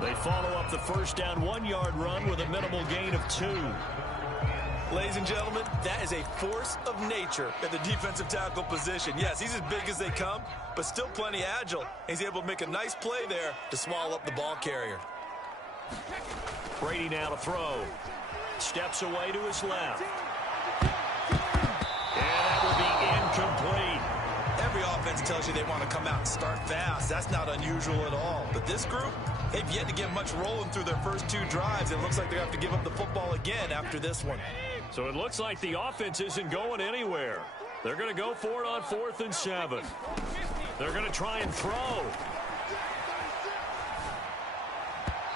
They follow up the first down 1-yard run with a minimal gain of 2. Ladies and gentlemen, that is a force of nature at the defensive tackle position. Yes, he's as big as they come, but still plenty agile. He's able to make a nice play there to swallow up the ball carrier. Brady now to throw. Steps away to his left. Incomplete. Every offense tells you they want to come out and start fast. That's not unusual at all. But this group, they've yet to get much rolling through their first 2 drives. It looks like they have to give up the football again after this one. So it looks like the offense isn't going anywhere. They're going to go for it on 4th and 7. They're going to try and throw.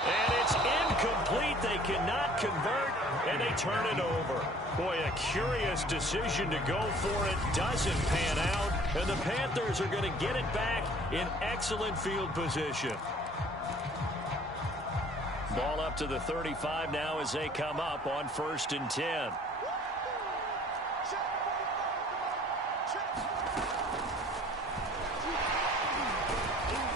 And it's incomplete. They cannot convert, and they turn it over. Boy, a curious decision to go for it. Doesn't pan out, and the Panthers are going to get it back in excellent field position. Ball up to the 35 now as they come up on 1st and 10.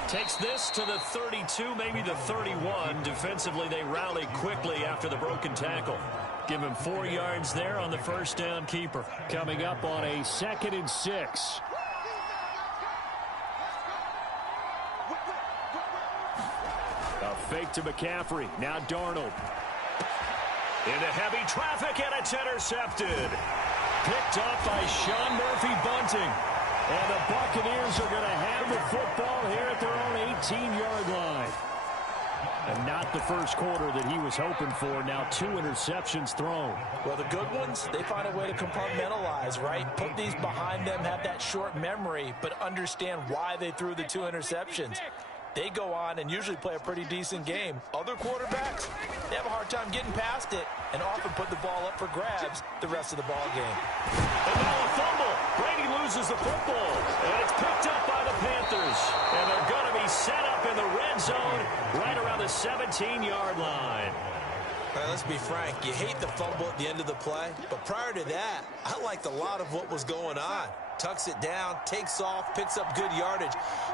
Takes this to the 32, maybe the 31. Defensively, they rally quickly after the broken tackle. Give him 4 yards there on the first down keeper. Coming up on a 2nd and 6. A fake to McCaffrey. Now Darnold. Into heavy traffic, and it's intercepted. Picked up by Sean Murphy-Bunting. And the Buccaneers are going to have the football here at their own 18-yard line. And not the first quarter that he was hoping for. Now 2 interceptions thrown. Well, the good ones, they find a way to compartmentalize, right? Put these behind them, have that short memory, but understand why they threw the 2 interceptions. they go on and usually play a pretty decent game. Other quarterbacks, they have a hard time getting past it and often put the ball up for grabs the rest of the ball game. And now a fumble. Brady loses the football, and it's picked up by the Panthers. And they're going to be set up in the red zone right around the 17-yard line. All right, let's be frank. You hate the fumble at the end of the play, but prior to that, I liked a lot of what was going on. Tucks it down, takes off, picks up good yardage.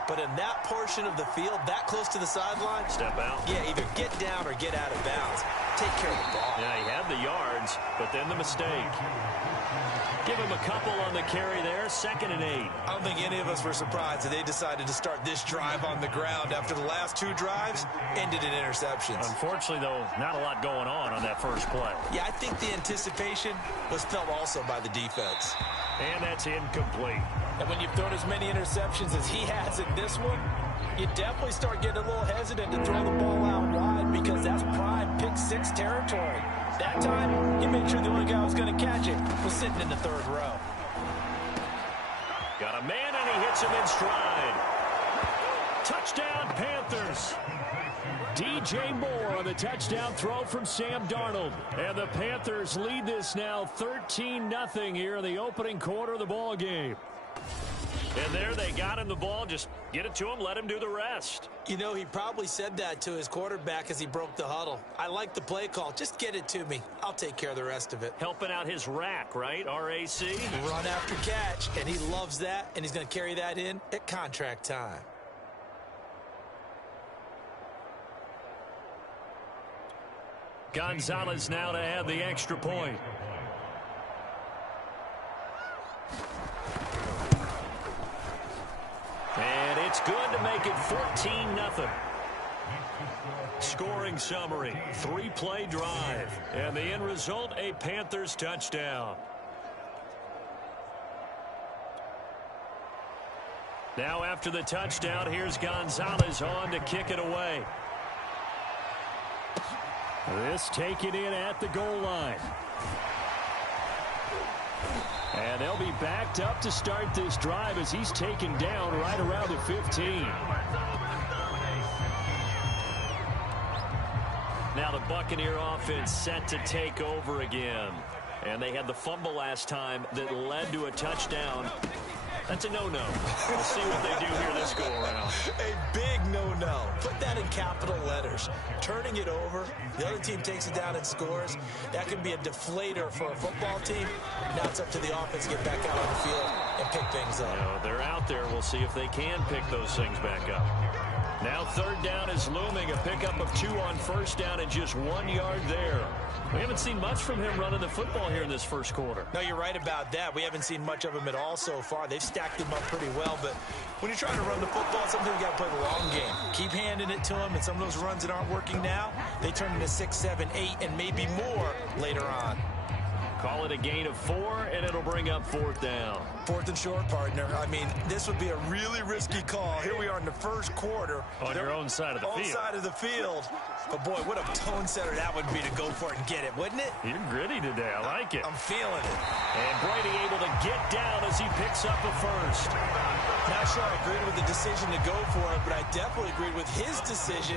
But in that portion of the field, that close to the sideline, step out. Yeah, either get down or get out of bounds. Take care of the ball. Yeah, he had the yards, but then the mistake. Give him a couple on the carry there, 2nd and 8. I don't think any of us were surprised that they decided to start this drive on the ground after the last 2 drives ended in interceptions. Unfortunately, though, not a lot going on that first play. Yeah, I think the anticipation was felt also by the defense. And that's incomplete. And when you've thrown as many interceptions as he has in this one, you definitely start getting a little hesitant to throw the ball out wide because that's prime pick 6 territory. That time, you made sure the only guy who was going to catch it was sitting in the 3rd row. Got a man, and he hits him in stride. Touchdown, Panthers. DJ Moore on the touchdown throw from Sam Darnold. And the Panthers lead this now 13-0 here in the opening quarter of the ball game. And there they got him the ball. Just get it to him, let him do the rest. You know, he probably said that to his quarterback as he broke the huddle. I like the play call. Just get it to me. I'll take care of the rest of it. Helping out his rack, right? RAC? Run after catch, and he loves that, and he's going to carry that in at contract time. Gonzalez now to add the extra point. And it's good to make it 14-0. Scoring summary, 3-play drive. And the end result, a Panthers touchdown. Now after the touchdown, here's Gonzalez on to kick it away. This taken in at the goal line. And they'll be backed up to start this drive as he's taken down right around the 15. Now the Buccaneer offense set to take over again. And they had the fumble last time that led to a touchdown. That's a no-no. We'll see what they do here this go-around. A big no-no. Put that in capital letters. Turning it over, the other team takes it down and scores. That can be a deflator for a football team. Now it's up to the offense to get back out on the field and pick things up. You know, they're out there. We'll see if they can pick those things back up. Now 3rd down is looming. A pickup of 2 on 1st down and just 1 yard there. We haven't seen much from him running the football here in this first quarter. No, you're right about that. We haven't seen much of him at all so far. They've stacked him up pretty well, but when you're trying to run the football, sometimes you got to play the long game. Keep handing it to him, and some of those runs that aren't working now, they turn into 6, 7, 8, and maybe more later on. Call it a gain of 4, and it'll bring up 4th down. 4th and short, partner. I mean, this would be a really risky call. Here we are in the first quarter. On your own side of the field. On side of the field. But, boy, what a tone setter that would be to go for it and get it, wouldn't it? You're gritty today. I like it. I'm feeling it. And Brady able to get down as he picks up a first. Not sure I agreed with the decision to go for it, but I definitely agreed with his decision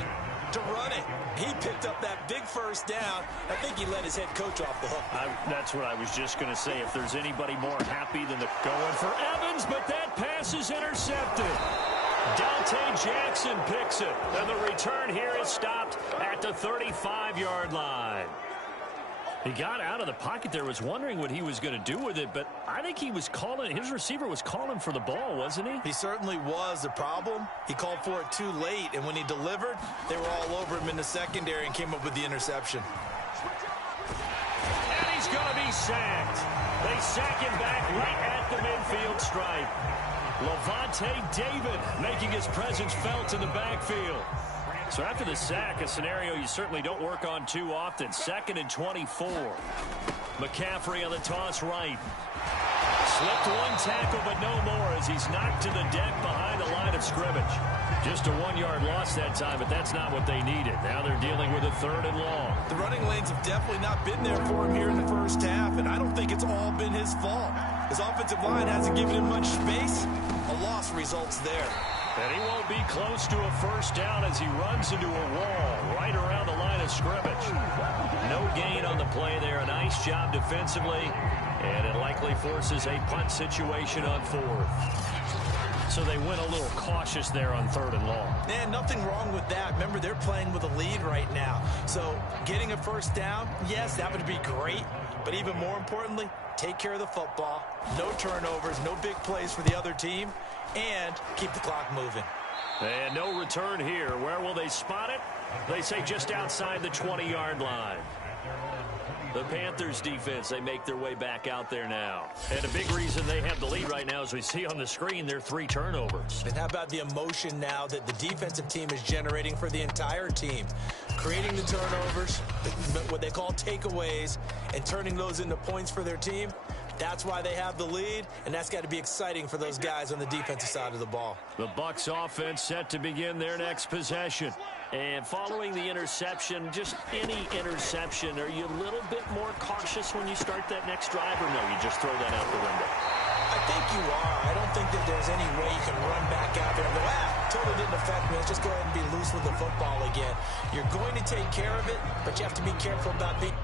to run it. He picked up that big first down. I think he let his head coach off the hook. That's what I was just going to say. If there's anybody more happy than the going for Evans, but that pass is intercepted. Dante Jackson picks it, and the return here is stopped at the 35-yard line. He got out of the pocket there, was wondering what he was going to do with it, but I think he was calling, his receiver was calling for the ball, wasn't he? He certainly was. The problem, he called for it too late, and when he delivered, they were all over him in the secondary and came up with the interception. And he's going to be sacked. They sack him back right at the midfield stripe. Levante David making his presence felt in the backfield. So after the sack, a scenario you certainly don't work on too often. 2nd and 24. McCaffrey on the toss right. Slipped 1 tackle, but no more as he's knocked to the deck behind the line of scrimmage. Just a 1-yard loss that time, but that's not what they needed. Now they're dealing with a 3rd and long. The running lanes have definitely not been there for him here in the first half, and I don't think it's all been his fault. His offensive line hasn't given him much space. A loss results there. And he won't be close to a first down as he runs into a wall right around the line of scrimmage. No gain on the play there. A nice job defensively. And it likely forces a punt situation on 4th. So they went a little cautious there on 3rd and long. And nothing wrong with that. Remember, they're playing with a lead right now. So getting a first down, yes, that would be great. But even more importantly, take care of the football. No turnovers, no big plays for the other team. And keep the clock moving. And no return here. Where will they spot it? They say just outside the 20-yard line. The Panthers defense, they make their way back out there now. And a big reason they have the lead right now, as we see on the screen, their 3 turnovers. And how about the emotion now that the defensive team is generating for the entire team? Creating the turnovers, what they call takeaways, and turning those into points for their team. That's why they have the lead, and that's got to be exciting for those guys on the defensive side of the ball. The Bucs offense set to begin their next possession. And following the interception, just any interception, are you a little bit more cautious when you start that next drive, or no, you just throw that out the window? I think you are. I don't think that there's any way you can run back out there and go, totally didn't affect me. Let's just go ahead and be loose with the football again. You're going to take care of it, but you have to be careful about being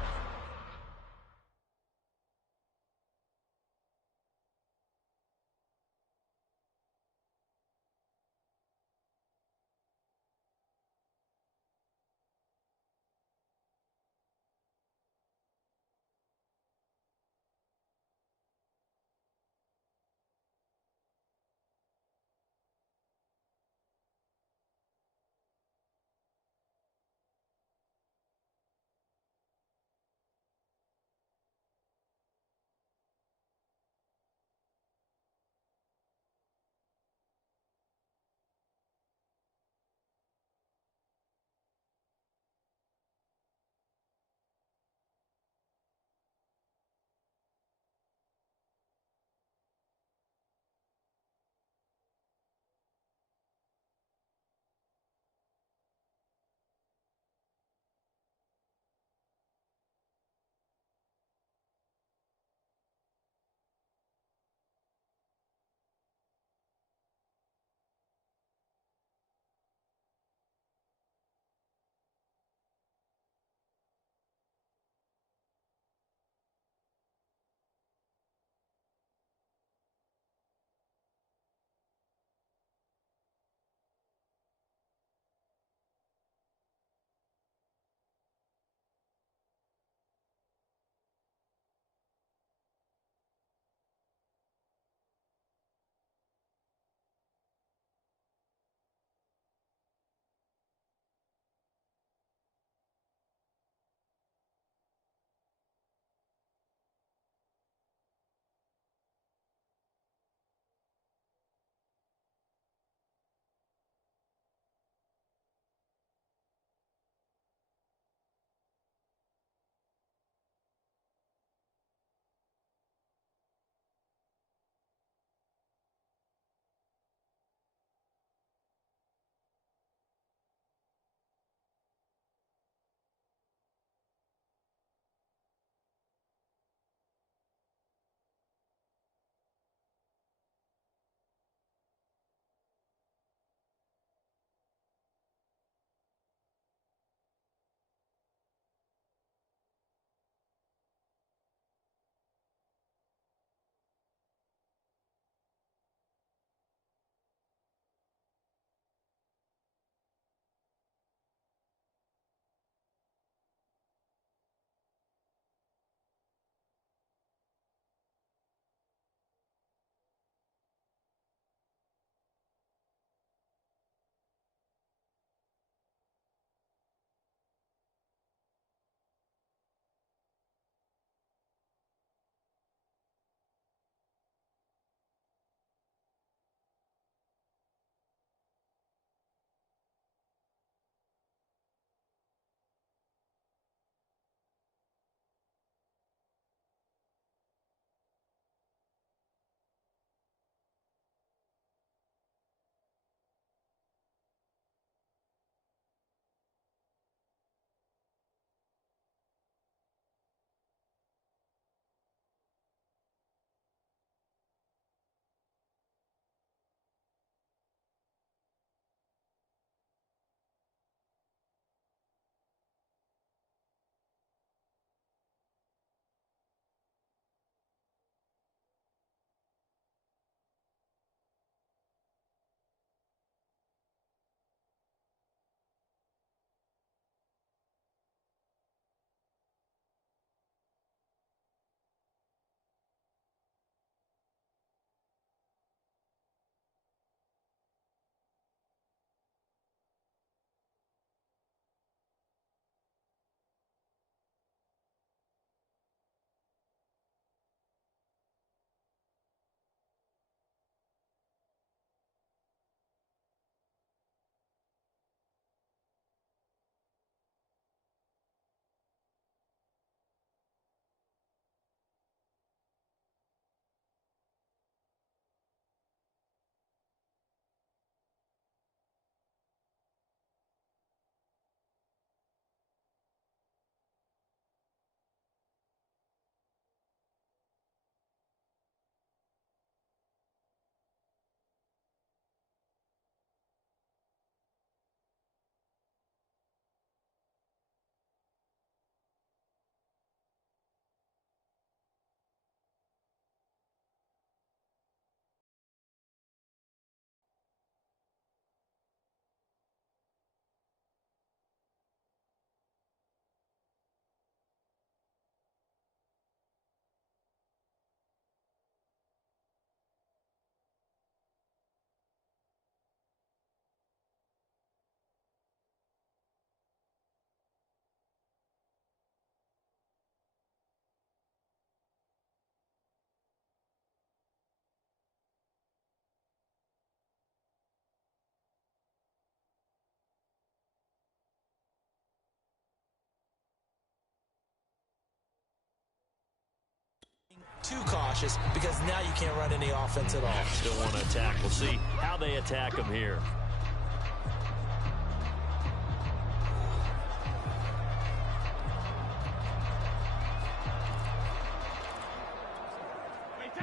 too cautious because now you can't run any offense at all. Still want to attack. We'll see how they attack him here.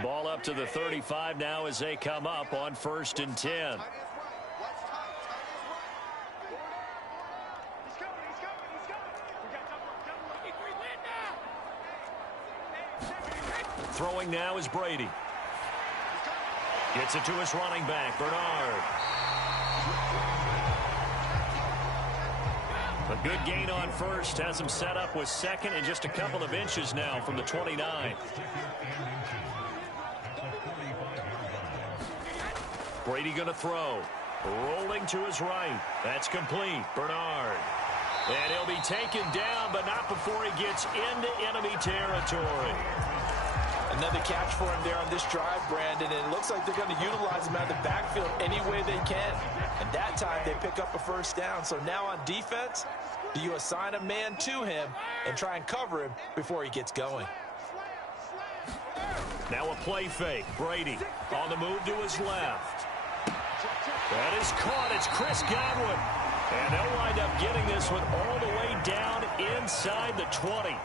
Ball up to the 35 now as they come up on 1st and 10. Throwing now is Brady. Gets it to his running back, Bernard. A good gain on first. Has him set up with second and just a couple of inches now from the 29. Brady going to throw. Rolling to his right. That's complete. Bernard. And he'll be taken down, but not before he gets into enemy territory. Another catch for him there on this drive, Brandon, and it looks like they're going to utilize him out of the backfield any way they can. And that time they pick up a first down. So now on defense, do you assign a man to him and try and cover him before he gets going? Now a play fake. Brady on the move to his left. That is caught. It's Chris Godwin. And they'll wind up getting this one all the way down inside the 20.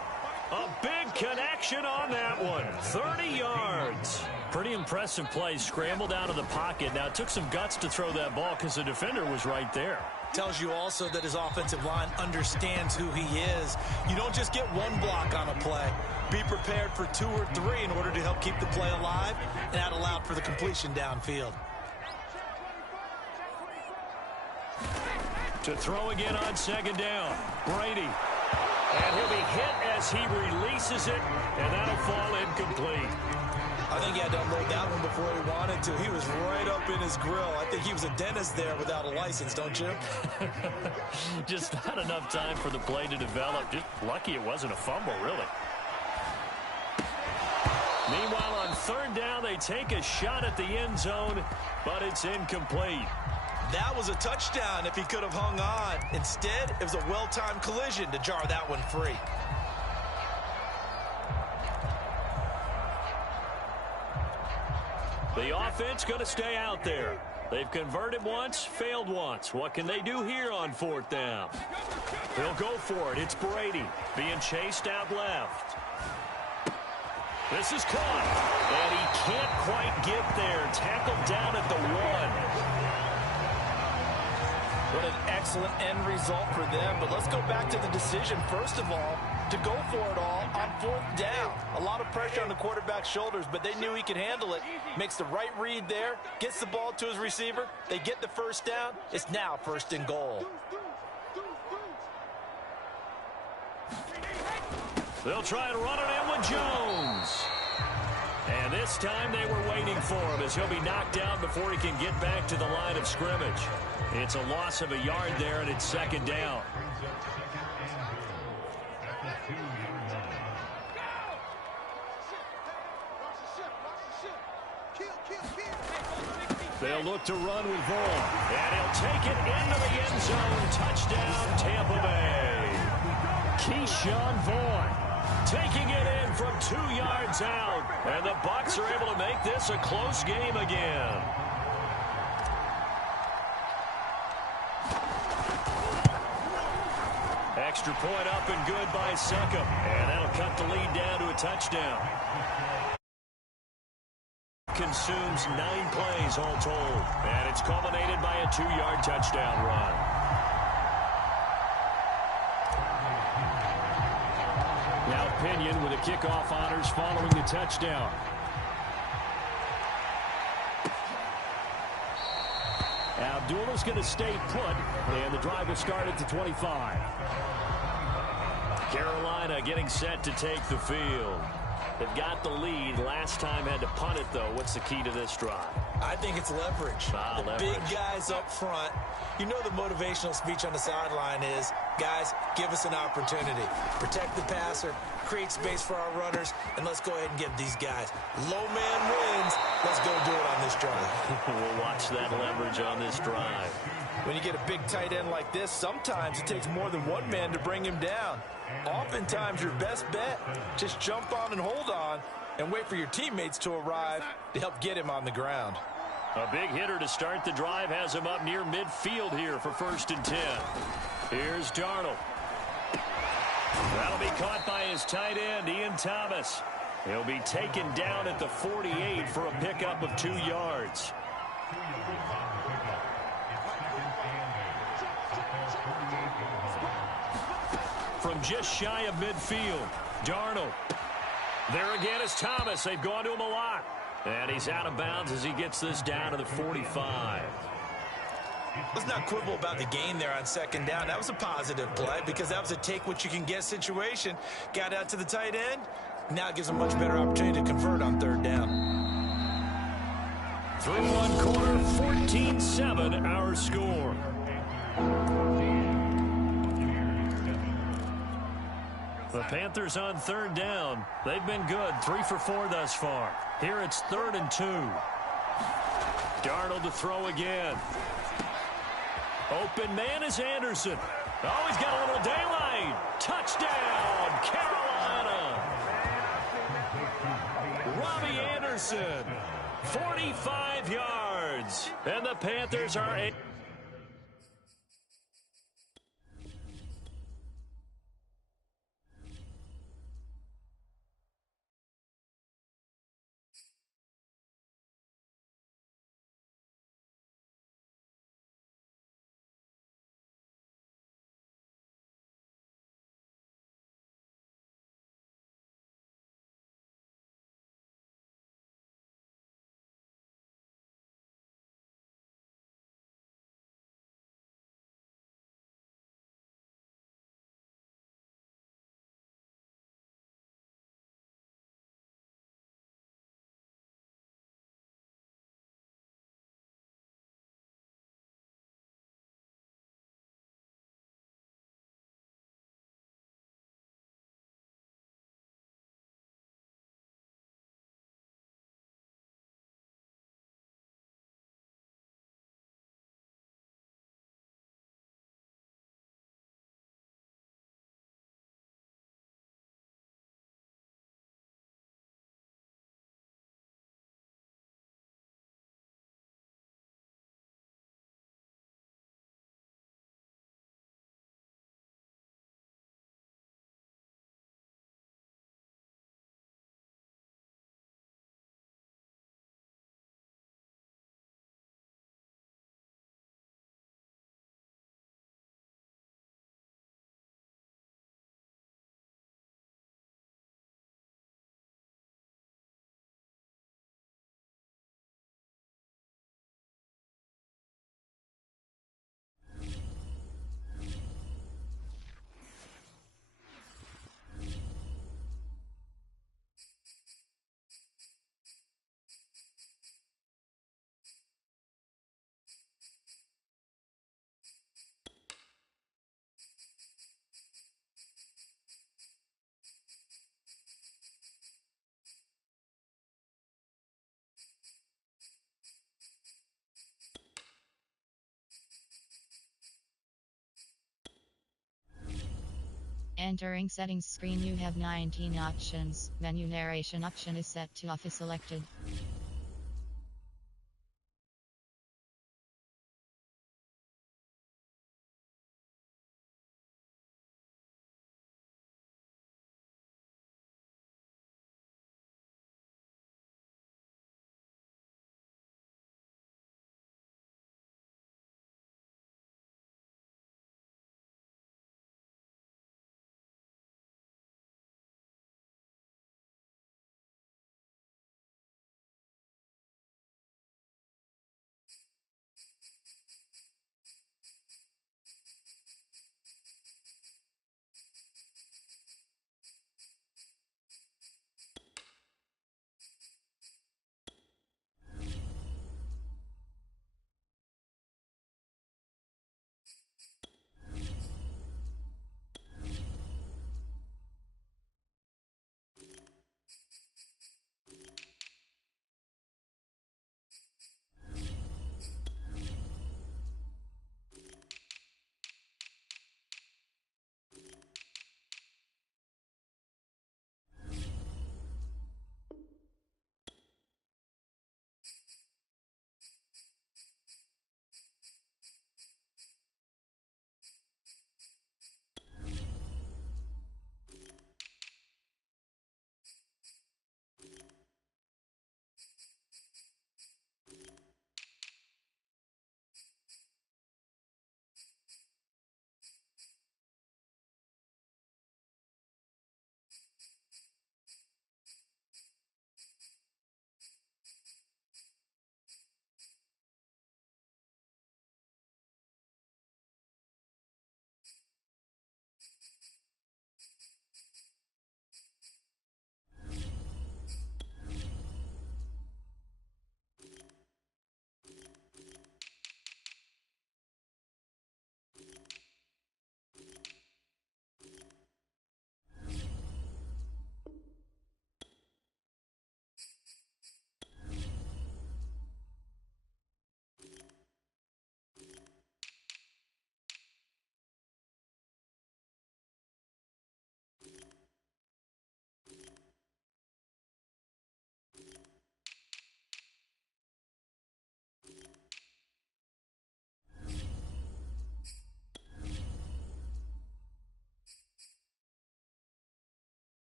A big connection on that one. 30 yards. Pretty impressive play. Scrambled out of the pocket. Now, it took some guts to throw that ball because the defender was right there. Tells you also that his offensive line understands who he is. You don't just get one block on a play. Be prepared for 2 or 3 in order to help keep the play alive, and that allowed for the completion downfield. To throw again on 2nd down. Brady. And he'll be hit as he releases it, and that'll fall incomplete. I think he had to unload that one before he wanted to. He was right up in his grill. I think he was a dentist there without a license, don't you? Just not enough time for the play to develop. Just lucky it wasn't a fumble, really. Meanwhile, on 3rd down, they take a shot at the end zone, but it's incomplete. That was a touchdown if he could have hung on. Instead, it was a well-timed collision to jar that one free. The offense going to stay out there. They've converted once, failed once. What can they do here on 4th down? They'll go for it. It's Brady being chased out left. This is caught, and he can't quite get there. Tackled down at the 1. What an excellent end result for them. But let's go back to the decision, first of all, to go for it all on 4th down. A lot of pressure on the quarterback's shoulders, but they knew he could handle it. Makes the right read there, gets the ball to his receiver. They get the first down. It's now 1st and goal. They'll try and run it in with Jones. And this time they were waiting for him as he'll be knocked down before he can get back to the line of scrimmage. It's a loss of a yard there, and it's 2nd down. They'll look to run with Vaughn. And he'll take it into the end zone. Touchdown, Tampa Bay. Keyshawn Vaughn taking it in from 2 yards out. And the Bucs are able to make this a close game again. Extra point up and good by Succop. And that'll cut the lead down to a touchdown. Consumes 9 plays all told. And it's culminated by a 2-yard touchdown run. Now Pinion with a kickoff honors following the touchdown. Abdullah's going to stay put, and the drive will start at the 25. Carolina getting set to take the field. They've got the lead. Last time had to punt it, though. What's the key to this drive? I think it's leverage. The big guys up front. You know the motivational speech on the sideline is, guys, give us an opportunity. Protect the passer, create space for our runners, and let's go ahead and get these guys. Low man wins. Let's go do it on this drive. We'll watch that leverage on this drive. When you get a big tight end like this, sometimes it takes more than one man to bring him down. Oftentimes, your best bet, just jump on and hold on and wait for your teammates to arrive to help get him on the ground. A big hitter to start the drive has him up near midfield here for 1st and 10. Here's Darnold. That'll be caught by his tight end, Ian Thomas. He'll be taken down at the 48 for a pickup of 2 yards. From just shy of midfield, Darnold. There again is Thomas. They've gone to him a lot. And he's out of bounds as he gets this down to the 45. Let's not quibble about the gain there on 2nd down. That was a positive play because that was a take-what-you-can-get situation. Got out to the tight end. Now it gives him a much better opportunity to convert on 3rd down. Through one quarter, 14-7 our score. The Panthers on 3rd down. They've been good, 3 for 4 thus far. Here it's 3rd and 2. Darnold to throw again. Open man is Anderson. Oh, he's got a little daylight. Touchdown, Carolina. Robbie Anderson, 45 yards. And the Panthers are Entering settings screen, you have 19 options. Menu narration option is set to off is selected.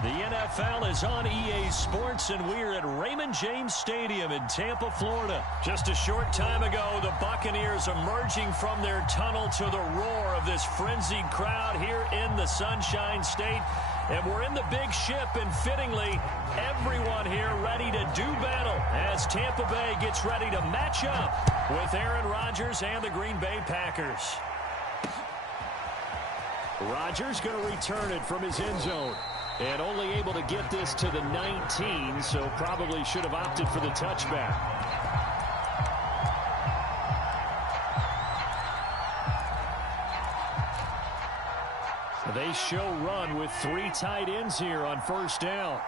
The NFL is on EA Sports, and we're at Raymond James Stadium in Tampa, Florida. Just a short time ago, the Buccaneers emerging from their tunnel to the roar of this frenzied crowd here in the Sunshine State. And we're in the big ship, and fittingly, everyone here ready to do battle as Tampa Bay gets ready to match up with Aaron Rodgers and the Green Bay Packers. Rodgers going to return it from his end zone. And only able to get this to the 19, so probably should have opted for the touchback. They show run with 3 tight ends here on first down.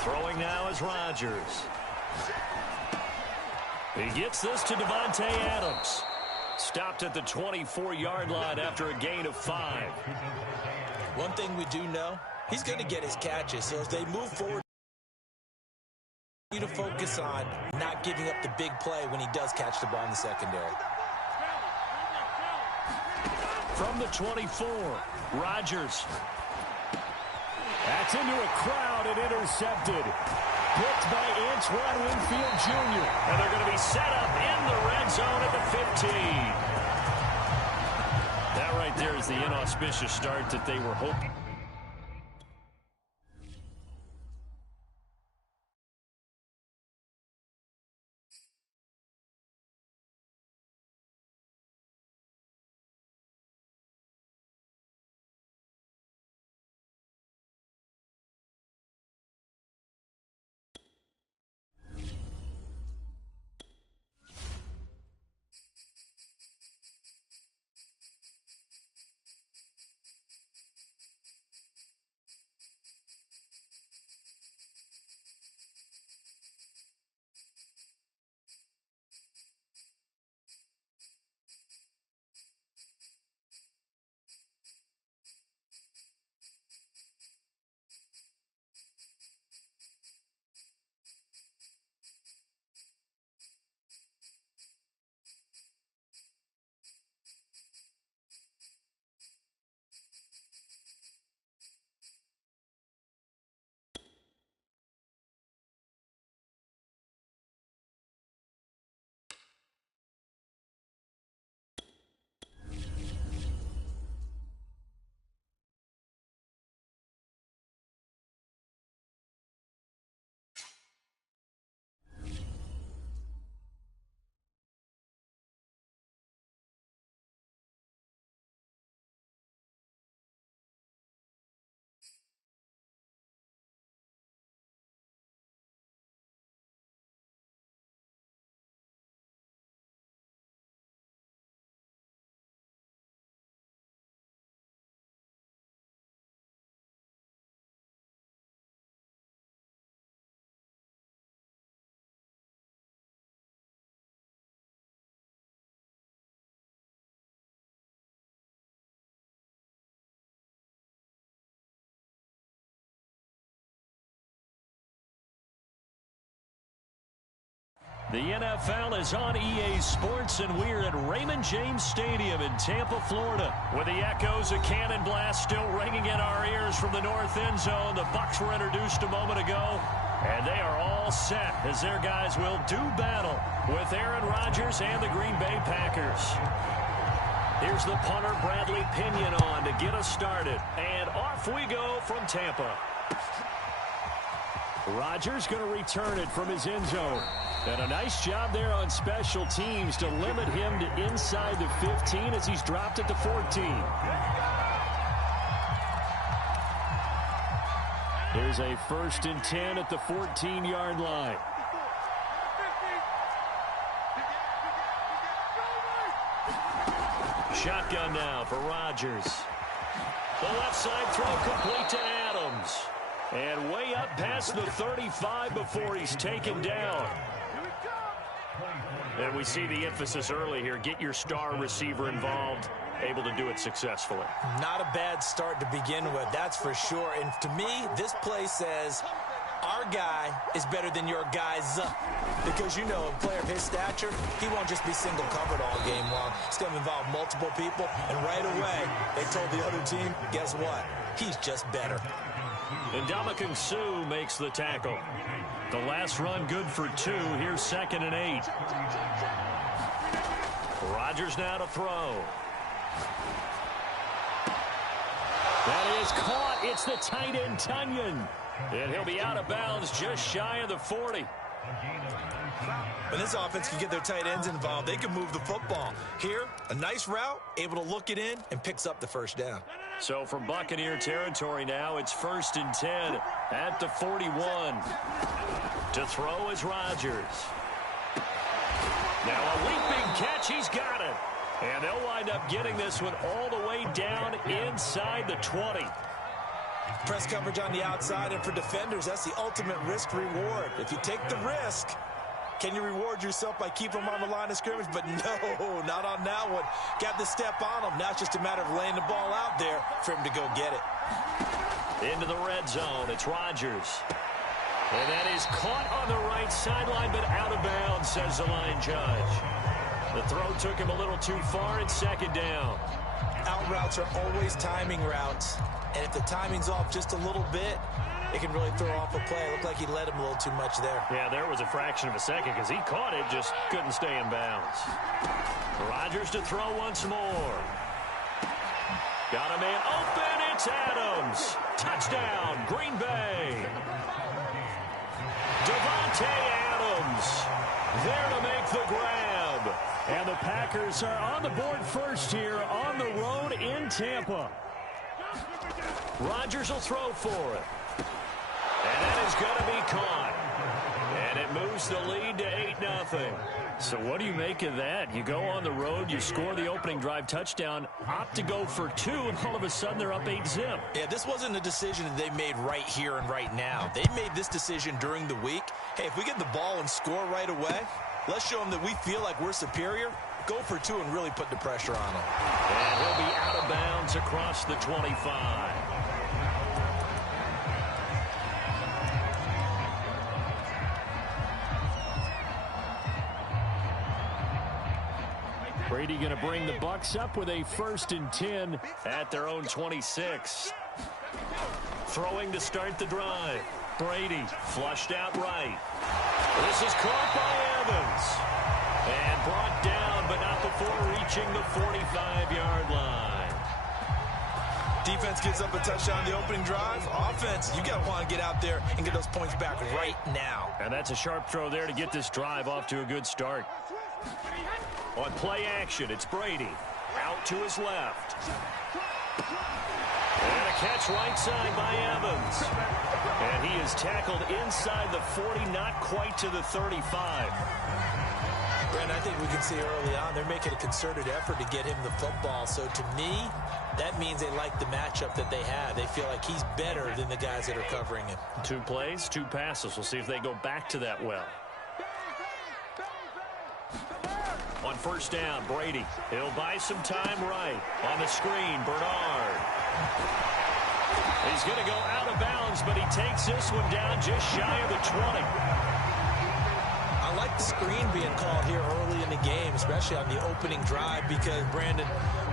Throwing now is Rodgers. He gets this to Devontae Adams. Stopped at the 24-yard line after a gain of 5. One thing we do know, he's going to get his catches. So as they move forward, you to focus on not giving up the big play when he does catch the ball in the secondary. From the 24, Rodgers. That's into a crowd and intercepted. Picked by Antoine Winfield Jr. And they're going to be set up in the red zone at the 15. That right there is the inauspicious start that they were hoping. The NFL is on EA Sports, and we're at Raymond James Stadium in Tampa, Florida. With the echoes of cannon blast still ringing in our ears from the north end zone, the Bucs were introduced a moment ago, and they are all set as their guys will do battle with Aaron Rodgers and the Green Bay Packers. Here's the punter, Bradley Pinion, on to get us started, and off we go from Tampa. Rodgers going to return it from his end zone. And a nice job there on special teams to limit him to inside the 15 as he's dropped at the 14. There's a 1st and 10 at the 14-yard line. Shotgun now for Rodgers. The left side throw complete to Adams. And way up past the 35 before he's taken down. And we see the emphasis early here. Get your star receiver involved. Able to do it successfully. Not a bad start to begin with, that's for sure. And to me, this play says our guy is better than your guy's because, you know, a player of his stature, he won't just be single covered all game long. It's going to involve multiple people, and right away, they told the other team, guess what? He's just better. And Ndamukong Suh makes the tackle. The last run good for 2. Here's 2nd and 8. Rodgers now to throw. That is caught. It's the tight end, Tunyon. And he'll be out of bounds just shy of the 40. When this offense can get their tight ends involved, they can move the football. Here, a nice route, able to look it in, and picks up the first down. So from Buccaneer territory now, it's 1st and 10 at the 41. To throw is Rodgers. Now a leaping catch. He's got it. And they'll wind up getting this one all the way down inside the 20. Press coverage on the outside, and for defenders, that's the ultimate risk-reward. If you take the risk, can you reward yourself by keeping them on the line of scrimmage? But no, not on that one. Got to step on them. Now it's just a matter of laying the ball out there for him to go get it. Into the red zone. It's Rodgers. And that is caught on the right sideline, but out of bounds, says the line judge. The throw took him a little too far. It's 2nd down. Out routes are always timing routes. And if the timing's off just a little bit, it can really throw off a play. It looked like he led him a little too much there. Yeah, there was a fraction of a second because he caught it, just couldn't stay in bounds. Rodgers to throw once more. Got a man open. It's Adams. Touchdown, Green Bay. Devontae Adams there to make the grab. And the Packers are on the board first here on the road in Tampa. Rodgers will throw for it. And that is going to be caught. And it moves the lead to 8-0. So what do you make of that? You go on the road, you score the opening drive touchdown, opt to go for 2, and all of a sudden they're up 8-zip. Yeah, this wasn't a decision that they made right here and right now. They made this decision during the week. Hey, if we get the ball and score right away, let's show them that we feel like we're superior. Go for 2 and really put the pressure on them. And he'll be out of bounds across the 25. Brady going to bring the Bucs up with a 1st and 10 at their own 26. Throwing to start the drive. Brady flushed out right. This is caught by Evans. And brought down, but not before reaching the 45-yard line. Defense gives up a touchdown the opening drive. Offense, you got to want to get out there and get those points back right now. And that's a sharp throw there to get this drive off to a good start. On play action, it's Brady. Out to his left. And a catch right side by Evans. And he is tackled inside the 40, not quite to the 35. Brandon, I think we can see early on they're making a concerted effort to get him the football. So to me, that means they like the matchup that they have. They feel like he's better than the guys that are covering him. 2 plays, 2 passes. We'll see if they go back to that well. On 1st down, Brady. He'll buy some time right. On the screen, Bernard. He's going to go out of bounds, but he takes this one down just shy of the 20. I like the screen being called here early in the game, especially on the opening drive, because, Brandon,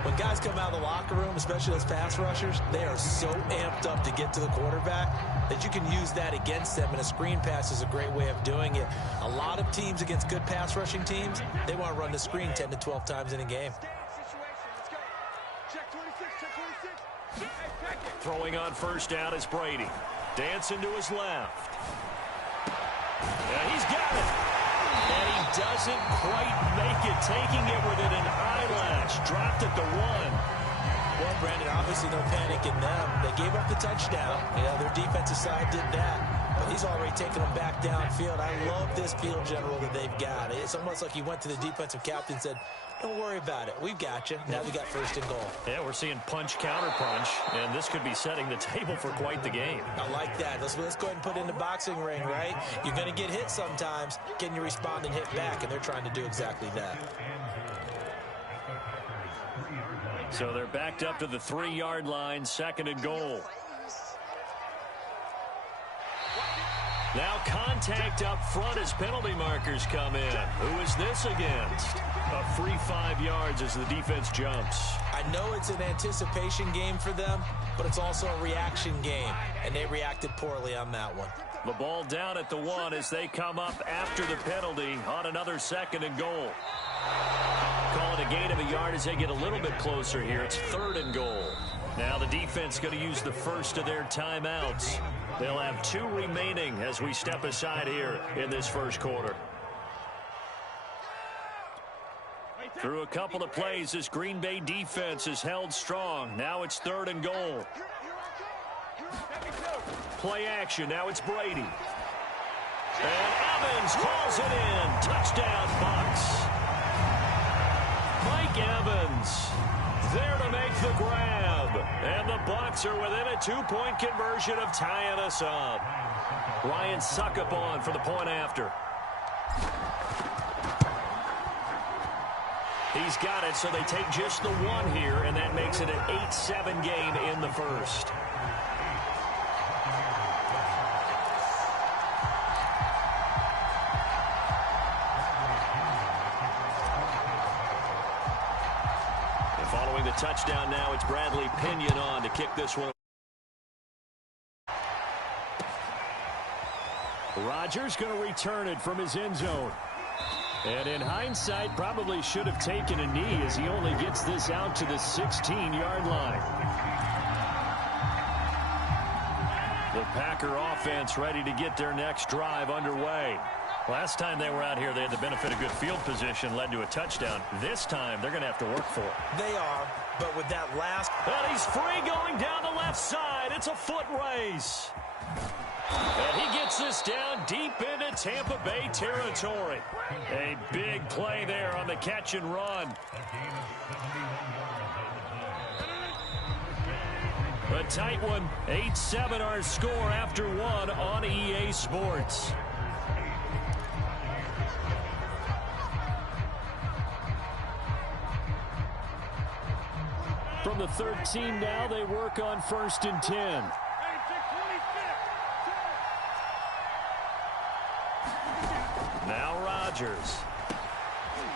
when guys come out of the locker room, especially those pass rushers, they are so amped up to get to the quarterback that you can use that against them, and a screen pass is a great way of doing it. A lot of teams against good pass rushing teams, they want to run the screen 10 to 12 times in a game. Throwing on 1st down is Brady. Dancing to his left. Yeah, he's got it. And he doesn't quite make it, taking it within an eyelash. Dropped at the 1. Well, Brandon, obviously no panic in them. They gave up the touchdown. You know, their defensive side did that. But he's already taken them back downfield. I love this field general that they've got. It's almost like he went to the defensive captain and said, don't worry about it. We've got you. Now we got 1st and goal. Yeah, we're seeing punch, counter punch, and this could be setting the table for quite the game. I like that. Let's go ahead and put it in the boxing ring, right? You're going to get hit sometimes. Can you respond and hit back? And they're trying to do exactly that. So they're backed up to the 3-yard line, 2nd and goal. Now contact up front as penalty markers come in. Who is this against? A free 5 yards as the defense jumps. I know it's an anticipation game for them, but it's also a reaction game, and they reacted poorly on that one. The ball down at the 1 as they come up after the penalty on another 2nd and goal. Call it a gain of a yard as they get a little bit closer here. It's 3rd and goal. Now the defense going to use the first of their timeouts. They'll have 2 remaining as we step aside here in this first quarter. Through a couple of plays, this Green Bay defense is held strong. Now it's 3rd and goal. Play action. Now it's Brady. And Evans calls it in. Touchdown, Bucs. Mike Evans there to make the grab. And the Bucs are within a 2-point conversion of tying us up. Ryan Succop for the point after. He's got it, so they take just the 1 here, and that makes it an 8-7 game in the first. And following the touchdown now, it's Bradley Pinion on to kick this one. Rodgers going to return it from his end zone. And in hindsight, probably should have taken a knee as he only gets this out to the 16-yard line. The Packer offense ready to get their next drive underway. Last time they were out here, they had the benefit of good field position, led to a touchdown. This time, they're going to have to work for it. They are, but with that last... And he's free going down the left side. It's a foot race. And he gets this down deep into Tampa Bay territory. A big play there on the catch and run. A tight one. 8-7 our score after 1 on EA Sports. From the 13 now, they work on 1st and 10. Now Rodgers.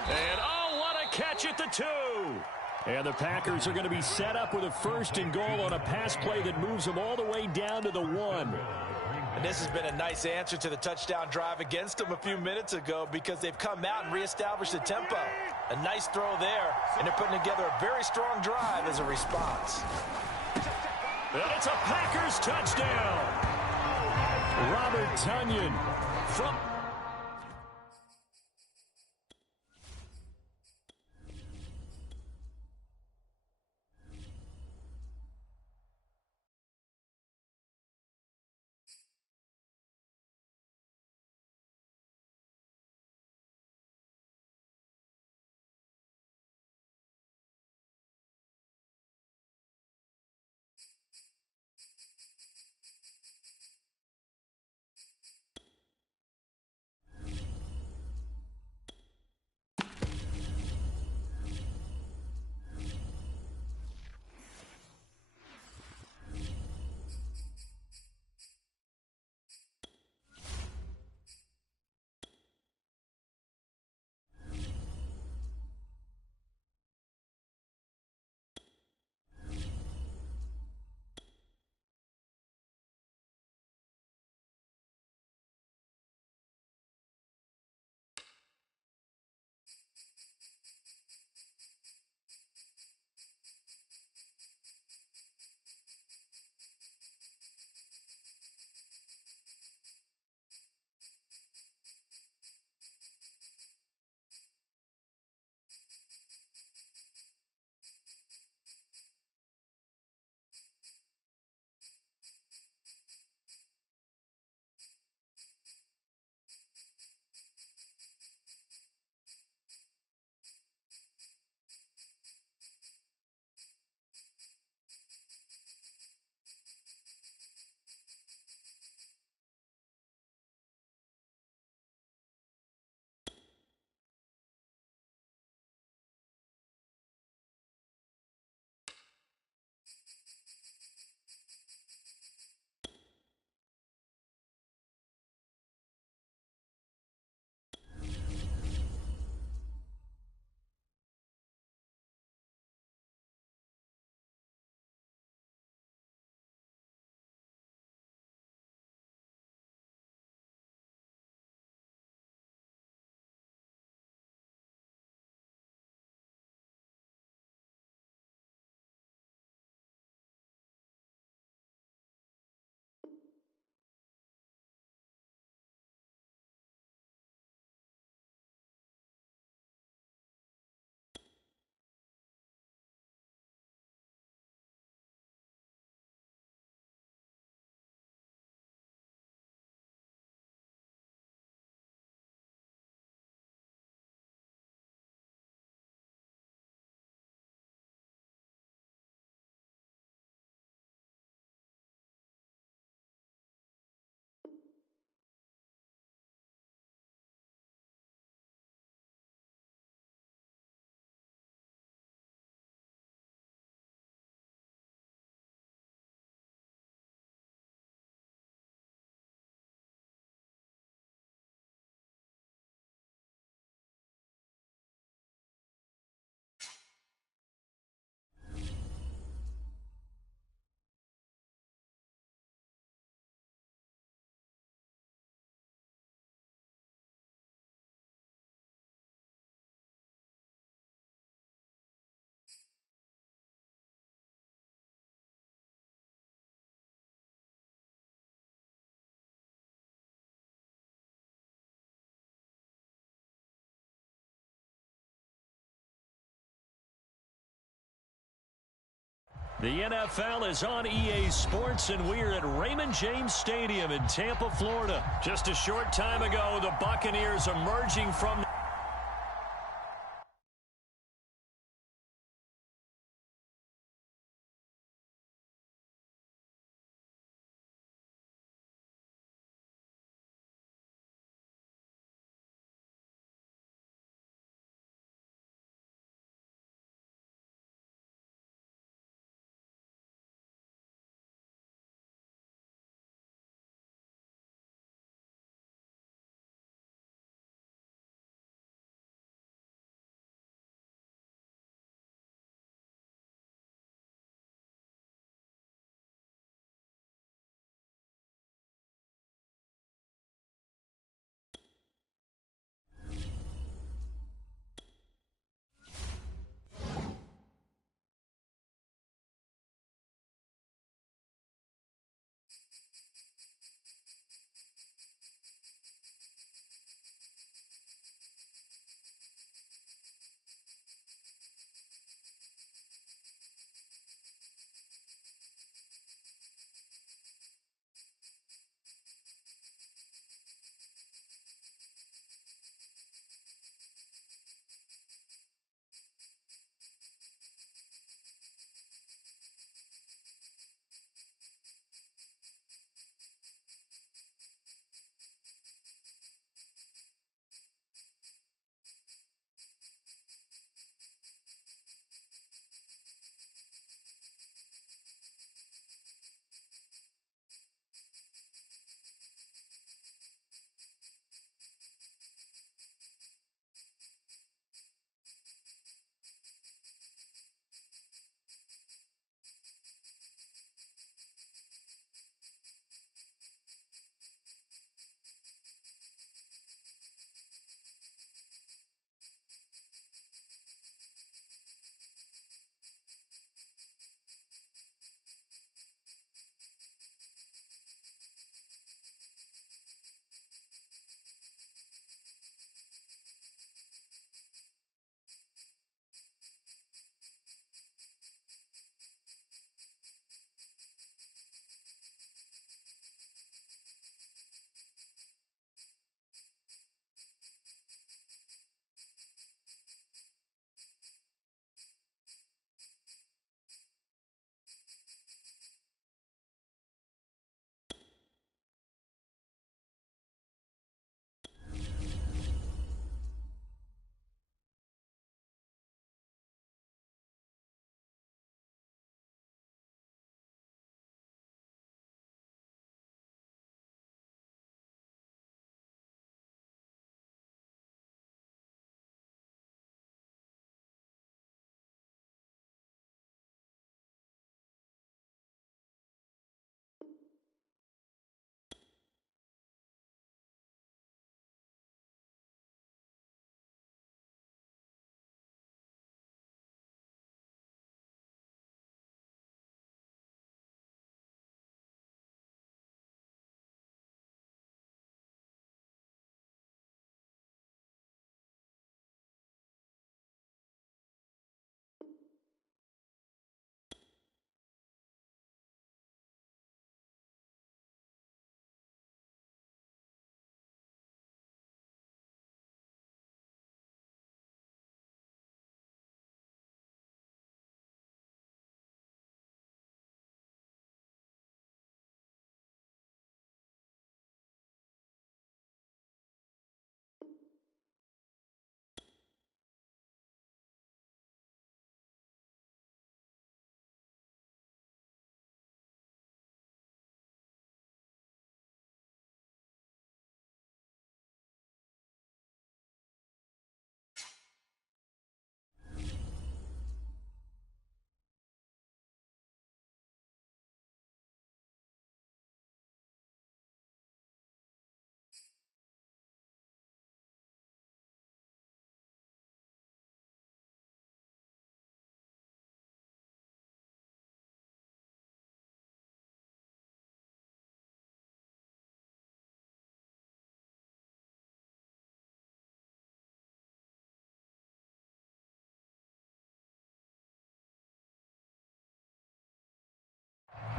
And oh, what a catch at the 2. And the Packers are going to be set up with a 1st and goal on a pass play that moves them all the way down to the 1. And this has been a nice answer to the touchdown drive against them a few minutes ago because they've come out and reestablished the tempo. A nice throw there, and they're putting together a very strong drive as a response. And it's a Packers touchdown. Robert Tonyan from... The NFL is on EA Sports, and we're at Raymond James Stadium in Tampa, Florida. Just a short time ago, the Buccaneers emerging from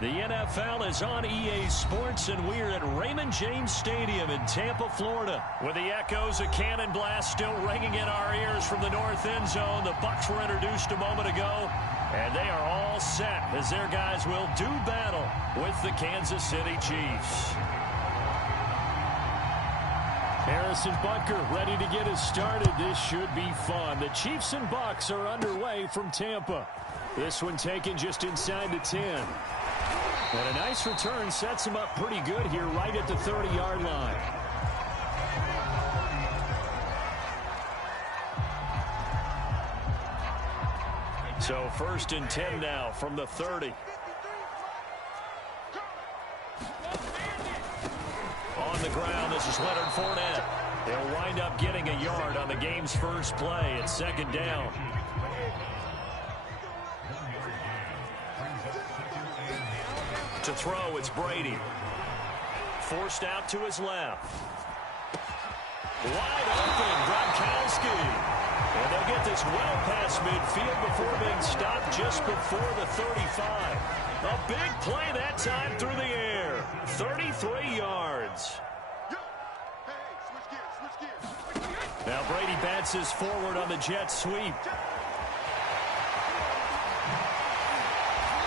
The NFL is on EA Sports, and we're at Raymond James Stadium in Tampa, Florida. With the echoes of cannon blast still ringing in our ears from the north end zone, the Bucs were introduced a moment ago, and they are all set as their guys will do battle with the Kansas City Chiefs. Harrison Butker ready to get us started. This should be fun. The Chiefs and Bucs are underway from Tampa. This one taken just inside the 10. And a nice return sets him up pretty good here right at the 30-yard line. So 1st and 10 now from the 30. On the ground, this is Leonard Fournette. They'll wind up getting a yard on the game's first play at 2nd down. To throw, it's Brady. Forced out to his left. Wide open, Gronkowski. And they'll get this well past midfield before being stopped just before the 35. A big play that time through the air. 33 yards. Now Brady bats his forward on the jet sweep.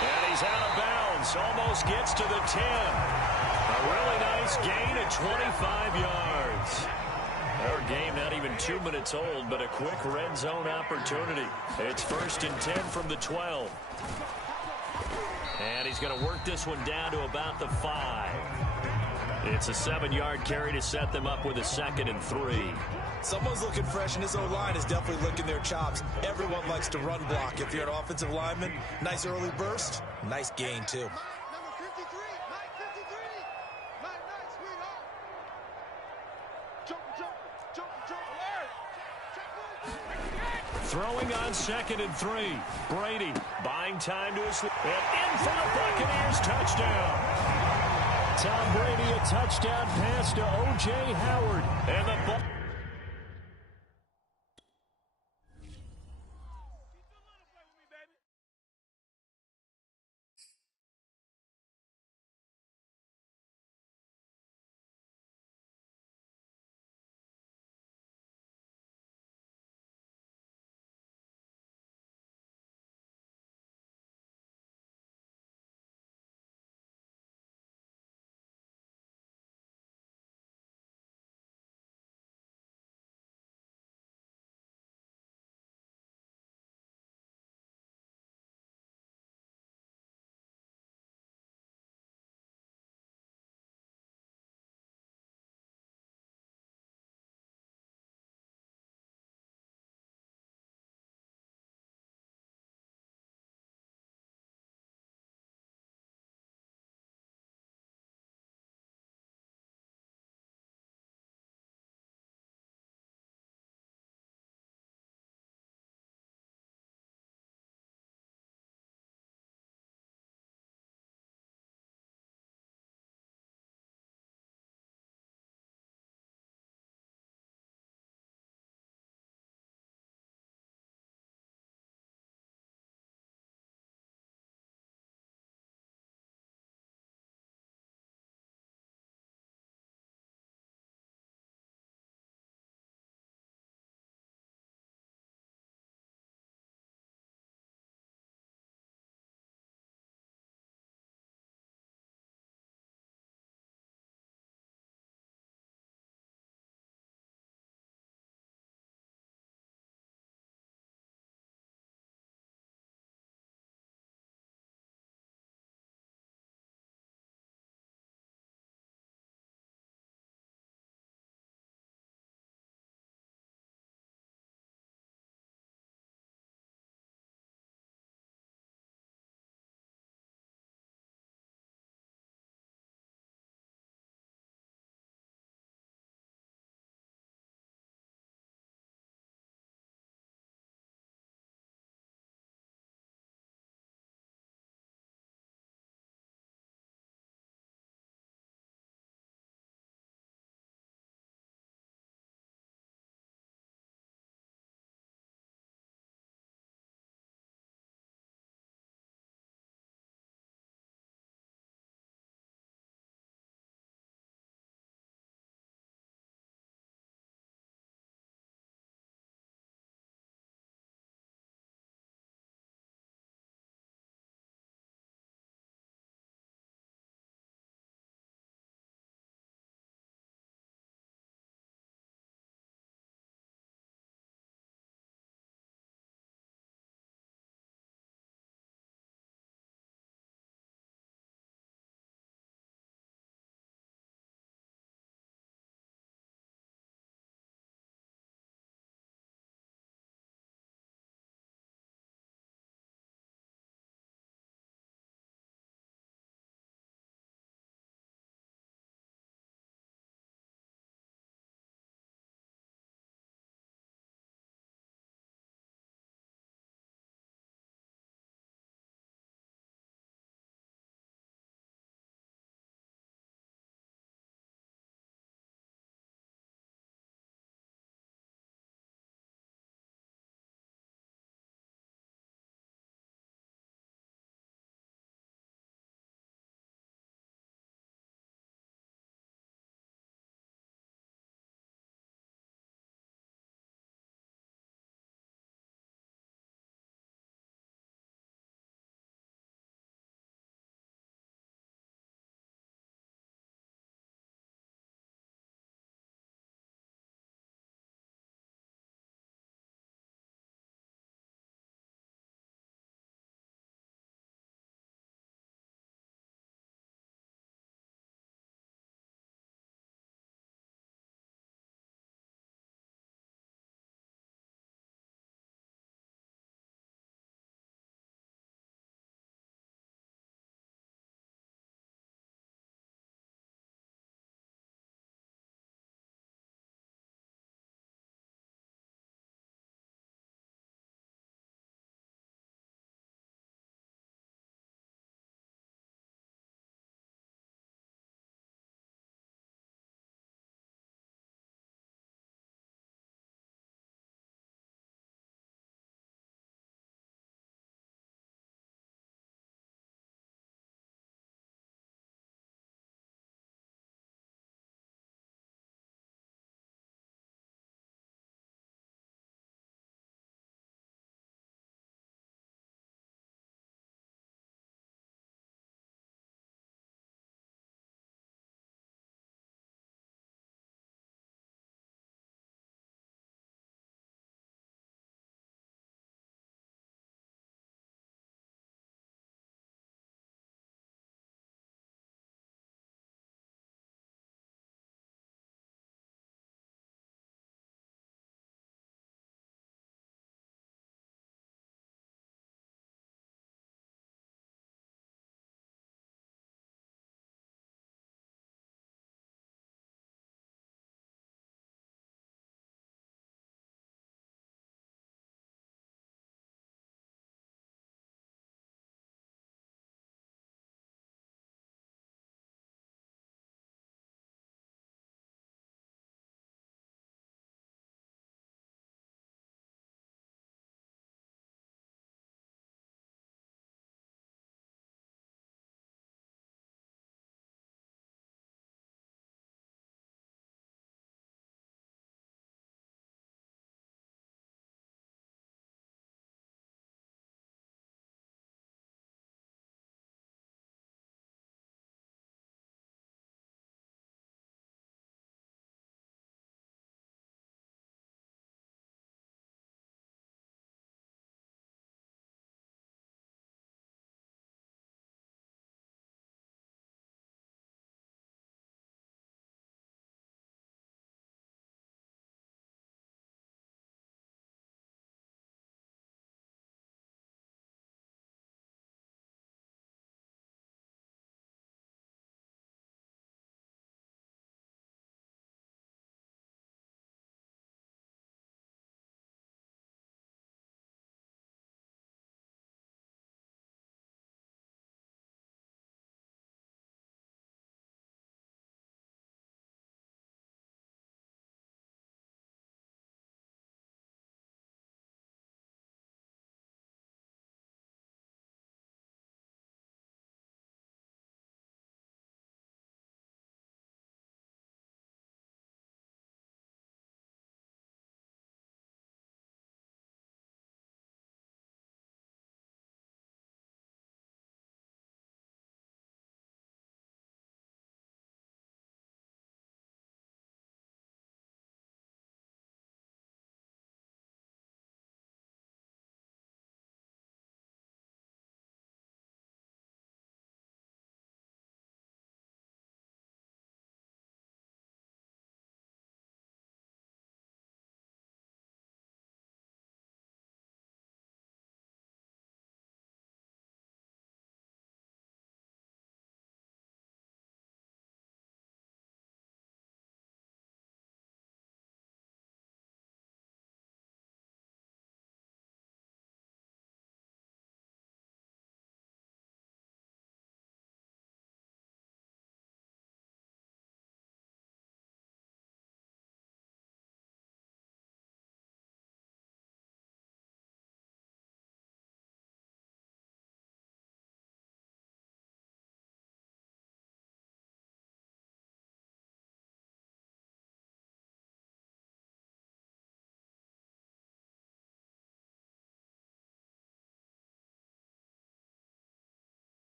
And he's out of bounds. Almost gets to the 10. A really nice gain at 25 yards. Our game not even 2 minutes old, but a quick red zone opportunity. It's 1st and 10 from the 12. And he's going to work this one down to about the 5. It's a 7-yard carry to set them up with a 2nd and 3. Someone's looking fresh, and his O-line is definitely licking their chops. Everyone likes to run block. If you're an offensive lineman, nice early burst, nice gain, too. Throwing on 2nd and 3. Brady buying time to his left. And in for the Buccaneers touchdown. Tom Brady, a touchdown pass to O.J. Howard. And the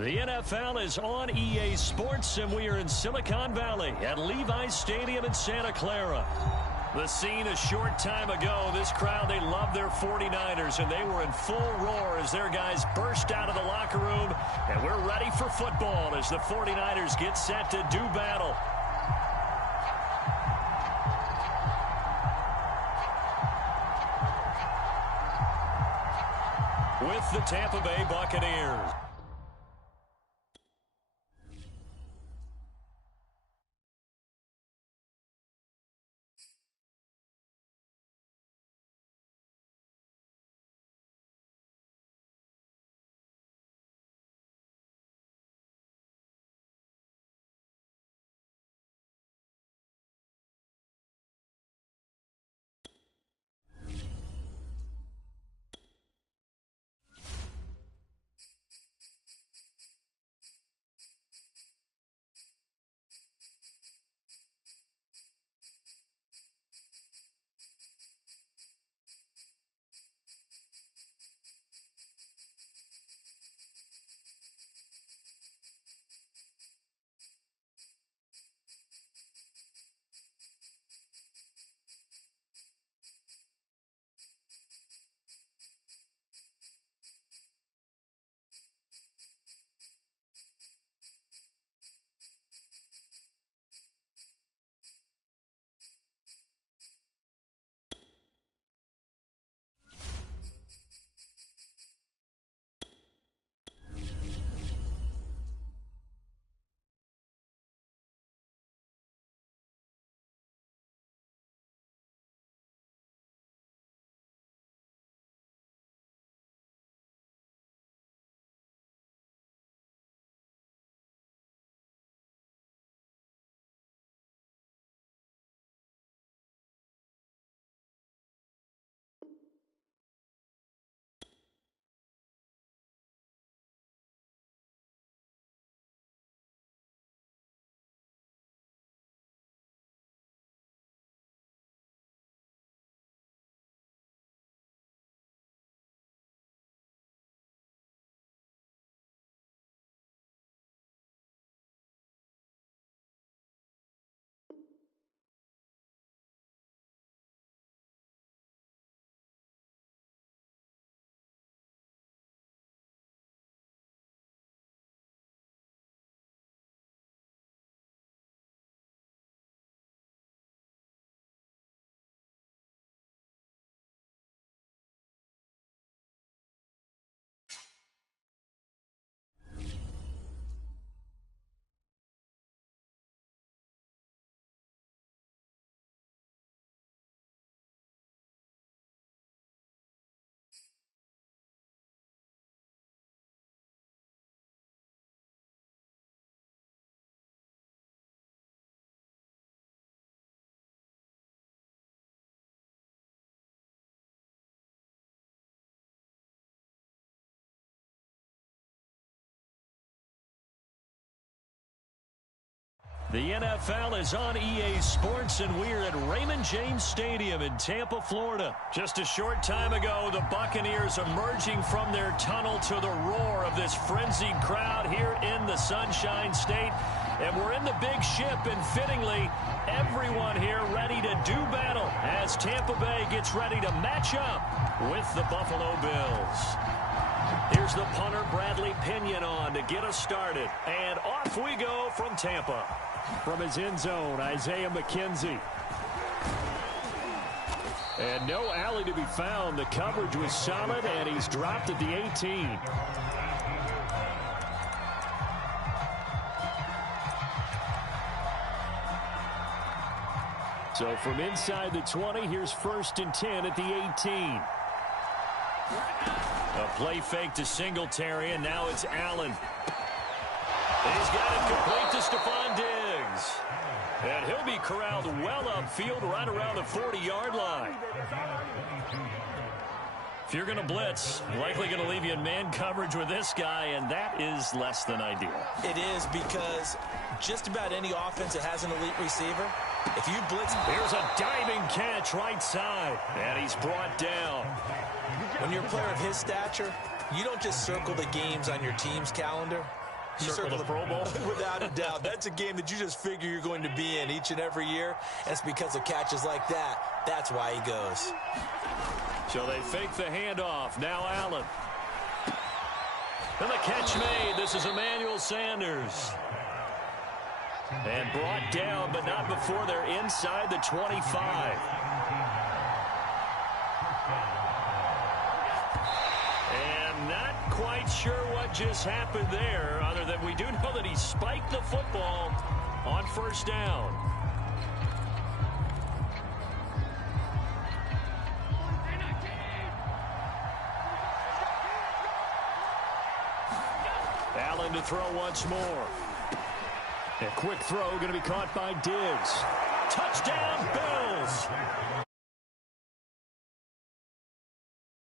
The NFL is on EA Sports, and we are in Silicon Valley at Levi's Stadium in Santa Clara. The scene a short time ago, this crowd, they love their 49ers, and they were in full roar as their guys burst out of the locker room, and we're ready for football as the 49ers get set to do battle. With the Tampa Bay Buccaneers. The NFL is on EA Sports, and we're at Raymond James Stadium in Tampa, Florida. Just a short time ago, the Buccaneers emerging from their tunnel to the roar of this frenzied crowd here in the Sunshine State. And we're in the big ship, and fittingly, everyone here ready to do battle as Tampa Bay gets ready to match up with the Buffalo Bills. Here's the punter, Bradley Pinion, on to get us started. And off we go from Tampa. From his end zone, Isaiah McKenzie. And no alley to be found. The coverage was solid, and he's dropped at the 18. So from inside the 20, here's 1st and 10 at the 18. A play fake to Singletary, and now it's Allen. And he's got it complete to Stephon Diggs. And he'll be corralled well upfield right around the 40-yard line. If you're going to blitz, likely going to leave you in man coverage with this guy, and that is less than ideal. It is, because just about any offense that has an elite receiver, if you blitz... Here's a diving catch right side, and he's brought down. When you're a player of his stature, you don't just circle the games on your team's calendar. Circle the Pro Bowl? Without a doubt. That's a game that you just figure you're going to be in each and every year. And it's because of catches like that. That's why he goes. So they fake the handoff. Now Allen. And the catch made. This is Emmanuel Sanders. And brought down, but not before they're inside the 25. And not quite sure what just happened there, other than we do know that he spiked the football on first down. Allen to throw once more. A quick throw going to be caught by Diggs. Touchdown, Bills.